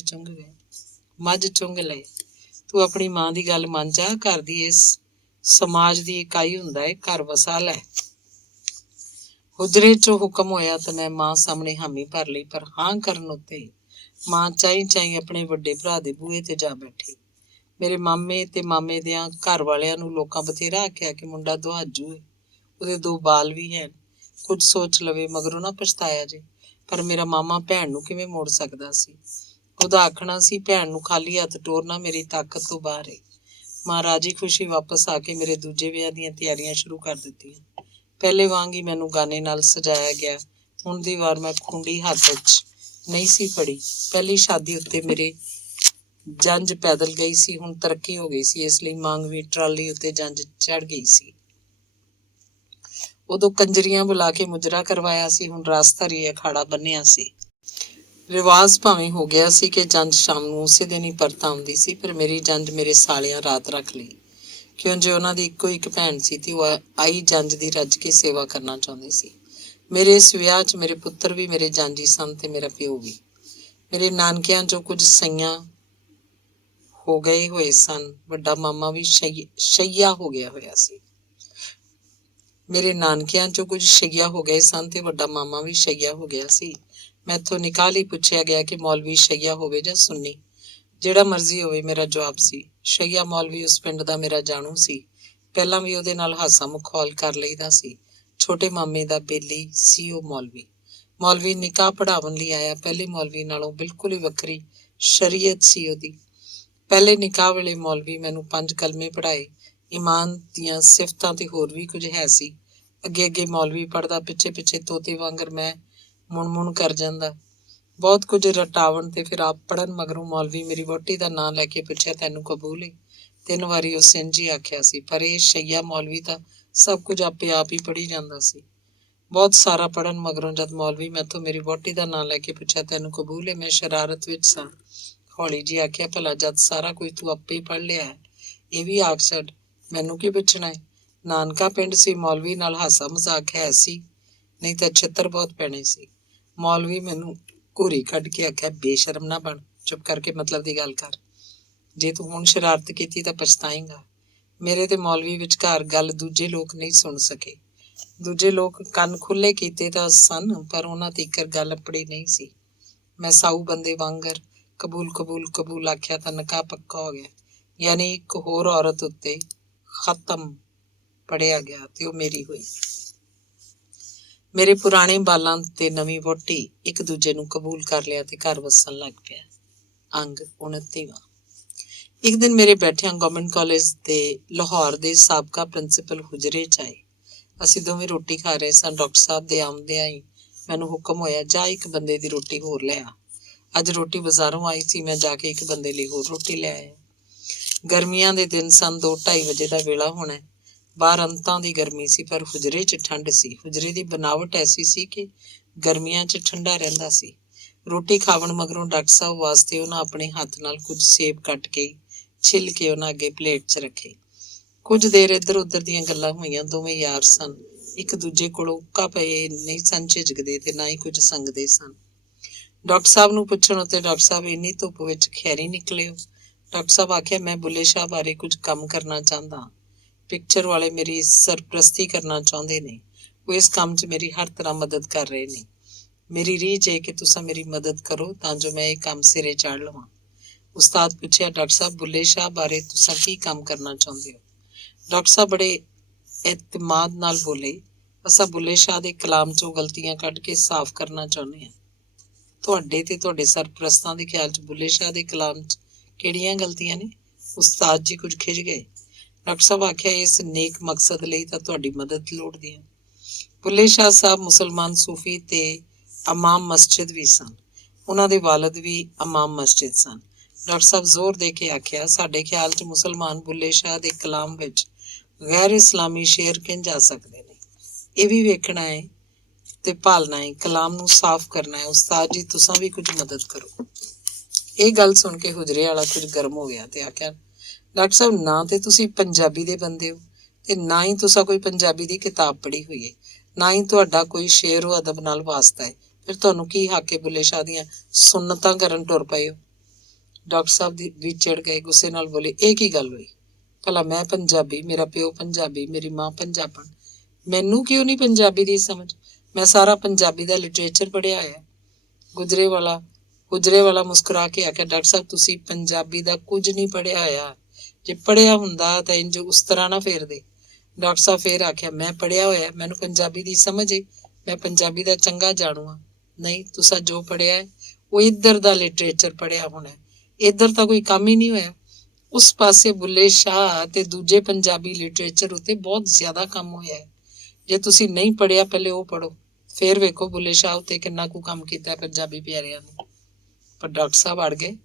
ਚੁੰਘ ਲਏ। ਤੂੰ ਆਪਣੀ ਮਾਂ ਦੀ ਗੱਲ ਮੰਨ ਜਾ। ਘਰ ਦੀ ਇਸ ਸਮਾਜ ਦੀ ਇਕਾਈ ਹੁੰਦਾ ਹੈ, ਘਰ ਵਸਾ ਲੈ। ਹੁਜਰੇ 'ਚੋਂ ਹੁਕਮ ਹੋਇਆ ਤਾਂ ਮੈਂ ਮਾਂ ਸਾਹਮਣੇ ਹਾਮੀ ਭਰ ਲਈ, ਪਰ ਹਾਂ ਕਰਨ ਉੱਤੇ ਮਾਂ ਚਾਈ ਆਪਣੇ ਵੱਡੇ ਭਰਾ ਦੇ ਬੂਹੇ ਤੇ ਜਾ ਬੈਠੀ। ਮੇਰੇ ਮਾਮੇ ਤੇ ਮਾਮੇ ਦਿਆਂ ਘਰ ਵਾਲਿਆਂ ਨੂੰ ਲੋਕਾਂ ਬਥੇਰਾ ਆਖਿਆ ਕਿ ਮੁੰਡਾ ਦੁਹਾਜੂ ਹੈ, ਉਹਦੇ 2 ਬਾਲ ਵੀ ਹੈ, ਕੁਝ ਸੋਚ ਲਵੇ ਮਗਰੋਂ ਨਾ ਪਛਤਾਇਆ ਜੇ। ਪਰ ਮੇਰਾ ਮਾਮਾ ਭੈਣ ਨੂੰ ਕਿਵੇਂ ਮੋੜ ਸਕਦਾ ਸੀ? ਉਹਦਾ ਆਖਣਾ ਸੀ ਭੈਣ ਨੂੰ ਖਾਲੀ ਹੱਥ ਟੋਰਨਾ ਮੇਰੀ ਤਾਕਤ ਤੋਂ ਬਾਹਰ ਹੈ। ਮਾਂ ਰਾਜੀ ਖੁਸ਼ੀ ਵਾਪਸ ਆ ਕੇ ਮੇਰੇ ਦੂਜੇ ਵਿਆਹ ਦੀਆਂ ਤਿਆਰੀਆਂ ਸ਼ੁਰੂ ਕਰ ਦਿੱਤੀਆਂ। ਪਹਿਲੇ ਵਾਂਗ ਹੀ ਮੈਨੂੰ ਗਾਨੇ ਨਾਲ ਸਜਾਇਆ ਗਿਆ। ਹੁਣ ਦੀ ਵਾਰ ਮੈਂ ਖੁੰਡੀ ਹੱਥ ਵਿੱਚ ਨਹੀਂ ਸੀ ਫੜੀ। ਪਹਿਲੀ ਸ਼ਾਦੀ ਉੱਤੇ ਮੇਰੇ ਜੰਝ ਪੈਦਲ ਗਈ ਸੀ, ਹੁਣ ਤਰੱਕੀ ਹੋ ਗਈ ਸੀ, ਇਸ ਲਈ ਮੰਗ ਵੀ ਟਰਾਲੀ ਉੱਤੇ ਜੰਝ ਚੜ ਗਈ ਸੀ। ਉਦੋਂ ਕੰਜਰੀਆਂ ਬੁਲਾ ਕੇ ਮੁਜਰਾ ਕਰਵਾਇਆ ਸੀ, ਹੁਣ ਰਾਸਧਰੀ ਅਖਾੜਾ ਬੰਨਿਆ ਸੀ। ਰਿਵਾਜ਼ ਭਾਵੇਂ ਹੋ ਗਿਆ ਸੀ ਕਿ ਜੰਝ ਸ਼ਾਮ ਨੂੰ ਉਸੇ ਦਿਨ ਹੀ ਪਰਤ ਆਉਂਦੀ ਸੀ, ਪਰ ਮੇਰੀ ਜੰਝ ਮੇਰੇ ਸਾਲਿਆਂ ਰਾਤ ਰੱਖ ਲਈ, ਕਿਉਂ ਜੇ ਉਹਨਾਂ ਦੀ ਇੱਕੋ ਇੱਕ ਭੈਣ ਸੀ ਤੇ ਉਹ ਆਈ ਜੰਝ ਦੀ ਰੱਜ ਕੇ ਸੇਵਾ ਕਰਨਾ ਚਾਹੁੰਦੀ ਸੀ। ਮੇਰੇ ਇਸ ਵਿਆਹ 'ਚ ਮੇਰੇ ਪੁੱਤਰ ਵੀ ਮੇਰੇ ਜੰਝੀ ਸਨ ਤੇ ਮੇਰਾ ਪਿਓ ਵੀ। ਮੇਰੇ ਨਾਨਕਿਆਂ 'ਚੋਂ ਕੁਝ ਸਈਆਂ ਹੋ ਗਏ ਹੋਏ ਸਨ, ਵੱਡਾ ਮਾਮਾ ਵੀ ਸ਼ਈਆ ਹੋ ਗਿਆ ਹੋਇਆ ਸੀ। ਮੇਰੇ ਨਾਨਕਿਆਂ 'ਚੋਂ ਕੁਝ ਸ਼ਈਆ ਹੋ ਗਏ ਸਨ ਤੇ ਵੱਡਾ ਮਾਮਾ ਵੀ ਸ਼ਈਆ ਹੋ ਗਿਆ ਸੀ। ਮੈਥੋਂ ਨਿਕਾਹ ਲਈ ਪੁੱਛਿਆ ਗਿਆ ਕਿ ਮੌਲਵੀ ਸ਼ਈਆ ਹੋਵੇ ਜਾਂ ਸੁੰਨੀ, ਜਿਹੜਾ ਮਰਜ਼ੀ ਹੋਵੇ। ਮੇਰਾ ਜਵਾਬ ਸੀ ਸ਼ਈਆ। ਮੌਲਵੀ ਉਸ ਪਿੰਡ ਦਾ ਮੇਰਾ ਜਾਣੂ ਸੀ, ਪਹਿਲਾਂ ਵੀ ਉਹਦੇ ਨਾਲ ਹਾਸਾ ਮਖੌਲ ਕਰ ਲਈਦਾ ਸੀ। ਛੋਟੇ ਮਾਮੇ ਦਾ ਬੇਲੀ ਸੀ ਉਹ ਮੌਲਵੀ। ਮੌਲਵੀ ਨਿਕਾਹ ਪੜ੍ਹਾਉਣ ਲਈ ਆਇਆ। ਪਹਿਲੇ ਮੌਲਵੀ ਨਾਲੋਂ ਬਿਲਕੁਲ ਹੀ ਵੱਖਰੀ ਸ਼ਰੀਅਤ ਸੀ ਉਹਦੀ। ਪਹਿਲੇ ਨਿਕਾਹ ਵੇਲੇ ਮੌਲਵੀ ਮੈਨੂੰ 5 ਕਲਮੇ ਪੜ੍ਹਾਏ, ਈਮਾਨ ਦੀਆਂ ਸਿਫਤਾਂ ਤੇ ਹੋਰ ਵੀ ਕੁਝ ਹੈ ਸੀ। ਅੱਗੇ ਮੌਲਵੀ ਪੜ੍ਹਦਾ, ਪਿੱਛੇ ਤੋਤੇ ਵਾਂਗਰ ਮੈਂ ਮੁਣ ਕਰ ਜਾਂਦਾ। ਬਹੁਤ ਕੁਝ ਰਟਾਵਣ ਤੇ ਫਿਰ ਆਪ ਪੜ੍ਹਨ ਮਗਰੋਂ ਮੌਲਵੀ ਮੇਰੀ ਵਹੁਟੀ ਦਾ ਨਾਂ ਲੈ ਕੇ ਪੁੱਛਿਆ, ਤੈਨੂੰ ਕਬੂਲ ਹੈ? 3 ਵਾਰੀ ਉਹ ਸਿੰਝ ਹੀ ਆਖਿਆ ਸੀ, ਪਰ ਇਹ ਸ਼ਈਆ ਮੌਲਵੀ ਤਾਂ ਸਭ ਕੁਝ ਆਪੇ ਆਪ ਹੀ ਪੜ੍ਹੀ ਜਾਂਦਾ ਸੀ। ਬਹੁਤ ਸਾਰਾ ਪੜ੍ਹਨ ਮਗਰੋਂ ਜਦ ਮੌਲਵੀ ਮੈਥੋਂ ਮੇਰੀ ਵਹੁਟੀ ਦਾ ਨਾਂ ਲੈ ਕੇ ਪੁੱਛਿਆ, ਤੈਨੂੰ ਕਬੂਲ ਹੈ? ਮੈਂ ਸ਼ਰਾਰਤ ਵਿੱਚ ਸਾਂ। ਹੌਲੀ ਜੀ ਆਖਿਆ, ਭਲਾ ਜਦ ਸਾਰਾ ਕੁਝ ਤੂੰ ਆਪੇ ਹੀ ਪੜ੍ਹ ਲਿਆ ਹੈ, ਇਹ ਵੀ ਆਖ ਛੱਡ, ਮੈਨੂੰ ਕੀ ਪੁੱਛਣਾ ਹੈ? ਨਾਨਕਾ ਪਿੰਡ ਸੀ, ਮੌਲਵੀ ਨਾਲ ਹਾਸਾ ਮਜ਼ਾਕ ਹੈ ਸੀ, ਨਹੀਂ ਤਾਂ ਛਿੱਤਰ ਬਹੁਤ ਪੈਣੇ ਸੀ। ਮੌਲਵੀ ਮੈਨੂੰ ਘੂਰੀ ਕੱਢ ਕੇ ਆਖਿਆ, ਬੇਸ਼ਰਮ ਨਾ ਬਣ, ਚੁੱਪ ਕਰਕੇ ਮਤਲਬ ਦੀ ਗੱਲ ਕਰ। ਜੇ ਤੂੰ ਹੁਣ ਸ਼ਰਾਰਤ ਕੀਤੀ ਤਾਂ ਪਛਤਾਏਂਗਾ। ਮੇਰੇ ਤੇ ਮੌਲਵੀ ਵਿਚਕਾਰ ਗੱਲ ਦੂਜੇ ਲੋਕ ਨਹੀਂ ਸੁਣ ਸਕੇ। ਦੂਜੇ ਲੋਕ ਕੰਨ ਖੁੱਲੇ ਕੀਤੇ ਤਾਂ ਸਨ, ਪਰ ਉਹਨਾਂ ਤੀਕਰ ਗੱਲ ਅਪੜੀ ਨਹੀਂ ਸੀ। ਮੈਂ ਸਾਊ ਬੰਦੇ ਵਾਂਗਰ ਕਬੂਲ ਆਖਿਆ ਤਾਂ ਨਿਕਾਹ ਪੱਕਾ ਹੋ ਗਿਆ। ਯਾਨੀ ਇੱਕ ਹੋਰ ਔਰਤ ਉੱਤੇ ਖਤਮ ਪੜਿਆ ਗਿਆ ਤੇ ਉਹ ਮੇਰੀ ਹੋਈ। ਮੇਰੇ ਪੁਰਾਣੇ ਬਾਲਾਂ ਤੇ ਨਵੀਂ ਵਹੁਟੀ ਇੱਕ ਦੂਜੇ ਨੂੰ ਕਬੂਲ ਕਰ ਲਿਆ ਤੇ ਘਰ ਵਸਣ ਲੱਗ ਪਿਆ। ਅੰਗ 29ਵਾਂ। ਇੱਕ ਦਿਨ ਮੇਰੇ ਬੈਠਿਆਂ ਗਵਰਨਮੈਂਟ ਕਾਲਜ ਦੇ ਲਾਹੌਰ ਦੇ ਸਾਬਕਾ ਪ੍ਰਿੰਸੀਪਲ ਹੁਜਰੇ 'ਚ ਆਏ। ਅਸੀਂ ਦੋਵੇਂ ਰੋਟੀ ਖਾ ਰਹੇ ਸਾਂ। ਡਾਕਟਰ ਸਾਹਿਬ ਦੇ ਆਉਂਦਿਆਂ ਹੀ ਮੈਨੂੰ ਹੁਕਮ ਹੋਇਆ, ਜਾ ਇੱਕ ਬੰਦੇ ਦੀ ਰੋਟੀ ਹੋਰ ਲੈ ਆ। ਅੱਜ ਰੋਟੀ ਬਾਜ਼ਾਰੋਂ ਆਈ ਸੀ, ਮੈਂ ਜਾ ਕੇ ਇੱਕ ਬੰਦੇ ਲਈ ਹੋਰ ਰੋਟੀ ਲੈ ਆਇਆ। ਗਰਮੀਆਂ ਦੇ ਦਿਨ ਸਨ, 2-2:30 ਵਜੇ ਦਾ ਵੇਲਾ ਹੋਣਾ। ਬਾਹਰ ਅੰਤਾਂ ਦੀ ਗਰਮੀ ਸੀ, ਪਰ ਹੁਜਰੇ 'ਚ ਠੰਡ ਸੀ। ਹੁਜਰੇ ਦੀ ਬਨਾਵਟ ਐਸੀ ਸੀ ਕਿ ਗਰਮੀਆਂ 'ਚ ਠੰਡਾ ਰਹਿੰਦਾ ਸੀ। ਰੋਟੀ ਖਾਵਣ ਮਗਰੋਂ ਡਾਕਟਰ ਸਾਹਿਬ ਵਾਸਤੇ ਉਹਨਾਂ ਆਪਣੇ ਹੱਥ ਨਾਲ ਕੁਝ ਸੇਬ ਕੱਟ ਕੇ ਛਿੱਲ ਕੇ ਉਹਨਾਂ ਅੱਗੇ ਪਲੇਟ 'ਚ ਰੱਖੇ। ਕੁਝ ਦੇਰ ਇੱਧਰ ਉੱਧਰ ਦੀਆਂ ਗੱਲਾਂ ਹੋਈਆਂ। ਦੋਵੇਂ ਯਾਰ ਸਨ, ਇੱਕ ਦੂਜੇ ਕੋਲੋਂ ਉੱਕਾ ਪਏ ਨਹੀਂ ਸਨ ਝਿਜਕਦੇ ਤੇ ਨਾ ਹੀ ਕੁਝ ਸੰਗਦੇ ਸਨ। ਡਾਕਟਰ ਸਾਹਿਬ ਨੂੰ ਪੁੱਛਣ ਉੱਤੇ, ਡਾਕਟਰ ਸਾਹਿਬ ਇੰਨੀ ਧੁੱਪ ਵਿੱਚ ਖੈਰੀ ਨਿਕਲੇ ਹੋ? ਡਾਕਟਰ ਸਾਹਿਬ ਆਖਿਆ, ਮੈਂ ਬੁੱਲੇ ਸ਼ਾਹ ਬਾਰੇ ਕੁਝ ਕੰਮ ਕਰਨਾ ਚਾਹੁੰਦਾ। ਪਿਕਚਰ ਵਾਲੇ ਮੇਰੀ ਸਰਪ੍ਰਸਤੀ ਕਰਨਾ ਚਾਹੁੰਦੇ ਨੇ। ਉਹ ਇਸ ਕੰਮ 'ਚ ਮੇਰੀ ਹਰ ਤਰ੍ਹਾਂ ਮਦਦ ਕਰ ਰਹੇ ਨੇ। ਮੇਰੀ ਰੀਝ ਹੈ ਕਿ ਤੁਸੀਂ ਮੇਰੀ ਮਦਦ ਕਰੋ ਤਾਂ ਜੋ ਮੈਂ ਇਹ ਕੰਮ ਸਿਰੇ ਚਾੜ ਲਵਾਂ। ਉਸਤਾਦ ਪੁੱਛਿਆ, ਡਾਕਟਰ ਸਾਹਿਬ ਬੁੱਲੇ ਸ਼ਾਹ ਬਾਰੇ ਤੁਸੀਂ ਕੀ ਕੰਮ ਕਰਨਾ ਚਾਹੁੰਦੇ ਹੋ? ਡਾਕਟਰ ਸਾਹਿਬ ਬੜੇ ਇਤਮਾਦ ਨਾਲ ਬੋਲੇ, ਅਸਾਂ ਬੁੱਲੇ ਸ਼ਾਹ ਦੇ ਕਲਾਮ 'ਚੋਂ ਗਲਤੀਆਂ ਕੱਢ ਕੇ ਸਾਫ਼ ਕਰਨਾ ਚਾਹੁੰਦੇ ਹਾਂ। ਤੁਹਾਡੇ ਤੇ ਤੁਹਾਡੇ ਸਰਪ੍ਰਸਤਾਂ ਦੇ ਖਿਆਲ 'ਚ ਬੁੱਲੇ ਸ਼ਾਹ ਦੇ ਕਲਾਮ 'ਚ ਕਿਹੜੀਆਂ ਗਲਤੀਆਂ ਨੇ? ਉਸਤਾਦ ਜੀ ਕੁਝ ਖਿਝ ਗਏ। ਡਾਕਟਰ ਸਾਹਿਬ ਆਖਿਆ, ਇਸ ਨੇਕ ਮਕਸਦ ਲਈ ਤਾਂ ਤੁਹਾਡੀ ਮਦਦ ਲੋੜਦੀ ਹੈ। ਬੁੱਲੇ ਸ਼ਾਹ ਸਾਹਿਬ ਮੁਸਲਮਾਨ ਸੂਫੀ ਤੇ ਇਮਾਮ ਮਸਜਿਦ ਵੀ ਸਨ। ਉਹਨਾਂ ਦੇ ਵਾਲਦ ਵੀ ਇਮਾਮ ਮਸਜਿਦ ਸਨ। ਡਾਕਟਰ ਸਾਹਿਬ ਜ਼ੋਰ ਦੇ ਕੇ ਆਖਿਆ, ਸਾਡੇ ਖਿਆਲ 'ਚ ਮੁਸਲਮਾਨ ਬੁੱਲੇ ਸ਼ਾਹ ਦੇ ਕਲਾਮ ਵਿੱਚ ਗੈਰ ਇਸਲਾਮੀ ਸ਼ੇਰ ਕਿੰਝ ਆ ਸਕਦੇ ਨੇ? ਇਹ ਵੀ ਵੇਖਣਾ ਹੈ ਤੇ ਭਾਲਣਾ ਹੈ, ਕਲਾਮ ਨੂੰ ਸਾਫ਼ ਕਰਨਾ ਹੈ। ਉਸਤਾਦ ਜੀ ਤੁਸੀਂ ਵੀ ਕੁਝ ਮਦਦ ਕਰੋ। ਇਹ ਗੱਲ ਸੁਣ ਕੇ ਹੁਜਰੇ ਵਾਲਾ ਕੁਝ ਗਰਮ ਹੋ ਗਿਆ ਤੇ ਆਖਿਆ, ਡਾਕਟਰ ਸਾਹਿਬ ਨਾ ਤੇ ਤੁਸੀਂ ਪੰਜਾਬੀ ਦੇ ਬੰਦੇ ਹੋ ਤੇ ਨਾ ਹੀ ਤੁਸੀਂ ਕੋਈ ਪੰਜਾਬੀ ਦੀ ਕਿਤਾਬ ਪੜ੍ਹੀ ਹੋਈ ਹੈ, ਨਾ ਹੀ ਤੁਹਾਡਾ ਕੋਈ ਸ਼ੇਰ ਉਹ ਅਦਬ ਨਾਲ ਵਾਸਤਾ ਹੈ, ਫਿਰ ਤੁਹਾਨੂੰ ਕੀ ਹੱਕ ਹੈ ਬੁੱਲੇ ਸ਼ਾਹ ਦੀਆਂ ਸੁੰਨਤਾਂ ਕਰਨ ਟੁਰ ਪਏ ਹੋ? ਡਾਕਟਰ ਸਾਹਿਬ ਵੀ ਚਿੜ ਗਏ, ਗੁੱਸੇ ਨਾਲ ਬੋਲੇ, ਇਹ ਕੀ ਗੱਲ ਹੋਈ? ਭਲਾ ਮੈਂ ਪੰਜਾਬੀ, ਮੇਰਾ ਪਿਓ ਪੰਜਾਬੀ, ਮੇਰੀ ਮਾਂ ਪੰਜਾਬਣ, ਮੈਨੂੰ ਕਿਉਂ ਨਹੀਂ ਪੰਜਾਬੀ ਦੀ ਸਮਝ? ਮੈਂ ਸਾਰਾ ਪੰਜਾਬੀ ਦਾ ਲਿਟਰੇਚਰ ਪੜ੍ਹਿਆ ਹੋਇਆ। ਗੁਜਰੇ ਵਾਲਾ ਮੁਸਕਰਾ ਕੇ ਆਖਿਆ, ਡਾਕਟਰ ਸਾਹਿਬ ਤੁਸੀਂ ਪੰਜਾਬੀ ਦਾ ਕੁਝ ਨਹੀਂ ਪੜ੍ਹਿਆ ਹੋਇਆ। ਜੇ ਪੜ੍ਹਿਆ ਹੁੰਦਾ ਤਾਂ ਇੰਝ ਉਸ ਤਰ੍ਹਾਂ ਨਾ ਫੇਰਦੇ। ਡਾਕਟਰ ਸਾਹਿਬ ਫੇਰ ਆਖਿਆ, ਮੈਂ ਪੜ੍ਹਿਆ ਹੋਇਆ, ਮੈਨੂੰ ਪੰਜਾਬੀ ਦੀ ਸਮਝ ਏ, ਮੈਂ ਪੰਜਾਬੀ ਦਾ ਚੰਗਾ ਜਾਣੂ ਹਾਂ। ਨਹੀਂ, ਤੁਸੀਂ ਜੋ ਪੜ੍ਹਿਆ ਹੈ ਉਹ ਇੱਧਰ ਦਾ ਲਿਟਰੇਚਰ ਪੜ੍ਹਿਆ ਹੋਣਾ, ਇੱਧਰ ਤਾਂ ਕੋਈ ਕੰਮ ਹੀ ਨਹੀਂ ਹੋਇਆ। ਉਸ ਪਾਸੇ ਬੁੱਲੇ ਸ਼ਾਹ ਤੇ ਦੂਜੇ ਪੰਜਾਬੀ ਲਿਟਰੇਚਰ ਉੱਤੇ ਬਹੁਤ ਜ਼ਿਆਦਾ ਕੰਮ ਹੋਇਆ ਹੈ। ਜੇ ਤੁਸੀਂ ਨਹੀਂ ਪੜ੍ਹਿਆ ਪਹਿਲੇ ਉਹ ਪੜ੍ਹੋ, ਫੇਰ ਵੇਖੋ ਬੁੱਲੇ ਸ਼ਾਹ ਉੱਤੇ ਕਿੰਨਾ ਕੁ ਕੰਮ ਕੀਤਾ ਪੰਜਾਬੀ ਪਿਆਰਿਆਂ ਨੇ। ਪਰ ਡਾਕਟਰ ਸਾਹਿਬ ਅੜ ਗਏ।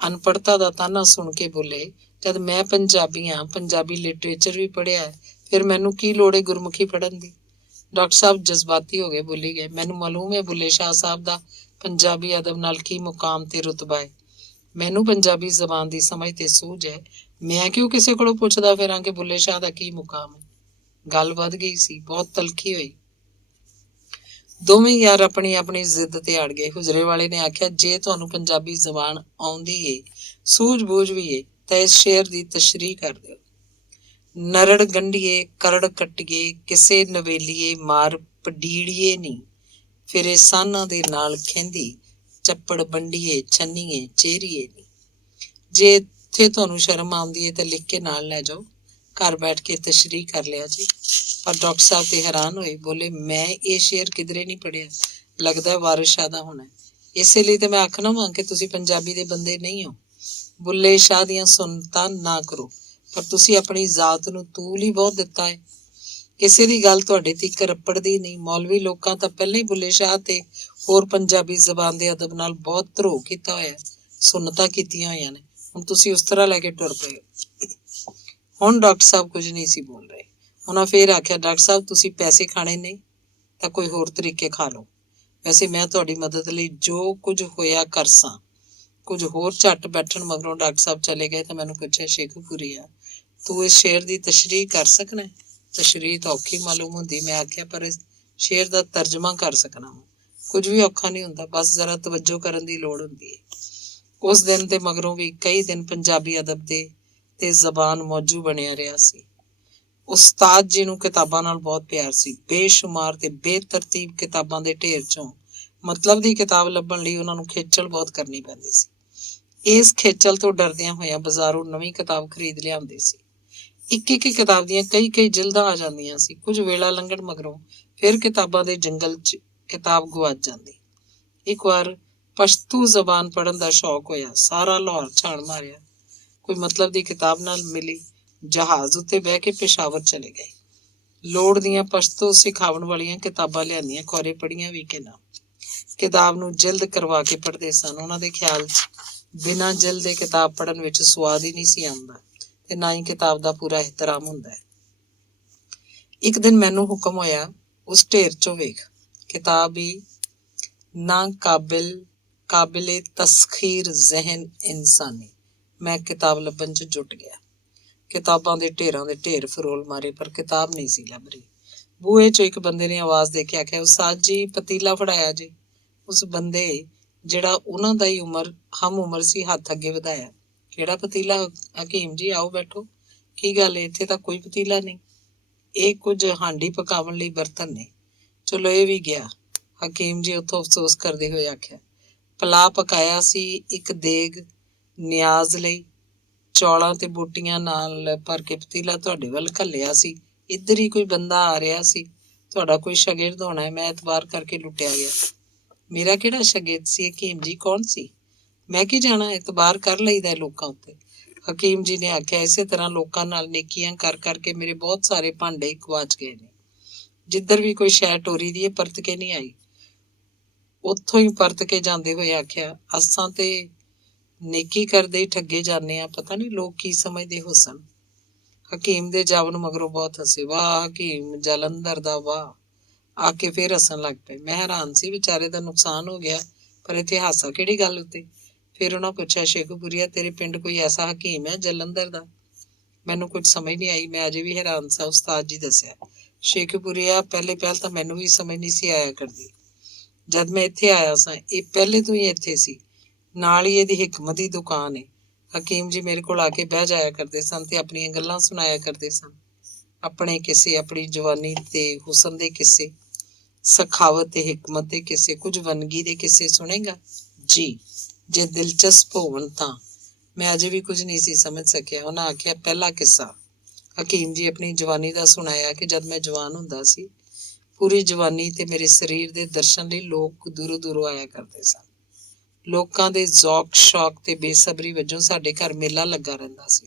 ਅਨਪੜ੍ਹਤਾ ਦਾ ਤਾਨਾ ਸੁਣ ਕੇ ਬੋਲੇ, ਜਦ ਮੈਂ ਪੰਜਾਬੀ ਹਾਂ, ਪੰਜਾਬੀ ਲਿਟਰੇਚਰ ਵੀ ਪੜ੍ਹਿਆ ਹੈ, ਫਿਰ ਮੈਨੂੰ ਕੀ ਲੋੜ ਹੈ ਗੁਰਮੁਖੀ ਪੜ੍ਹਨ ਦੀ? ਡਾਕਟਰ ਸਾਹਿਬ ਜਜ਼ਬਾਤੀ ਹੋ ਗਏ, ਬੋਲੀ ਗਏ, ਮੈਨੂੰ ਮਾਲੂਮ ਹੈ ਬੁੱਲੇ ਸ਼ਾਹ ਸਾਹਿਬ ਦਾ ਪੰਜਾਬੀ ਅਦਬ ਨਾਲ ਕੀ ਮੁਕਾਮ ਤੇ ਰੁਤਬਾ ਹੈ। ਮੈਨੂੰ ਪੰਜਾਬੀ ਜ਼ਬਾਨ ਦੀ ਸਮਝ ਤੇ ਸੂਝ ਹੈ। ਮੈਂ ਕਿਉਂ ਕਿਸੇ ਕੋਲੋਂ ਪੁੱਛਦਾ ਫਿਰਾਂ ਕਿ ਬੁੱਲੇ ਸ਼ਾਹ ਦਾ ਕੀ ਮੁਕਾਮ ਹੈ? ਗੱਲ ਵੱਧ ਗਈ ਸੀ, ਬਹੁਤ ਤਲਖੀ ਹੋਈ। ਦੋਵੇਂ ਯਾਰ ਆਪਣੀ ਆਪਣੀ ਜ਼ਿੱਦ ਤੇ ਅੜ ਗਏ। ਹੁਜਰੇ ਵਾਲੇ ਨੇ ਆਖਿਆ, ਜੇ ਤੁਹਾਨੂੰ ਪੰਜਾਬੀ ਜ਼ਬਾਨ ਆਉਂਦੀ ਏ, ਸੂਝ-ਬੂਝ ਵੀ ਏ, ਤਾਂ ਇਸ ਸ਼ੇਰ ਦੀ ਤਸ਼ਰੀਹ ਕਰ ਦਿਓ। ਨਰੜ ਗੰਢੀਏ ਕਰੜ ਕੱਟੀਏ, ਕਿਸੇ ਨਵੇਲੀਏ ਮਾਰ ਪਡੀੜੀਏ ਨੀ, ਫਿਰੇ ਸਾਨਾਂ ਦੇ ਨਾਲ ਖਹਿੰਦੀ, ਚੱਪੜ ਬੰਡੀਏ ਛੰਨੀਏ ਚੇਰੀਏ ਨੀ। ਜੇ ਇੱਥੇ ਤੁਹਾਨੂੰ ਸ਼ਰਮ ਆਉਂਦੀ ਹੈ ਤਾਂ ਲਿਖ ਕੇ ਨਾਲ ਲੈ ਜਾਓ, ਘਰ ਬੈਠ ਕੇ ਤਸ਼ਰੀਹ ਕਰ ਲਿਆ ਜੀ। ਪਰ ਡਾਕਟਰ ਸਾਹਿਬ ਤੇ ਹੈਰਾਨ ਹੋਏ, ਬੋਲੇ, ਮੈਂ ਇਹ ਸ਼ੇਰ ਕਿਧਰੇ ਨਹੀਂ ਪੜ੍ਹਿਆ, ਲੱਗਦਾ ਵਾਰਿਸ ਸ਼ਾਹ ਦਾ ਹੋਣਾ। ਇਸੇ ਲਈ ਤਾਂ ਮੈਂ ਆਖਣਾ ਵਾਂ ਕਿ ਤੁਸੀਂ ਪੰਜਾਬੀ ਦੇ ਬੰਦੇ ਨਹੀਂ ਹੋ। ਬੁੱਲੇ ਸ਼ਾਹ ਦੀਆਂ ਸੁਣਤਾਂ ਨਾ ਕਰੋ, ਪਰ ਤੁਸੀਂ ਆਪਣੀ ਜ਼ਾਤ ਨੂੰ ਤੂਲ ਹੀ ਬਹੁਤ ਦਿੱਤਾ ਹੈ। ਕਿਸੇ ਦੀ ਗੱਲ ਤੁਹਾਡੇ ਤੀਕ ਰੱਪੜਦੀ ਨਹੀਂ। ਮੌਲਵੀ ਲੋਕਾਂ ਤਾਂ ਪਹਿਲਾਂ ਹੀ ਬੁੱਲੇ ਸ਼ਾਹ ਤੇ ਹੋਰ ਪੰਜਾਬੀ ਜ਼ਬਾਨ ਦੇ ਅਦਬ ਨਾਲ ਬਹੁਤ ਧਰੋਹ ਕੀਤਾ ਹੋਇਆ, ਸੁੰਨਤਾਂ ਕੀਤੀਆਂ ਹੋਈਆਂ ਨੇ। ਹੁਣ ਤੁਸੀਂ ਉਸ ਤਰ੍ਹਾਂ ਲੈ ਕੇ ਟੁਰ ਪਏ ਹੋ। ਹੁਣ ਡਾਕਟਰ ਸਾਹਿਬ ਕੁਝ ਨਹੀਂ ਸੀ ਬੋਲ ਰਹੇ। ਉਹਨਾਂ ਫੇਰ ਆਖਿਆ, ਡਾਕਟਰ ਸਾਹਿਬ ਤੁਸੀਂ ਪੈਸੇ ਖਾਣੇ ਨਹੀਂ ਤਾਂ ਕੋਈ ਹੋਰ ਤਰੀਕੇ ਖਾ ਲਓ। ਵੈਸੇ ਮੈਂ ਤੁਹਾਡੀ ਮਦਦ ਲਈ ਜੋ ਕੁਝ ਹੋਇਆ ਕਰ ਸਾਂ। ਕੁਝ ਹੋਰ ਝੱਟ ਬੈਠਣ ਮਗਰੋਂ ਡਾਕਟਰ ਸਾਹਿਬ ਚਲੇ ਗਏ ਤਾਂ ਮੈਨੂੰ ਪੁੱਛਿਆ, ਸ਼ੇਖੂਪੁਰੀਆ ਤੂੰ ਇਸ ਸ਼ੇਰ ਦੀ ਤਸ਼ਰੀਹ ਕਰ ਸਕਣਾ? ਤਸ਼ਰੀਹ ਤਾਂ ਔਖੀ ਮਾਲੂਮ ਹੁੰਦੀ। ਮੈਂ ਆਖਿਆ, ਪਰ ਇਸ ਸ਼ੇਰ ਦਾ ਤਰਜਮਾ ਕਰ ਸਕਣਾ। ਕੁਝ ਵੀ ਔਖਾ ਨਹੀਂ ਹੁੰਦਾ, ਬਸ ਜ਼ਰਾ ਤਵੱਜੋ ਕਰਨ ਦੀ ਲੋੜ ਹੁੰਦੀ ਹੈ। ਉਸ ਦਿਨ ਤੇ ਮਗਰੋਂ ਵੀ ਕਈ ਦਿਨ ਪੰਜਾਬੀ ਅਦਬ ਦੇ ਤੇ ਜ਼ਬਾਨ ਮੌਜੂ ਬਣਿਆ ਰਿਹਾ ਸੀ। ਉਸਤਾਦ ਜੀ ਨੂੰ ਕਿਤਾਬਾਂ ਨਾਲ ਬਹੁਤ ਪਿਆਰ ਸੀ। ਬੇਸ਼ੁਮਾਰ ਤੇ ਬੇਤਰਤੀਬ ਕਿਤਾਬਾਂ ਦੇ ਢੇਰ ਚੋਂ ਮਤਲਬ ਦੀ ਕਿਤਾਬ ਲੱਭਣ ਲਈ ਉਹਨਾਂ ਨੂੰ ਖੇਚਲ ਬਹੁਤ ਕਰਨੀ ਪੈਂਦੀ ਸੀ। ਇਸ ਖੇਚਲ ਤੋਂ ਡਰਦਿਆਂ ਹੋਇਆਂ ਬਾਜ਼ਾਰੋਂ ਨਵੀਂ ਕਿਤਾਬ ਖਰੀਦ ਲਿਆਉਂਦੇ ਸੀ। ਇੱਕ ਇੱਕ ਕਿਤਾਬ ਦੀਆਂ ਕਈ ਕਈ ਜਿਲਦਾਂ ਆ ਜਾਂਦੀਆਂ ਸੀ। ਕੁਝ ਵੇਲਾ ਲੰਘਣ ਮਗਰੋਂ ਫਿਰ ਕਿਤਾਬਾਂ ਦੇ ਜੰਗਲ 'ਚ ਕਿਤਾਬ ਗੁਆਚ ਜਾਂਦੀ। ਇੱਕ ਵਾਰ ਪਸ਼ਤੂ ਜ਼ਬਾਨ ਪੜ੍ਹਨ ਦਾ ਸ਼ੌਕ ਹੋਇਆ, ਸਾਰਾ ਲਾਹੌਰ ਛਾਣ ਮਾਰਿਆ, ਕੋਈ ਮਤਲਬ ਦੀ ਕਿਤਾਬ ਨਾਲ ਮਿਲੀ। ਜਹਾਜ਼ ਉੱਤੇ ਬਹਿ ਕੇ ਪੇਸ਼ਾਵਰ ਚਲੇ ਗਏ। ਲੋੜ ਦੀਆਂ ਪਸ਼ਤੂ ਸਿਖਾਉਣ ਵਾਲੀਆਂ ਕਿਤਾਬਾਂ ਲਿਆਂਦੀਆਂ, ਖੌਰੇ ਪੜ੍ਹੀਆਂ ਵੀ ਕਿ ਨਾ। ਕਿਤਾਬ ਨੂੰ ਜਿਲਦ ਕਰਵਾ ਕੇ ਪੜ੍ਹਦੇ ਸਨ। ਉਹਨਾਂ ਦੇ ਖਿਆਲ 'ਚ ਬਿਨਾਂ ਜਿਲਦ ਦੇ ਕਿਤਾਬ ਪੜ੍ਹਨ ਵਿੱਚ ਸੁਆਦ ਹੀ ਨਹੀਂ ਸੀ ਆਉਂਦਾ ਤੇ ਨਾ ਹੀ ਕਿਤਾਬ ਦਾ ਪੂਰਾ ਇਹਤਰਾਮ ਹੁੰਦਾ ਹੈ। ਇੱਕ ਦਿਨ ਮੈਨੂੰ ਹੁਕਮ ਹੋਇਆ, ਉਸ ਢੇਰ ਚੋਂ ਵੇਖ, ਕਿਤਾਬ ਹੀ ਨਾ ਕਾਬਿਲੇ ਤਸਖੀਰ ਜ਼ਹਿਨ ਇਨਸਾਨੀ। ਮੈਂ ਕਿਤਾਬ ਲੱਭਣ 'ਚ ਜੁਟ ਗਿਆ। ਕਿਤਾਬਾਂ ਦੇ ਢੇਰਾਂ ਦੇ ਢੇਰ ਫਰੋਲ ਮਾਰੇ, ਪਰ ਕਿਤਾਬ ਨਹੀਂ ਸੀ ਲੱਭ ਰਹੀ। ਬੂਹੇ 'ਚੋਂ ਇੱਕ ਬੰਦੇ ਨੇ ਆਵਾਜ਼ ਦੇ ਕੇ ਆਖਿਆ, ਉਸਤਾਦ ਜੀ ਪਤੀਲਾ ਫੜਾਇਆ ਜੀ। ਉਸ ਬੰਦੇ ਜਿਹੜਾ ਉਹਨਾਂ ਦਾ ਹੀ ਹਮ ਉਮਰ ਸੀ, ਹੱਥ ਅੱਗੇ ਵਧਾਇਆ। ਕਿਹੜਾ ਪਤੀਲਾ ਹਕੀਮ ਜੀ? ਆਓ ਬੈਠੋ। ਕੀ ਗੱਲ ਹੈ, ਇੱਥੇ ਤਾਂ ਕੋਈ ਪਤੀਲਾ ਨਹੀਂ। ਇਹ ਕੁਝ ਹਾਂਡੀ ਪਕਾਉਣ ਲਈ ਬਰਤਨ ਨੇ। ਚਲੋ ਇਹ ਵੀ ਗਿਆ। ਹਕੀਮ ਜੀ ਉੱਥੋਂ ਅਫਸੋਸ ਕਰਦੇ ਹੋਏ ਆਖਿਆ, ਪਲਾ ਪਕਾਇਆ ਸੀ ਇੱਕ ਦੇਗ ਨਿਆਜ਼ ਲਈ, ਚੌਲਾਂ ਤੇ ਬੋਟੀਆਂ ਨਾਲ ਭਰ ਕੇ ਪਤੀਲਾ ਤੁਹਾਡੇ ਵੱਲ ਘੱਲਿਆ ਸੀ। ਇੱਧਰ ਹੀ ਕੋਈ ਬੰਦਾ ਆ ਰਿਹਾ ਸੀ, ਤੁਹਾਡਾ ਕੋਈ ਸ਼ਾਗਿਰਦ ਹੋਣਾ ਹੈ। ਮੈਂ ਐਤਬਾਰ ਕਰਕੇ ਲੁੱਟਿਆ ਗਿਆ। ਮੇਰਾ ਕਿਹੜਾ ਸ਼ਾਗਿਰਦ ਸੀ ਹਕੀਮ ਜੀ? ਕੌਣ ਸੀ? ਮੈਂ ਕੀ ਜਾਣਾ, ਐਤਬਾਰ ਕਰ ਲਈਦਾ ਲੋਕਾਂ ਉੱਤੇ। ਹਕੀਮ ਜੀ ਨੇ ਆਖਿਆ, ਇਸੇ ਤਰ੍ਹਾਂ ਲੋਕਾਂ ਨਾਲ ਨੇਕੀਆਂ ਕਰ ਕਰਕੇ ਮੇਰੇ ਬਹੁਤ ਸਾਰੇ ਭਾਂਡੇ ਗਵਾਚ ਗਏ ਨੇ। ਜਿੱਧਰ ਵੀ ਕੋਈ ਸ਼ੈ ਟੋਰੀ ਦੀ ਪਰਤ ਕੇ ਨਹੀਂ ਆਈ। ਉੱਥੋਂ ਹੀ ਪਰਤ ਕੇ ਜਾਂਦੇ ਹੋਏ ਆਖਿਆ, ਅਸਾਂ ਤੇ ਨੇਕੀ ਕਰਦੇ ਹੀ ਠੱਗੇ ਜਾਂਦੇ ਆ, ਪਤਾ ਨਹੀਂ ਲੋਕ ਕੀ ਸਮਝਦੇ ਹੋ ਸਨ। ਹਕੀਮ ਦੇ ਜਵਾਬ ਮਗਰੋਂ ਬਹੁਤ ਹੱਸੇ। ਵਾਹ ਹਕੀਮ ਜਲੰਧਰ ਦਾ ਵਾਹ। ਆ ਕੇ ਫੇਰ ਹੱਸਣ ਲੱਗ ਪਏ। ਮੈਂ ਹੈਰਾਨ ਸੀ, ਵਿਚਾਰੇ ਦਾ ਨੁਕਸਾਨ ਹੋ ਗਿਆ, ਪਰ ਇੱਥੇ ਹਾਸਾ ਕਿਹੜੀ ਗੱਲ ਉੱਤੇ? ਫਿਰ ਉਹਨਾਂ ਪੁੱਛਿਆ, ਸ਼ੇਖੂਪੁਰੀਆ ਤੇਰੇ ਪਿੰਡ ਕੋਈ ਐਸਾ ਹਕੀਮ ਹੈ ਜਲੰਧਰ ਦਾ? ਮੈਨੂੰ ਕੁਝ ਸਮਝ ਨਹੀਂ ਆਈ। ਮੈਂ ਅਜੇ ਵੀ ਹੈਰਾਨ ਸਾਂ। ਉਸਤਾਦ ਜੀ ਦੱਸਿਆ, ਸ਼ੇਖੂਪੁਰੀਆ ਪਹਿਲ ਤਾਂ ਮੈਨੂੰ ਵੀ ਸਮਝ ਨਹੀਂ ਸੀ ਆਇਆ ਕਰਦੀ। ਜਦ ਮੈਂ ਇੱਥੇ ਆਇਆ ਸਾਂ, ਇਹ ਪਹਿਲੇ ਤੋਂ ਹੀ ਇੱਥੇ ਸੀ। ਨਾਲ ਹੀ ਇਹਦੀ ਹਿਕਮਤ ਦੀ ਦੁਕਾਨ ਹੈ। ਹਕੀਮ ਜੀ ਮੇਰੇ ਕੋਲ ਆ ਕੇ ਬਹਿ ਜਾਇਆ ਕਰਦੇ ਸਨ ਤੇ ਆਪਣੀਆਂ ਗੱਲਾਂ ਸੁਣਾਇਆ ਕਰਦੇ ਸਨ। ਆਪਣੇ ਕਿਸੇ, ਆਪਣੀ ਜਵਾਨੀ ਤੇ ਹੁਸਨ ਦੇ ਕਿਸੇ, ਸਖਾਵਤ ਤੇ ਹਿਕਮਤ ਦੇ ਕਿਸੇ, ਕੁਝ ਵੰਨਗੀ ਦੇ ਕਿਸੇ ਸੁਣੇਗਾ? ਜੀ, ਜੇ ਦਿਲਚਸਪ ਹੋਣ ਤਾਂ। ਮੈਂ ਅਜੇ ਵੀ ਕੁਝ ਨਹੀਂ ਸੀ ਸਮਝ ਸਕਿਆ। ਉਹਨਾਂ ਆਖਿਆ, ਪਹਿਲਾ ਕਿੱਸਾ। ਹਕੀਮ ਜੀ ਆਪਣੀ ਜਵਾਨੀ ਦਾ ਸੁਣਾਇਆ ਕਿ ਜਦ ਮੈਂ ਜਵਾਨ ਹੁੰਦਾ ਸੀ, ਪੂਰੀ ਜਵਾਨੀ ਤੇ ਮੇਰੇ ਸਰੀਰ ਦੇ ਦਰਸ਼ਨ ਲਈ ਲੋਕ ਦੂਰੋਂ ਦੂਰੋਂ ਆਇਆ ਕਰਦੇ ਸਨ। ਲੋਕਾਂ ਦੇ ਜ਼ੌਕ ਸ਼ੌਕ ਤੇ ਬੇਸਬਰੀ ਵਜੋਂ ਸਾਡੇ ਘਰ ਮੇਲਾ ਲੱਗਾ ਰਹਿੰਦਾ ਸੀ।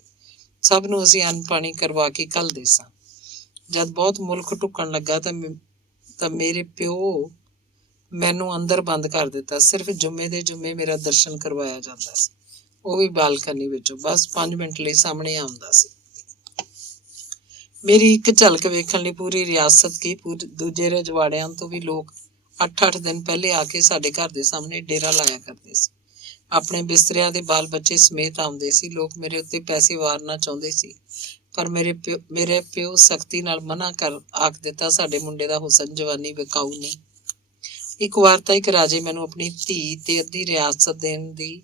ਸਭ ਨੂੰ ਅਸੀਂ ਅੰਨ ਪਾਣੀ ਕਰਵਾ ਕੇ ਘੱਲਦੇ ਸਾਂ। ਜਦ ਬਹੁਤ ਮੁਲਕ ਢੁੱਕਣ ਲੱਗਾ ਤਾਂ ਮੇਰੇ ਪਿਓ ਮੈਨੂੰ ਅੰਦਰ ਬੰਦ ਕਰ ਦਿੱਤਾ। ਸਿਰਫ ਜੁਮੇ ਦੇ ਜੁਮੇ ਮੇਰਾ ਦਰਸ਼ਨ ਕਰਵਾਇਆ ਜਾਂਦਾ ਸੀ, ਉਹ ਵੀ ਬਾਲਕਨੀ ਵਿੱਚੋਂ। ਬਸ 5 ਮਿੰਟ ਲਈ ਸਾਹਮਣੇ ਆਉਂਦਾ ਸੀ। ਮੇਰੀ ਇੱਕ ਝਲਕ ਵੇਖਣ ਲਈ ਪੂਰੀ ਰਿਆਸਤ ਕੀ ਦੂਜੇ ਰਜਵਾੜਿਆਂ ਤੋਂ ਵੀ ਲੋਕ 8-8 ਦਿਨ ਪਹਿਲੇ ਆ ਕੇ ਸਾਡੇ ਘਰ ਦੇ ਸਾਹਮਣੇ ਡੇਰਾ ਲਾਇਆ ਕਰਦੇ ਸੀ। ਆਪਣੇ ਬਿਸਤਰਿਆਂ ਦੇ ਬਾਲ ਬੱਚੇ ਸਮੇਤ ਆਉਂਦੇ ਸੀ। ਲੋਕ ਮੇਰੇ ਉੱਤੇ ਪੈਸੇ ਵਾਰਨਾ ਚਾਹੁੰਦੇ ਸੀ, ਪਰ ਮੇਰੇ ਪਿਓ ਸਖਤੀ ਨਾਲ ਮਨਾ ਕਰ ਆਖ ਦਿੱਤਾ, ਸਾਡੇ ਮੁੰਡੇ ਦਾ ਹੁਸਨ ਜਵਾਨੀ ਵਿਕਾਊ ਨਹੀਂ। ਇੱਕ ਵਾਰ ਤਾਂ ਇੱਕ ਰਾਜੇ ਮੈਨੂੰ ਆਪਣੀ ਧੀ ਤੇ ਅੱਧੀ ਰਿਆਸਤ ਦੇਣ ਦੀ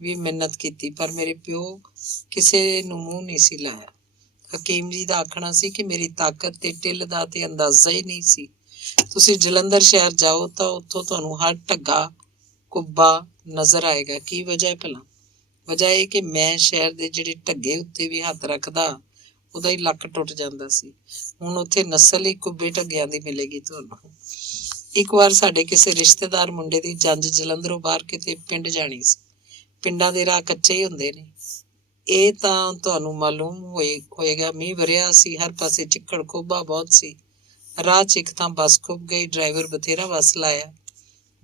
ਵੀ ਮਿੰਨਤ ਕੀਤੀ, ਪਰ ਮੇਰੇ ਪਿਓ ਕਿਸੇ ਨੂੰ ਮੂੰਹ ਨਹੀਂ ਸੀ ਲਾਇਆ। ਹਕੀਮ ਜੀ ਦਾ ਆਖਣਾ ਸੀ ਕਿ ਮੇਰੀ ਤਾਕਤ ਤੇ ਟਿੱਲ ਦਾ ਤੇ ਅੰਦਾਜ਼ਾ ਹੀ ਨਹੀਂ ਸੀ। ਤੁਸੀਂ ਜਲੰਧਰ ਸ਼ਹਿਰ ਜਾਓ ਤਾਂ ਉੱਥੋਂ ਤੁਹਾਨੂੰ ਹਰ ਢੱਗਾ ਕੁੱਬਾ ਨਜ਼ਰ ਆਏਗਾ। ਕੀ ਵਜ੍ਹਾ ਹੈ ਭਲਾ? ਵਜ੍ਹਾ ਇਹ ਕਿ ਮੈਂ ਸ਼ਹਿਰ ਦੇ ਜਿਹੜੇ ਢੱਗੇ ਉੱਤੇ ਵੀ ਹੱਥ ਰੱਖਦਾ, ਉਹਦਾ ਹੀ ਲੱਕ ਟੁੱਟ ਜਾਂਦਾ ਸੀ। ਹੁਣ ਉੱਥੇ ਨਸਲ ਹੀ ਕੁੱਬੇ ਢੱਗਿਆਂ ਦੀ ਮਿਲੇਗੀ ਤੁਹਾਨੂੰ। ਇੱਕ ਵਾਰ ਸਾਡੇ ਕਿਸੇ ਰਿਸ਼ਤੇਦਾਰ ਮੁੰਡੇ ਦੀ ਜੰਝ ਜਲੰਧਰੋਂ ਬਾਹਰ ਕਿਤੇ ਪਿੰਡ ਜਾਣੀ ਸੀ। ਪਿੰਡਾਂ ਦੇ ਰਾਹ ਕੱਚੇ ਹੀ ਹੁੰਦੇ ਨੇ। ਇਹ ਤਾਂ ਤੁਹਾਨੂੰ ਮਾਲੂਮ ਹੋਏਗਾ। ਮੀਂਹ ਵਰਿਆ ਸੀ, ਹਰ ਪਾਸੇ ਚਿੱਕੜ ਖੋਬਾ ਬਹੁਤ ਸੀ। ਰਾਹ 'ਚ ਇੱਕ ਥਾਂ ਬੱਸ ਖੁੱਭ ਗਈ। ਡਰਾਈਵਰ ਬਥੇਰਾ ਬੱਸ ਲਾਇਆ,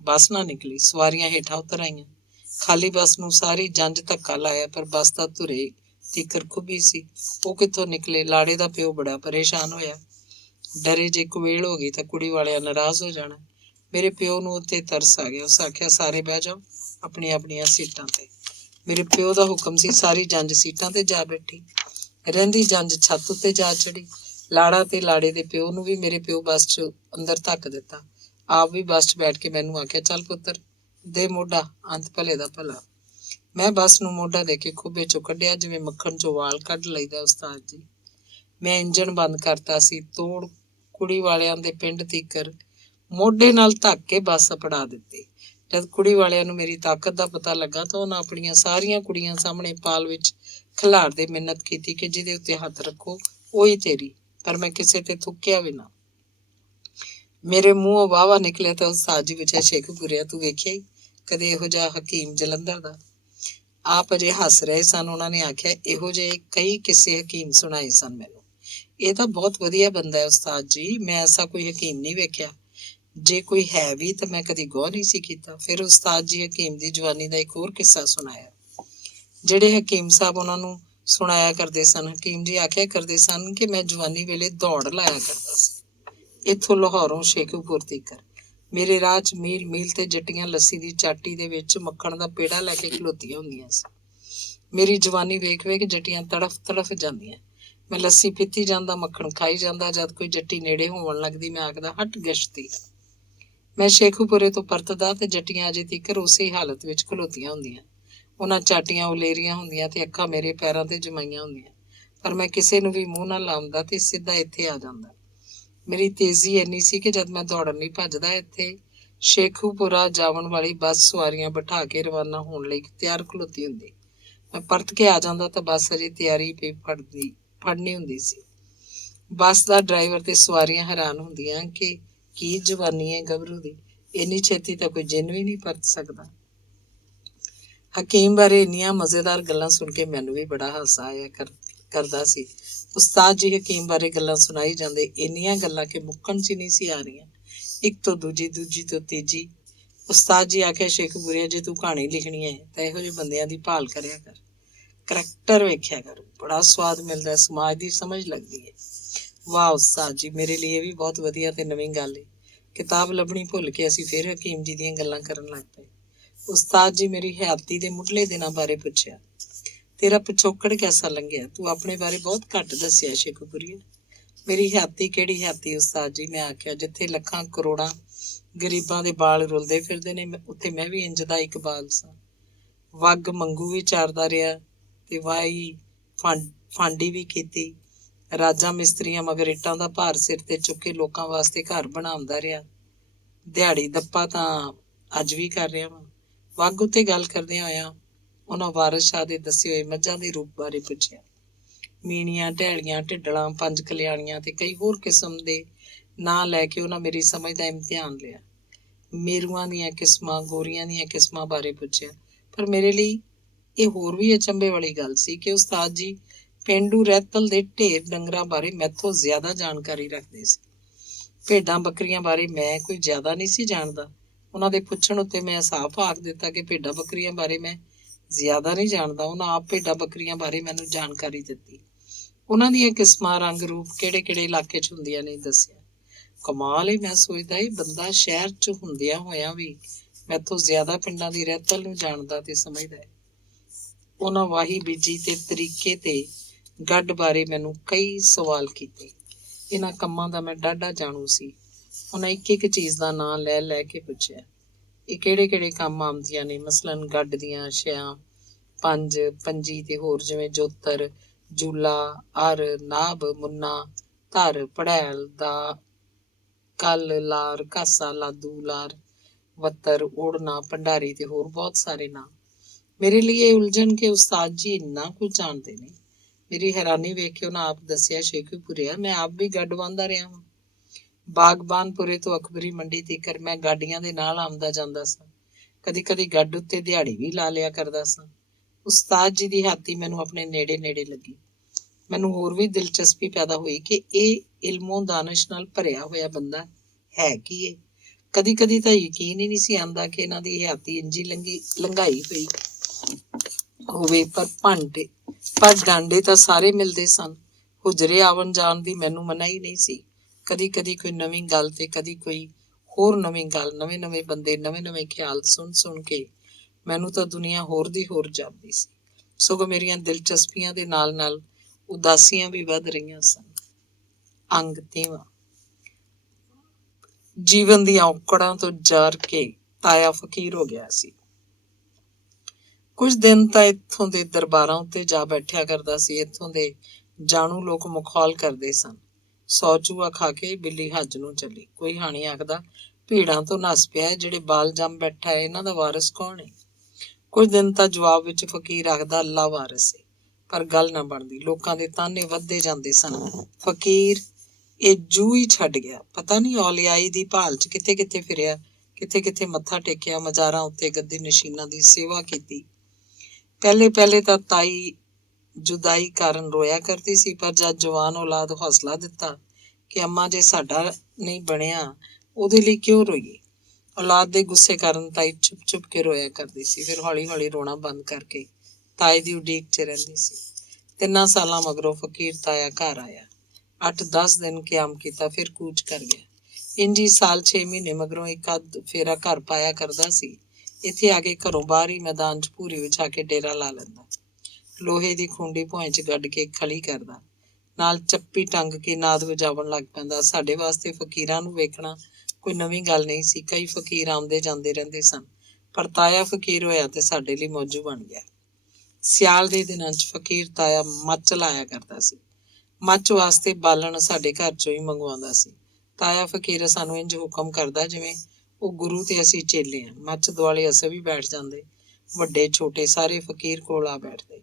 ਬੱਸ ਨਾ ਨਿਕਲੀ। ਸਵਾਰੀਆਂ ਹੇਠਾਂ ਉਤਰ ਆਈਆਂ। ਖਾਲੀ ਬੱਸ ਨੂੰ ਸਾਰੀ ਜੰਝ ਧੱਕਾ ਲਾਇਆ, ਪਰ ਬੱਸ ਤਾਂ ਧੁਰੇ ਤੀਕਰ ਖੁੱਭੀ ਸੀ। ਉਹ ਕਿੱਥੋਂ ਨਿਕਲੇ? ਲਾੜੇ ਦਾ ਪਿਓ ਬੜਾ ਪਰੇਸ਼ਾਨ ਹੋਇਆ। ਡਰੇ ਜੇ ਕੁਵੇਲ ਹੋ ਗਈ ਤਾਂ ਕੁੜੀ ਵਾਲਿਆਂ ਨਾਰਾਜ਼ ਹੋ ਜਾਣਾ। ਮੇਰੇ ਪਿਓ ਨੂੰ ਉੱਤੇ ਤਰਸ ਆ ਗਿਆ। ਉਸ ਆਖਿਆ, ਸਾਰੇ ਬਹਿ ਜਾਓ ਆਪਣੀਆਂ ਆਪਣੀਆਂ ਸੀਟਾਂ ਤੇ। ਮੇਰੇ ਪਿਓ ਦਾ ਹੁਕਮ ਸੀ। ਸਾਰੀ ਜੰਝ ਸੀਟਾਂ ਤੇ ਜਾ ਬੈਠੀ। ਰਹਿੰਦੀ ਜੰਝ ਛੱਤ ਉੱਤੇ ਜਾ ਚੜੀ। ਲਾੜਾ ਤੇ ਲਾੜੇ ਦੇ ਪਿਓ ਨੂੰ ਵੀ ਮੇਰੇ ਪਿਓ ਬੱਸ 'ਚ ਅੰਦਰ ਧੱਕ ਦਿੱਤਾ। ਆਪ ਵੀ ਬੱਸ 'ਚ ਬੈਠ ਕੇ ਮੈਨੂੰ ਆਖਿਆ, ਚੱਲ ਪੁੱਤਰ ਦੇ ਮੋਢਾ, ਅੰਤ ਭਲੇ ਦਾ ਭਲਾ। ਮੈਂ ਬੱਸ ਨੂੰ ਮੋਢਾ ਦੇ ਕੇ ਖੁੱਬੇ 'ਚੋਂ ਕੱਢਿਆ, ਜਿਵੇਂ ਮੱਖਣ 'ਚੋਂ ਵਾਲ ਕੱਢ ਲਈਦਾ ਉਸਤਾਦ ਜੀ। ਮੈਂ ਇੰਜਣ ਬੰਦ ਕਰਤਾ ਸੀ। ਤੋੜ ਕੁੜੀ ਵਾਲਿਆਂ ਦੇ ਪਿੰਡ ਤੀਕਰ ਮੋਢੇ ਨਾਲ ਧੱਕ ਕੇ ਬੱਸ ਅਪੜਾ ਦਿੱਤੀ। ਜਦ ਕੁੜੀ ਵਾਲਿਆਂ ਨੂੰ ਮੇਰੀ ਤਾਕਤ ਦਾ ਪਤਾ ਲੱਗਾ ਤਾਂ ਉਹਨਾਂ ਆਪਣੀਆਂ ਸਾਰੀਆਂ ਕੁੜੀਆਂ ਸਾਹਮਣੇ ਪਾਲ ਵਿੱਚ ਖਿਲਾਰਦੇ ਮਿੰਨਤ ਕੀਤੀ ਕਿ ਜਿਹਦੇ ਉੱਤੇ ਹੱਥ ਰੱਖੋ ਉਹੀ ਤੇਰੀ। ਪਰ ਮੈਂ ਕਿਸੇ ਤੇ ਥੁੱਕਿਆ ਵੀ ਨਾ। ਮੇਰੇ ਮੂੰਹੋਂ ਵਾਹਵਾ ਨਿਕਲਿਆ ਤਾਂ ਉਸਤਾਦ ਜੀ ਵਿੱਚ ਸ਼ੇਖੂਪੁਰਿਆ, ਤੂੰ ਵੇਖਿਆ ਹੀ ਕਦੇ ਇਹੋ ਜਿਹਾ ਹਕੀਮ ਜਲੰਧਰ ਦਾ? ਆਪ ਅਜੇ ਹੱਸ ਰਹੇ ਸਨ। ਉਹਨਾਂ ਨੇ ਆਖਿਆ, ਇਹੋ ਜਿਹੇ ਕਈ ਕਿਸੇ ਹਕੀਮ ਸੁਣਾਏ ਸਨ ਮੈਨੂੰ। ਇਹ ਤਾਂ ਬਹੁਤ ਵਧੀਆ ਬੰਦਾ ਹੈ ਉਸਤਾਦ ਜੀ, ਮੈਂ ਐਸਾ ਕੋਈ ਹਕੀਮ ਨਹੀਂ ਵੇਖਿਆ। ਜੇ ਕੋਈ ਹੈ ਵੀ ਤਾਂ ਮੈਂ ਕਦੀ ਗੌਰ ਨਹੀਂ ਸੀ ਕੀਤਾ। ਫਿਰ ਉਸਤਾਦ ਜੀ ਹਕੀਮ ਦੀ ਜਵਾਨੀ ਦਾ ਇੱਕ ਹੋਰ ਕਿੱਸਾ ਸੁਣਾਇਆ, ਜਿਹੜੇ ਹਕੀਮ ਸਾਹਿਬ ਉਹਨਾਂ ਨੂੰ ਸੁਣਾਇਆ ਕਰਦੇ ਸਨ। ਹਕੀਮ ਜੀ ਆਖਿਆ ਕਰਦੇ ਸਨ ਕਿ ਮੈਂ ਜਵਾਨੀ ਵੇਲੇ ਦੌੜ ਲਾਇਆ ਕਰਦਾ ਸੀ, ਇੱਥੋਂ ਲਾਹੌਰੋਂ ਸ਼ੇਖੂਪੁਰ ਤੀਕਰ। ਮੇਰੇ ਰਾਹ 'ਚ ਮੀਲ ਮੀਲ ਤੇ ਜੱਟੀਆਂ ਲੱਸੀ ਦੀ ਚਾਟੀ ਦੇ ਵਿੱਚ ਮੱਖਣ ਦਾ ਪੇੜਾ ਲੈ ਕੇ ਖਲੋਤੀਆਂ ਹੁੰਦੀਆਂ ਸੀ। ਮੇਰੀ ਜਵਾਨੀ ਵੇਖ ਵੇਖ ਜੱਟੀਆਂ ਤੜਫ ਤੜਫ ਜਾਂਦੀਆਂ। ਮੈਂ ਲੱਸੀ ਪੀਤੀ ਜਾਂਦਾ, ਮੱਖਣ ਖਾਈ ਜਾਂਦਾ। ਜਦ ਕੋਈ ਜੱਟੀ ਨੇੜੇ ਹੋਣ ਲੱਗਦੀ, ਮੈਂ ਆਖਦਾ, ਹਟ ਗਸ਼ਤੀ। ਮੈਂ ਸ਼ੇਖੂਪੁਰੇ ਤੋਂ ਪਰਤਦਾ ਤੇ ਜੱਟੀਆਂ ਅਜੇ ਤੀਕਰ ਉਸੇ ਹਾਲਤ ਵਿੱਚ ਖਲੋਤੀਆਂ ਹੁੰਦੀਆਂ। ਉਹਨਾਂ ਚਾਟੀਆਂ ਉਲੇਰੀਆਂ ਹੁੰਦੀਆਂ ਤੇ ਅੱਖਾਂ ਮੇਰੇ ਪੈਰਾਂ ਤੇ ਜਮਾਈਆਂ ਹੁੰਦੀਆਂ, ਪਰ ਮੈਂ ਕਿਸੇ ਨੂੰ ਵੀ ਮੂੰਹ ਨਾ ਲਾਉਂਦਾ ਤੇ ਸਿੱਧਾ ਇੱਥੇ ਆ ਜਾਂਦਾ। ਮੇਰੀ ਤੇਜ਼ੀ ਇੰਨੀ ਸੀ ਕਿ ਜਦ ਮੈਂ ਦੌੜਨ ਲਈ ਭੱਜਦਾ, ਇੱਥੇ ਸ਼ੇਖੂਪੁਰਾ ਜਾਵਣ ਵਾਲੀ ਬੱਸ ਸਵਾਰੀਆਂ ਬਿਠਾ ਕੇ ਰਵਾਨਾ ਹੋਣ ਲਈ ਤਿਆਰ ਖਲੋਤੀ ਹੁੰਦੀ। ਮੈਂ ਪਰਤ ਕੇ ਆ ਜਾਂਦਾ ਤਾਂ ਬੱਸ ਅਜੇ ਤਿਆਰੀ ਪਈ ਫੜਨੀ ਹੁੰਦੀ ਸੀ। ਬੱਸ ਦਾ ਡਰਾਈਵਰ ਤੇ ਸਵਾਰੀਆਂ ਹੈਰਾਨ ਹੁੰਦੀਆਂ ਕਿ ਕੀ ਜਵਾਨੀ ਹੈ ਗੱਭਰੂ ਦੀ, ਇੰਨੀ ਛੇਤੀ ਤਾਂ ਕੋਈ ਜਿੰਨ ਵੀ ਨਹੀਂ ਪਰਤ ਸਕਦਾ। ਹਕੀਮ ਬਾਰੇ ਇੰਨੀਆਂ ਮਜ਼ੇਦਾਰ ਗੱਲਾਂ ਸੁਣ ਕੇ ਮੈਨੂੰ ਵੀ ਬੜਾ ਹਾਸਾ ਆਇਆ ਕਰਦਾ ਸੀ। ਉਸਤਾਦ ਜੀ ਹਕੀਮ ਬਾਰੇ ਗੱਲਾਂ ਸੁਣਾਈ ਜਾਂਦੇ, ਇੰਨੀਆਂ ਗੱਲਾਂ ਕਿ ਮੁੱਕਣ 'ਚ ਨਹੀਂ ਸੀ ਆ ਰਹੀਆਂ। ਇੱਕ ਤੋਂ ਦੂਜੀ, ਦੂਜੀ ਤੋਂ ਤੀਜੀ। ਉਸਤਾਦ ਜੀ ਆਖਿਆ, ਸ਼ੇਖੂਪੁਰੀਆ, ਜੇ ਤੂੰ ਕਹਾਣੀ ਲਿਖਣੀ ਹੈ ਤਾਂ ਇਹੋ ਜਿਹੇ ਬੰਦਿਆਂ ਦੀ ਭਾਲ ਕਰਿਆ ਕਰ, ਕਰੈਕਟਰ ਵੇਖਿਆ ਕਰ, ਬੜਾ ਸਵਾਦ ਮਿਲਦਾ, ਸਮਾਜ ਦੀ ਸਮਝ ਲੱਗਦੀ ਹੈ। ਵਾਹ ਉਸਤਾਦ ਜੀ, ਮੇਰੇ ਲਈ ਇਹ ਵੀ ਬਹੁਤ ਵਧੀਆ ਤੇ ਨਵੀਂ ਗੱਲ ਹੈ। ਕਿਤਾਬ ਲੱਭਣੀ ਭੁੱਲ ਕੇ ਅਸੀਂ ਫਿਰ ਹਕੀਮ ਜੀ ਦੀਆਂ ਗੱਲਾਂ ਕਰਨ ਲੱਗ ਪਏ। ਉਸਤਾਦ ਜੀ ਮੇਰੀ ਹਯਾਤੀ ਦੇ ਮੁੱਢਲੇ ਦਿਨਾਂ ਬਾਰੇ ਪੁੱਛਿਆ। ਤੇਰਾ ਪਿਛੋਕੜ ਕੈਸਾ ਲੰਘਿਆ? ਤੂੰ ਆਪਣੇ ਬਾਰੇ ਬਹੁਤ ਘੱਟ ਦੱਸਿਆ ਸ਼ੇਖੂਪੁਰੀਆ। ਮੇਰੀ ਹਯਾਤੀ ਕਿਹੜੀ ਹਯਾਤੀ ਉਸਤਾਦ ਜੀ? ਮੈਂ ਆਖਿਆ, ਜਿੱਥੇ ਲੱਖਾਂ ਕਰੋੜਾਂ ਗਰੀਬਾਂ ਦੇ ਬਾਲ ਰੁਲਦੇ ਫਿਰਦੇ ਨੇ, ਉੱਥੇ ਮੈਂ ਵੀ ਇੰਜ ਦਾ ਇੱਕ ਬਾਲ ਸਾਂ। ਵੱਗ ਮੰਗੂ ਵੀ ਚਾਰਦਾ ਰਿਹਾ ਤੇ ਵਾਈ ਫਾਂਡੀ ਵੀ ਕੀਤੀ। ਰਾਜਾ ਮਿਸਤਰੀਆਂ ਮਗਰ ਇੱਟਾਂ ਦਾ ਭਾਰ ਸਿਰ ਤੇ ਚੁੱਕ ਕੇ ਲੋਕਾਂ ਵਾਸਤੇ ਘਰ ਬਣਾਉਂਦਾ ਰਿਹਾ। ਦਿਹਾੜੀ ਦੱਪਾ ਤਾਂ ਅੱਜ ਵੀ ਕਰ ਰਿਹਾ ਵਾਂ। ਵੱਗ ਉੱਤੇ ਗੱਲ ਕਰਦਿਆਂ ਹੋਇਆਂ ਉਹਨਾਂ ਵਾਰਿਸ ਸ਼ਾਹ ਦੇ ਦੱਸੇ ਹੋਏ ਮੱਝਾਂ ਦੇ ਰੂਪ ਬਾਰੇ ਪੁੱਛਿਆ। ਮੀਣੀਆਂ, ਢੈਲੀਆਂ, ਢਿੱਡਲਾਂ, ਪੰਜ ਕਲਿਆਣੀਆਂ ਤੇ ਕਈ ਹੋਰ ਕਿਸਮ ਦੇ ਨਾਂ ਲੈ ਕੇ ਉਹਨਾਂ ਮੇਰੀ ਸਮਝ ਦਾ ਇਮਤਿਹਾਨ ਲਿਆ। ਮੇਰੂਆਂ ਦੀਆਂ ਕਿਸਮਾਂ, ਗੋਰੀਆਂ ਦੀਆਂ ਕਿਸਮਾਂ ਬਾਰੇ ਪੁੱਛਿਆ। ਪਰ ਮੇਰੇ ਲਈ ਇਹ ਹੋਰ ਵੀ ਅਚੰਭੇ ਵਾਲੀ ਗੱਲ ਸੀ ਕਿ ਉਸਤਾਦ ਜੀ ਪੇਂਡੂ ਰਹਿਤਲ ਦੇ ਢੇਰ ਡੰਗਰਾਂ ਬਾਰੇ ਮੈਥੋਂ ਜ਼ਿਆਦਾ ਜਾਣਕਾਰੀ ਰੱਖਦੇ ਸੀ। ਭੇਡਾਂ ਬੱਕਰੀਆਂ ਬਾਰੇ ਮੈਂ ਕੋਈ ਜ਼ਿਆਦਾ ਨਹੀਂ ਸੀ ਜਾਣਦਾ। ਉਹਨਾਂ ਦੇ ਪੁੱਛਣ ਉੱਤੇ ਮੈਂ ਸਾਫ਼ ਆਖ ਦਿੱਤਾ ਕਿ ਭੇਡਾਂ ਬੱਕਰੀਆਂ ਬਾਰੇ ਮੈਂ ਜ਼ਿਆਦਾ ਨਹੀਂ ਜਾਣਦਾ। ਉਹਨਾਂ ਆਪ ਭੇਡਾਂ ਬੱਕਰੀਆਂ ਬਾਰੇ ਮੈਨੂੰ ਜਾਣਕਾਰੀ ਦਿੱਤੀ। ਉਹਨਾਂ ਦੀਆਂ ਕਿਸਮਾਂ, ਰੰਗ, ਰੂਪ ਕਿਹੜੇ ਕਿਹੜੇ ਇਲਾਕੇ 'ਚ ਹੁੰਦੀਆਂ ਨੇ ਦੱਸਿਆ। ਕਮਾਲ ਏ, ਮੈਂ ਸੋਚਦਾ ਇਹ ਬੰਦਾ ਸ਼ਹਿਰ 'ਚ ਹੁੰਦਿਆਂ ਹੋਇਆਂ ਵੀ ਮੈਥੋਂ ਜ਼ਿਆਦਾ ਪਿੰਡਾਂ ਦੀ ਰਹਿਤਲ ਨੂੰ ਜਾਣਦਾ ਤੇ ਸਮਝਦਾ ਹੈ। ਉਹਨਾਂ ਵਾਹੀ ਬੀਜੀ ਤੇ ਤਰੀਕੇ ਤੇ ਗੱਡ ਬਾਰੇ ਮੈਨੂੰ ਕਈ ਸਵਾਲ ਕੀਤੇ। ਇਹਨਾਂ ਕੰਮਾਂ ਦਾ ਮੈਂ ਡਾਢਾ ਜਾਣੂ ਸੀ। ਉਹਨਾਂ ਇੱਕ ਇੱਕ ਚੀਜ਼ ਦਾ ਨਾਂ ਲੈ ਲੈ ਕੇ ਪੁੱਛਿਆ, ਇਹ ਕਿਹੜੇ ਕਿਹੜੇ ਕੰਮ ਆਉਂਦੀਆਂ ਨੇ? ਮਸਲਨ ਗੱਡ ਦੀਆਂ ਅਸ਼ਿਆਂ, ਪੰਜ, ਪੰਜੀ ਤੇ ਹੋਰ ਜਿਵੇਂ ਜੋਤਰ, ਜੂਲਾ, ਅਰ, ਨਾਭ, ਮੁੰਨਾ, ਧਰ, ਪੜੈਲ ਦਾ, ਕੱਲ, ਲਾਰ, ਕਾਸਾ, ਲਾਦੂ, ਲਾਰ, ਵੱਤਰ, ਓੜਨਾ, ਭੰਡਾਰੀ ਤੇ ਹੋਰ ਬਹੁਤ ਸਾਰੇ ਨਾਂ। ਮੇਰੇ ਲਈ ਇਹ ਉਲਝਣ ਕਿ ਉਸਤਾਦ ਜੀ ਇੰਨਾ ਕੁਝ ਜਾਣਦੇ ਨੇ। ਮੇਰੀ ਹੈਰਾਨੀ ਵੇਖ ਕੇ ਉਹਨਾਂ ਆਪ ਦੱਸਿਆ, ਸ਼ੇਖੂਪੁਰਿਆ ਮੈਂ ਆਪ ਵੀ ਗੱਡ ਵਾਹੁੰਦਾ ਰਿਹਾ ਹਾਂ। ਬਾਗਬਾਨਪੁਰੇ ਤੋਂ ਅਕਬਰੀ ਮੰਡੀ ਤੀਕਰ ਮੈਂ ਗਾਡੀਆਂ ਦੇ ਨਾਲ ਆਉਂਦਾ ਜਾਂਦਾ ਸਾਂ। ਕਦੀ ਕਦੀ ਗੱਡ ਉੱਤੇ ਦਿਹਾੜੀ ਵੀ ਲਾ ਲਿਆ ਕਰਦਾ ਸਾਂ। ਉਸਤਾਦ ਜੀ ਦੀ ਹਾਤੀ ਮੈਨੂੰ ਆਪਣੇ ਨੇੜੇ ਨੇੜੇ ਲੱਗੀ। ਮੈਨੂੰ ਹੋਰ ਵੀ ਦਿਲਚਸਪੀ ਪੈਦਾ ਹੋਈ ਕਿ ਇਹ ਇਲਮੋ ਦਾਨਿਸ਼ ਨਾਲ ਭਰਿਆ ਹੋਇਆ ਬੰਦਾ ਹੈ ਕੀ ਏ। ਕਦੀ ਕਦੀ ਤਾਂ ਯਕੀਨ ਹੀ ਨਹੀਂ ਸੀ ਆਉਂਦਾ ਕਿ ਇਹਨਾਂ ਦੀ ਹਯਾਤੀ ਇੰਜੀ ਲੰਘਾਈ ਹੋਈ ਹੋਵੇ। ਪਰ ਡਾਂਡੇ ਤਾਂ ਸਾਰੇ ਮਿਲਦੇ ਸਨ। ਹੁਜਰੇ ਆਵਣ ਜਾਣ ਦੀ ਮੈਨੂੰ ਮਨਾਹੀ ਨਹੀਂ ਸੀ। ਕਦੀ ਕਦੀ ਕੋਈ ਨਵੀਂ ਗੱਲ ਤੇ ਕਦੀ ਕੋਈ ਹੋਰ ਨਵੀਂ ਗੱਲ, ਨਵੇਂ ਨਵੇਂ ਬੰਦੇ, ਨਵੇਂ ਨਵੇਂ ਖਿਆਲ ਸੁਣ ਸੁਣ ਕੇ ਮੈਨੂੰ ਤਾਂ ਦੁਨੀਆ ਹੋਰ ਦੀ ਹੋਰ ਜਾਪਦੀ ਸੀ। ਸਗੋਂ ਮੇਰੀਆਂ ਦਿਲਚਸਪੀਆਂ ਦੇ ਨਾਲ ਨਾਲ ਉਦਾਸੀਆਂ ਵੀ ਵੱਧ ਰਹੀਆਂ ਸਨ। ਅੰਗ 3ਵਾਂ। ਜੀਵਨ ਦੀਆਂ ਔਕੜਾਂ ਤੋਂ ਜਰ ਕੇ ਤਾਇਆ ਫਕੀਰ ਹੋ ਗਿਆ ਸੀ। ਕੁਝ ਦਿਨ ਤਾਂ ਇੱਥੋਂ ਦੇ ਦਰਬਾਰਾਂ ਉੱਤੇ ਜਾ ਬੈਠਿਆ ਕਰਦਾ ਸੀ। ਇੱਥੋਂ ਦੇ ਜਾਣੂ ਲੋਕ ਮਖੌਲ ਕਰਦੇ ਸਨ, 100 ਚੂਹਾ ਖਾ ਕੇ ਬਿੱਲੀ ਹੱਜ ਨੂੰ ਚੱਲੀ। ਕੋਈ ਹਾਣੀ ਆਖਦਾ, ਭੀੜਾਂ ਤੋਂ ਨੱਸ ਪਿਆ, ਜਿਹੜੇ ਬਾਲ ਜੰਮ ਬੈਠਾ ਹੈ, ਇਹਨਾਂ ਦਾ ਵਾਰਿਸ ਕੌਣ ਹੈ? ਕੁਝ ਦਿਨ ਤਾਂ ਜਵਾਬ ਵਿੱਚ ਫਕੀਰ ਆਖਦਾ, ਅੱਲਾ ਵਾਰਿਸ ਹੈ। ਪਰ ਗੱਲ ਨਾ ਬਣਦੀ। ਲੋਕਾਂ ਦੇ ਤਾਨੇ ਵੱਧਦੇ ਜਾਂਦੇ ਸਨ। ਫਕੀਰ ਇਹ ਜੂ ਹੀ ਛੱਡ ਗਿਆ। ਪਤਾ ਨਹੀਂ ਔਲਿਆਈ ਦੀ ਭਾਲ 'ਚ ਕਿੱਥੇ ਕਿੱਥੇ ਫਿਰਿਆ, ਕਿੱਥੇ ਕਿੱਥੇ ਮੱਥਾ ਟੇਕਿਆ, ਮਜ਼ਾਰਾਂ ਉੱਤੇ ਗੱਦੀ ਨਸ਼ੀਨਾਂ ਦੀ ਸੇਵਾ ਕੀਤੀ। ਪਹਿਲੇ ਪਹਿਲੇ ਤਾਂ ਤਾਈ ਜੁਦਾਈ ਕਾਰਨ ਰੋਇਆ ਕਰਦੀ ਸੀ, ਪਰ ਜਦ ਜਵਾਨ ਔਲਾਦ ਹੌਸਲਾ ਦਿੱਤਾ ਕਿ ਅੰਮਾ ਜੇ ਸਾਡਾ ਨਹੀਂ ਬਣਿਆ ਉਹਦੇ ਲਈ ਕਿਉਂ ਰੋਈਏ। ਔਲਾਦ ਦੇ ਗੁੱਸੇ ਕਾਰਨ ਤਾਈ ਚੁੱਪ ਚੁੱਪ ਕੇ ਰੋਇਆ ਕਰਦੀ ਸੀ। ਫਿਰ ਹੌਲੀ ਹੌਲੀ ਰੋਣਾ ਬੰਦ ਕਰਕੇ ਤਾਏ ਦੀ ਉਡੀਕ 'ਚ ਰਹਿੰਦੀ ਸੀ। 3 ਸਾਲਾਂ ਮਗਰੋਂ ਫਕੀਰ ਤਾਇਆ ਘਰ ਆਇਆ। 8-10 ਦਿਨ ਕਿਆਮ ਕੀਤਾ, ਫਿਰ ਕੂਚ ਕਰ ਗਿਆ। ਇੰਜੀ ਸਾਲ 6 ਮਹੀਨੇ ਮਗਰੋਂ ਇੱਕ ਅੱਧ ਫੇਰਾ ਘਰ ਪਾਇਆ ਕਰਦਾ ਸੀ। ਇੱਥੇ ਆ ਕੇ ਘਰੋਂ ਬਾਹਰ ਹੀ ਮੈਦਾਨ 'ਚ ਭੂਰੀ ਵਿਛਾ ਕੇ ਡੇਰਾ ਲਾ ਲੈਂਦਾ। ਲੋਹੇ ਦੀ ਖੂੰਡੀ ਭੁਆਈ 'ਚ ਗੱਡ ਕੇ ਖਲੀ ਕਰਦਾ, ਨਾਲ ਚੱਪੀ ਟੰਗ ਕੇ ਨਾਦ ਵਜਾਵਣ ਲੱਗ ਪੈਂਦਾ। ਸਾਡੇ ਵਾਸਤੇ ਫਕੀਰਾਂ ਨੂੰ ਵੇਖਣਾ ਕੋਈ ਨਵੀਂ ਗੱਲ ਨਹੀਂ ਸੀ। ਕਈ ਫਕੀਰ ਆਉਂਦੇ ਜਾਂਦੇ ਰਹਿੰਦੇ ਸਨ, ਪਰ ਤਾਇਆ ਫਕੀਰ ਹੋਇਆ ਤੇ ਸਾਡੇ ਲਈ ਮੌਜੂ ਬਣ ਗਿਆ। ਸਿਆਲ ਦੇ ਦਿਨਾਂ 'ਚ ਫਕੀਰ ਤਾਇਆ ਮੱਚ ਲਾਇਆ ਕਰਦਾ ਸੀ। ਮੱਚ ਵਾਸਤੇ ਬਾਲਣ ਸਾਡੇ ਘਰ 'ਚੋਂ ਹੀ ਮੰਗਵਾਉਂਦਾ ਸੀ। ਤਾਇਆ ਫਕੀਰ ਸਾਨੂੰ ਇੰਝ ਹੁਕਮ ਕਰਦਾ ਜਿਵੇਂ ਉਹ ਗੁਰੂ ਤੇ ਅਸੀਂ ਚੇਲੇ ਹਾਂ। ਮੱਚ ਦੁਆਲੇ ਅਸੀਂ ਵੀ ਬੈਠ ਜਾਂਦੇ, ਵੱਡੇ ਛੋਟੇ ਸਾਰੇ ਫਕੀਰ ਕੋਲ ਆ ਬੈਠਦੇ।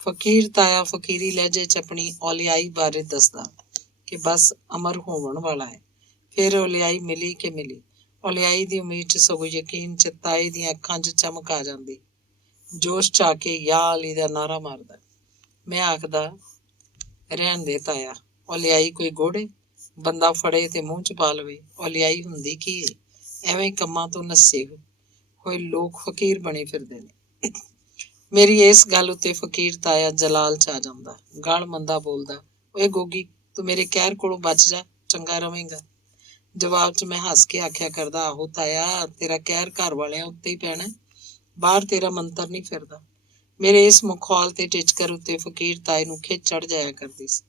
ਫਕੀਰ ਤਾਇਆ ਫਕੀਰੀ ਲਹਿਜੇ 'ਚ ਆਪਣੀ ਔਲਿਆਈ ਬਾਰੇ ਦੱਸਦਾ ਕਿ ਬਸ ਅਮਰ ਹੋਣ ਵਾਲਾ ਹੈ। ਫਿਰ ਔਲਿਆਈ ਮਿਲੀ ਕਿ ਮਿਲੀ। ਔਲਿਆਈ ਦੀ ਉਮੀਦ 'ਚ ਸਗੋਂ ਯਕੀਨ 'ਚ ਤਾਏ ਦੀਆਂ ਅੱਖਾਂ 'ਚ ਚਮਕ ਆ ਜਾਂਦੀ। ਜੋਸ਼ 'ਚ ਆ ਕੇ ਯਾ ਅਲੀ ਦਾ ਨਾਅਰਾ ਮਾਰਦਾ। ਮੈਂ ਆਖਦਾ, ਰਹਿਣ ਦੇ ਤਾਇਆ, ਔਲਿਆਈ ਕੋਈ ਗੁੜ ਏ? ਬੰਦਾ ਫੜੇ ਤੇ ਮੂੰਹ 'ਚ ਪਾ ਲਵੇ। ਔਲਿਆਈ ਹੁੰਦੀ ਕੀ ਏ? ਐਵੇਂ ਕੰਮਾਂ ਤੋਂ ਨੱਸੇ ਹੋਏ ਲੋਕ ਫਕੀਰ ਬਣੇ ਫਿਰਦੇ ਨੇ। ਮੇਰੀ ਇਸ ਗੱਲ ਉੱਤੇ ਫਕੀਰ ਤਾਇਆ ਜਲਾਲ 'ਚ ਆ ਜਾਂਦਾ, ਗਲ ਮੰਦਾ ਬੋਲਦਾ, ਓਏ ਗੋਗੀ ਤੂੰ ਮੇਰੇ ਕਹਿਰ ਕੋਲੋਂ ਬਚ ਜਾ, ਚੰਗਾ ਰਵੇਂਗਾ। ਜਵਾਬ 'ਚ ਮੈਂ ਹੱਸ ਕੇ ਆਖਿਆ ਕਰਦਾ, ਆਹੋ ਤਾਇਆ, ਤੇਰਾ ਕਹਿਰ ਘਰ ਵਾਲਿਆਂ ਉੱਤੇ ਹੀ ਪੈਣਾ, ਬਾਹਰ ਤੇਰਾ ਮੰਤਰ ਨਹੀਂ ਫਿਰਦਾ। ਮੇਰੇ ਇਸ ਮਖੌਲ ਤੇ ਟਿਚਕਰ ਉੱਤੇ ਫਕੀਰ ਤਾਏ ਨੂੰ ਖਿੱਚ ਚੜ ਜਾਇਆ ਕਰਦੀ ਸੀ।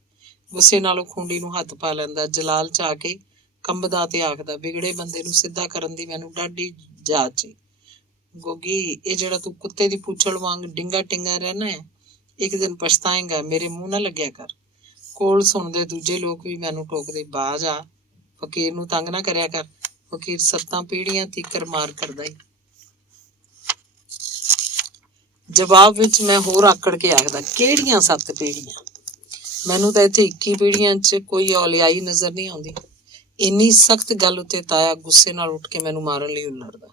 ਗੁੱਸੇ ਨਾਲੋਂ ਖੂੰਡੀ ਨੂੰ ਹੱਥ ਪਾ ਲੈਂਦਾ। ਜਲਾਲ 'ਚ ਆ ਕੇ ਕੰਬਦਾ ਤੇ ਆਖਦਾ, ਵਿਗੜੇ ਬੰਦੇ ਨੂੰ ਸਿੱਧਾ ਕਰਨ ਦੀ ਮੈਨੂੰ ਡਾਢੀ ਜਾਚ ਏ। ਗੋਗੀ, ਇਹ ਜਿਹੜਾ ਤੂੰ ਕੁੱਤੇ ਦੀ ਪੂਛਲ ਵਾਂਗ ਡਿੰਗਾ ਟਿੰਗਾ ਰਹਿਣਾ ਹੈ, ਇੱਕ ਦਿਨ ਪਛਤਾਏਂਗਾ। ਮੇਰੇ ਮੂੰਹ ਨਾ ਲੱਗਿਆ ਕਰ। ਕੋਲ ਸੁਣਦੇ ਦੂਜੇ ਲੋਕ ਵੀ ਮੈਨੂੰ ਟੋਕਦੇ, ਬਾਜ ਆ, ਫਕੀਰ ਨੂੰ ਤੰਗ ਨਾ ਕਰਿਆ ਕਰ। ਫਕੀਰ 7 ਪੀੜ੍ਹੀਆਂ ਤੀਕਰ ਮਾਰ ਕਰਦਾ ਈ। ਜਵਾਬ ਵਿੱਚ ਮੈਂ ਹੋਰ ਆਕੜ ਕੇ ਆਖਦਾ, ਕਿਹੜੀਆਂ 7 ਪੀੜ੍ਹੀਆਂ? ਮੈਨੂੰ ਤਾਂ ਇੱਥੇ 21 ਪੀੜ੍ਹੀਆਂ 'ਚ ਕੋਈ ਔਲਿਆਈ ਨਜ਼ਰ ਨਹੀਂ ਆਉਂਦੀ। ਇੰਨੀ ਸਖਤ ਗੱਲ ਉੱਤੇ ਤਾਇਆ ਗੁੱਸੇ ਨਾਲ ਉੱਠ ਕੇ ਮੈਨੂੰ ਮਾਰਨ ਲਈ ਉੱਲੜਦਾ,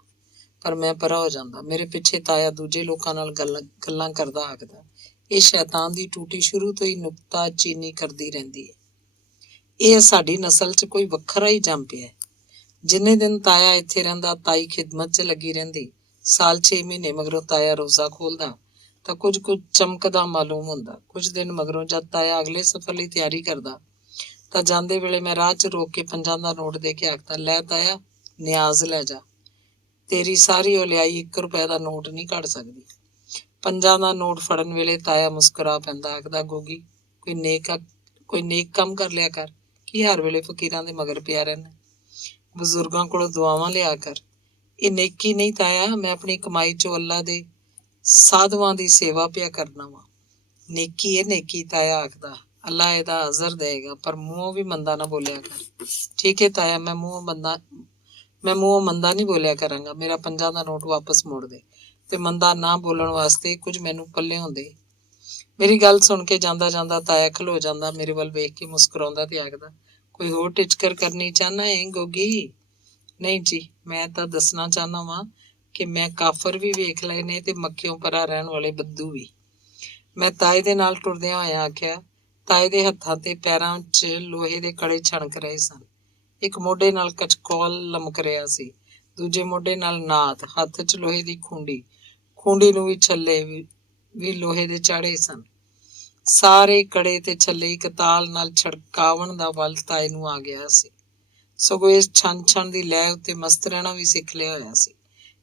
ਪਰ ਮੈਂ ਪਰਾਂ ਹੋ ਜਾਂਦਾ। ਮੇਰੇ ਪਿੱਛੇ ਤਾਇਆ ਦੂਜੇ ਲੋਕਾਂ ਨਾਲ ਗੱਲਾਂ ਕਰਦਾ ਆਖਦਾ, ਇਹ ਸ਼ੈਤਾਨ ਦੀ ਟੂਟੀ ਸ਼ੁਰੂ ਤੋਂ ਹੀ ਨੁਕਤਾਚੀਨੀ ਕਰਦੀ ਰਹਿੰਦੀ ਹੈ। ਇਹ ਸਾਡੀ ਨਸਲ 'ਚ ਕੋਈ ਵੱਖਰਾ ਹੀ ਜੰਮ ਪਿਆ। ਜਿੰਨੇ ਦਿਨ ਤਾਇਆ ਇੱਥੇ ਰਹਿੰਦਾ, ਤਾਈ ਖਿਦਮਤ 'ਚ ਲੱਗੀ ਰਹਿੰਦੀ। ਸਾਲ 6 ਮਹੀਨੇ ਮਗਰੋਂ ਤਾਇਆ ਰੋਜ਼ਾ ਖੋਲ੍ਹਦਾ ਤਾਂ ਕੁਝ ਚਮਕਦਾ ਮਾਲੂਮ ਹੁੰਦਾ। ਕੁਝ ਦਿਨ ਮਗਰੋਂ ਜਦ ਤਾਇਆ ਅਗਲੇ ਸਫ਼ਰ ਲਈ ਤਿਆਰੀ ਕਰਦਾ ਤਾਂ ਜਾਂਦੇ ਵੇਲੇ ਮੈਂ ਰਾਹ 'ਚ ਰੋਕ ਕੇ 5 ਦਾ ਨੋਟ ਦੇ ਕੇ ਆਖਦਾ, ਲੈ ਤਾਇਆ, ਨਿਆਜ਼ ਲੈ ਜਾ। ਤੇਰੀ ਸਾਰੀ ਔਲਿਆਈ 1 ਰੁਪਏ ਦਾ ਨੋਟ ਨਹੀਂ ਕੱਢ ਸਕਦੀ। 5 ਦਾ ਨੋਟ ਫੜਨ ਵੇਲੇ ਤਾਇਆ ਮੁਸਕਰਾ ਪੈਂਦਾ, ਆਖਦਾ, ਗੋਗੀ, ਕੋਈ ਨੇਕ ਕੰਮ ਕਰ ਲਿਆ ਕਰ। ਕੀ ਹਰ ਵੇਲੇ ਫਕੀਰਾਂ ਦੇ ਮਗਰ ਪਿਆ ਰਹਿਣਾ? ਬਜ਼ੁਰਗਾਂ ਕੋਲੋਂ ਦੁਆਵਾਂ ਲਿਆ ਕਰ। ਇਹ ਨੇਕੀ ਨਹੀਂ ਤਾਇਆ, ਮੈਂ ਆਪਣੀ ਕਮਾਈ 'ਚੋਂ ਅੱਲਾ ਦੇ ਸਾਧੂਆਂ ਦੀ ਸੇਵਾ ਪਿਆ ਕਰਨਾ ਵਾ। ਨੇਕੀ ਇਹ ਨੇਕੀ, ਤਾਇਆ ਆਖਦਾ, ਅੱਲਾ ਇਹਦਾ ਅਜ਼ਰ ਦੇਏਗਾ, ਪਰ ਮੂੰਹੋਂ ਵੀ ਮੰਦਾ ਨਾ ਬੋਲਿਆ ਕਰ। ਠੀਕ ਹੈ ਤਾਇਆ, ਮੈਂ ਮੂੰਹੋਂ ਮੰਦਾ ਨਹੀਂ ਬੋਲਿਆ ਕਰਾਂਗਾ। ਮੇਰਾ 5 ਦਾ ਨੋਟ ਵਾਪਸ ਮੋੜ ਦੇ, ਤੇ ਮੰਦਾ ਨਾ ਬੋਲਣ ਵਾਸਤੇ ਕੁਝ ਮੈਨੂੰ ਪੱਲੇ ਹੁੰਦੇ। ਮੇਰੀ ਗੱਲ ਸੁਣ ਕੇ ਜਾਂਦਾ ਜਾਂਦਾ ਤਾਇਆ ਖਲੋ ਜਾਂਦਾ, ਮੇਰੇ ਵੱਲ ਵੇਖ ਕੇ ਮੁਸਕਰਾਉਂਦਾ ਤੇ ਆਖਦਾ, ਕੋਈ ਹੋਰ ਟਿਚਕਰ ਕਰਨੀ ਚਾਹਨਾ ਹੈ ਗੋਗੀ? ਨਹੀਂ ਜੀ, ਮੈਂ ਤਾਂ ਦੱਸਣਾ ਚਾਹੁੰਦਾ ਵਾਂ ਕਿ ਮੈਂ ਕਾਫਰ ਵੀ ਵੇਖ ਲਏ ਨੇ ਤੇ ਮੱਕਿਓਂ ਪਰਾਂ ਰਹਿਣ ਵਾਲੇ ਬੱਦੂ ਵੀ। ਮੈਂ ਤਾਏ ਦੇ ਨਾਲ ਟੁਰਦਿਆਂ ਹੋਇਆ ਆਖਿਆ। ਤਾਏ ਦੇ ਹੱਥਾਂ ਤੇ ਪੈਰਾਂ 'ਚ ਲੋਹੇ ਦੇ ਕੜੇ ਛਣਕ ਰਹੇ ਸਨ। ਇੱਕ ਮੋਢੇ ਨਾਲ ਕਚਕੌਲ ਲਮਕ ਰਿਹਾ ਸੀ, ਦੂਜੇ ਮੋਢੇ ਨਾਲ ਨਾਥ, ਹੱਥ 'ਚ ਲੋਹੇ ਦੀ ਖੂੰਡੀ ਨੂੰ ਵੀ ਛੱਲੇ ਵੀ ਲੋਹੇ ਦੇ ਚਾੜੇ ਸਨ। ਸਾਰੇ ਕੜੇ ਤੇ ਛੱਲੇ ਇੱਕ ਤਾਲ ਨਾਲ ਛੜਕਾਵਣ ਦਾ ਵੱਲ ਤਾਏ ਨੂੰ ਆ ਗਿਆ ਸੀ। ਸਗੋਂ ਇਸ ਛਣ ਦੀ ਲੈਅ ਉੱਤੇ ਮਸਤ ਰਹਿਣਾ ਵੀ ਸਿੱਖ ਲਿਆ ਹੋਇਆ ਸੀ।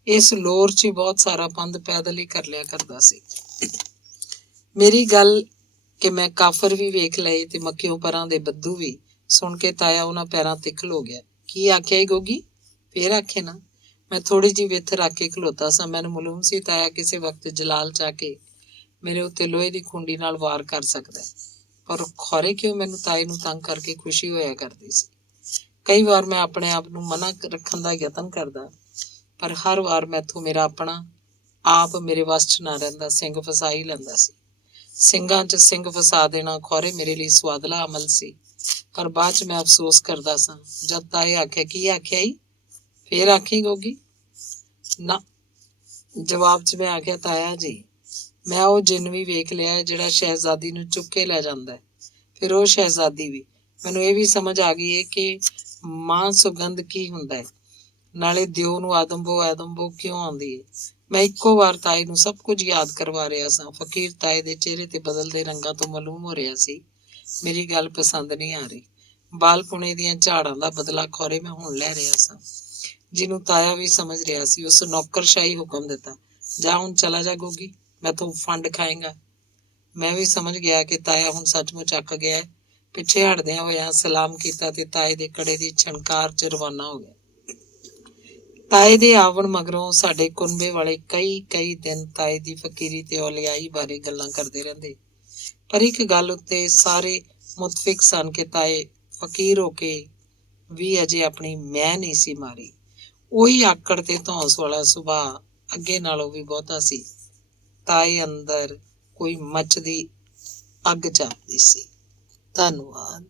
ਇਸ ਲੋਰ 'ਚ ਹੀ ਬਹੁਤ ਸਾਰਾ ਪੰਧ ਪੈਦਲ ਹੀ ਕਰ ਲਿਆ ਕਰਦਾ ਸੀ। ਮੇਰੀ ਗੱਲ ਕਿ ਮੈਂ ਕਾਫਰ ਵੀ ਵੇਖ ਲਏ ਤੇ ਮੱਕਿਓਂ ਪਰਾਂ ਦੇ ਬੱਦੂ ਵੀ ਸੁਣ ਕੇ ਤਾਇਆ ਉਹਨਾਂ ਪੈਰਾਂ ਤੇ ਖਲੋ ਗਿਆ। ਕੀ ਆਖਿਆ ਈ ਗੋਗੀ? ਫੇਰ ਆਖੇ ਨਾ। ਮੈਂ ਥੋੜੀ ਜਿਹੀ ਵਿੱਥ ਰੱਖ ਕੇ ਖਲੋਤਾ ਸਾਂ। ਮੈਨੂੰ ਮਾਲੂਮ ਸੀ ਤਾਇਆ ਕਿਸੇ ਵਕਤ ਜਲਾਲ ਚਾ ਕੇ ਮੇਰੇ ਉੱਤੇ ਲੋਹੇ ਦੀ ਖੂੰਡੀ ਨਾਲ ਵਾਰ ਕਰ ਸਕਦਾ, ਪਰ ਖੌਰੇ ਕਿਉਂ ਮੈਨੂੰ ਤਾਏ ਨੂੰ ਤੰਗ ਕਰਕੇ ਖੁਸ਼ੀ ਹੋਇਆ ਕਰਦੀ ਸੀ। ਕਈ ਵਾਰ ਮੈਂ ਆਪਣੇ ਆਪ ਨੂੰ ਮਨਾ ਰੱਖਣ ਦਾ ਯਤਨ ਕਰਦਾ, ਪਰ ਹਰ ਵਾਰ ਮੈਥੋਂ ਮੇਰਾ ਆਪਣਾ ਆਪ ਮੇਰੇ ਵੱਸ 'ਚ ਨਾ ਰਹਿੰਦਾ, ਸਿੰਘ ਫਸਾ ਹੀ ਲੈਂਦਾ ਸੀ। ਸਿੰਘਾਂ 'ਚ ਸਿੰਘ ਫਸਾ ਦੇਣਾ ਖੌਰੇ ਮੇਰੇ ਲਈ ਸੁਆਦਲਾ ਅਮਲ ਸੀ, ਪਰ ਬਾਅਦ 'ਚ ਮੈਂ ਅਫਸੋਸ ਕਰਦਾ ਸਾਂ। ਜਦ ਤਾਏ ਆਖਿਆ, ਕੀ ਆਖਿਆ ਈ? ਫੇਰ ਆਖੀ ਗੋਗੀ। ਨਾ, ਜਵਾਬ 'ਚ ਮੈਂ ਆਖਿਆ, ਤਾਇਆ ਜੀ, ਮੈਂ ਉਹ ਜਿੰਨ ਵੀ ਵੇਖ ਲਿਆ ਜਿਹੜਾ ਸ਼ਹਿਜ਼ਾਦੀ ਨੂੰ ਚੁੱਕ ਕੇ ਲੈ ਜਾਂਦਾ। ਫਿਰ ਉਹ ਸ਼ਹਿਜ਼ਾਦੀ ਵੀ। ਮੈਨੂੰ ਇਹ ਵੀ ਸਮਝ ਆ ਗਈ ਹੈ ਕਿ ਮਾਂ ਸੁਗੰਧ ਕੀ ਹੁੰਦਾ ਹੈ, ਨਾਲੇ ਦਿਓ ਨੂੰ ਆਦਮਬੋ ਕਿਉਂ ਆਉਂਦੀ ਹੈ। ਮੈਂ ਇੱਕੋ ਵਾਰ ਤਾਏ ਨੂੰ ਸਭ ਕੁਝ ਯਾਦ ਕਰਵਾ ਰਿਹਾ ਸਾਂ। ਫਕੀਰ ਤਾਏ ਦੇ ਚਿਹਰੇ ਤੇ ਬਦਲਦੇ ਰੰਗਾਂ ਤੋਂ ਮਾਲੂਮ ਹੋ ਰਿਹਾ ਸੀ ਮੇਰੀ ਗੱਲ ਪਸੰਦ ਨਹੀਂ ਆ ਰਹੀ। ਬਾਲਪੁਣੇ ਦੀਆਂ ਝਾੜਾਂ ਦਾ ਬਦਲਾ ਖੌਰੇ ਮੈਂ ਹੁਣ ਲੈ ਰਿਹਾ ਸਾਂ, ਜਿਹਨੂੰ ਤਾਇਆ ਵੀ ਸਮਝ ਰਿਹਾ ਸੀ। ਉਸ ਨੌਕਰਸ਼ਾਹੀ ਹੁਕਮ ਦਿੱਤਾ, ਜਾ ਹੁਣ ਚਲਾ ਜਾ ਗੋਗੀ, ਮੈਂ ਤੂੰ ਫੰਡ ਖਾਏਂਗਾ। ਮੈਂ ਵੀ ਸਮਝ ਗਿਆ ਕਿ ਤਾਇਆ ਹੁਣ ਸੱਚਮੁੱਚ ਅੱਕ ਗਿਆ। ਪਿੱਛੇ ਹਟਦਿਆਂ ਹੋਇਆਂ ਸਲਾਮ ਕੀਤਾ ਤੇ ਤਾਏ ਦੇ ਕੜੇ ਦੀ ਛਣਕਾਰ 'ਚ ਰਵਾਨਾ ਹੋ ਗਿਆ। ਤਾਏ ਦੇ ਆਵਣ ਮਗਰੋਂ ਸਾਡੇ ਕੁਨਬੇ ਵਾਲੇ ਕਈ ਦਿਨ ਤਾਏ ਦੀ ਫਕੀਰੀ ਤੇ ਔਲਿਆਈ ਬਾਰੇ ਗੱਲਾਂ ਕਰਦੇ ਰਹਿੰਦੇ, ਪਰ ਇੱਕ ਗੱਲ ਉੱਤੇ ਸਾਰੇ ਮੁਤਫਿਕ ਸਨ ਕਿ ਤਾਏ ਫਕੀਰ ਹੋ ਕੇ ਵੀ ਅਜੇ ਆਪਣੀ ਮੈਂ ਨਹੀਂ ਸੀ ਮਾਰੀ। ਉਹੀ ਆਕੜ ਤੇ ਧੌਂਸ ਵਾਲਾ ਸੁਭਾਅ ਅੱਗੇ ਨਾਲੋਂ ਵੀ ਬਹੁਤਾ ਸੀ। ਤਾਏ ਅੰਦਰ ਕੋਈ ਮੱਚਦੀ ਅੱਗ ਜਾਪਦੀ ਸੀ। ਧੰਨਵਾਦ।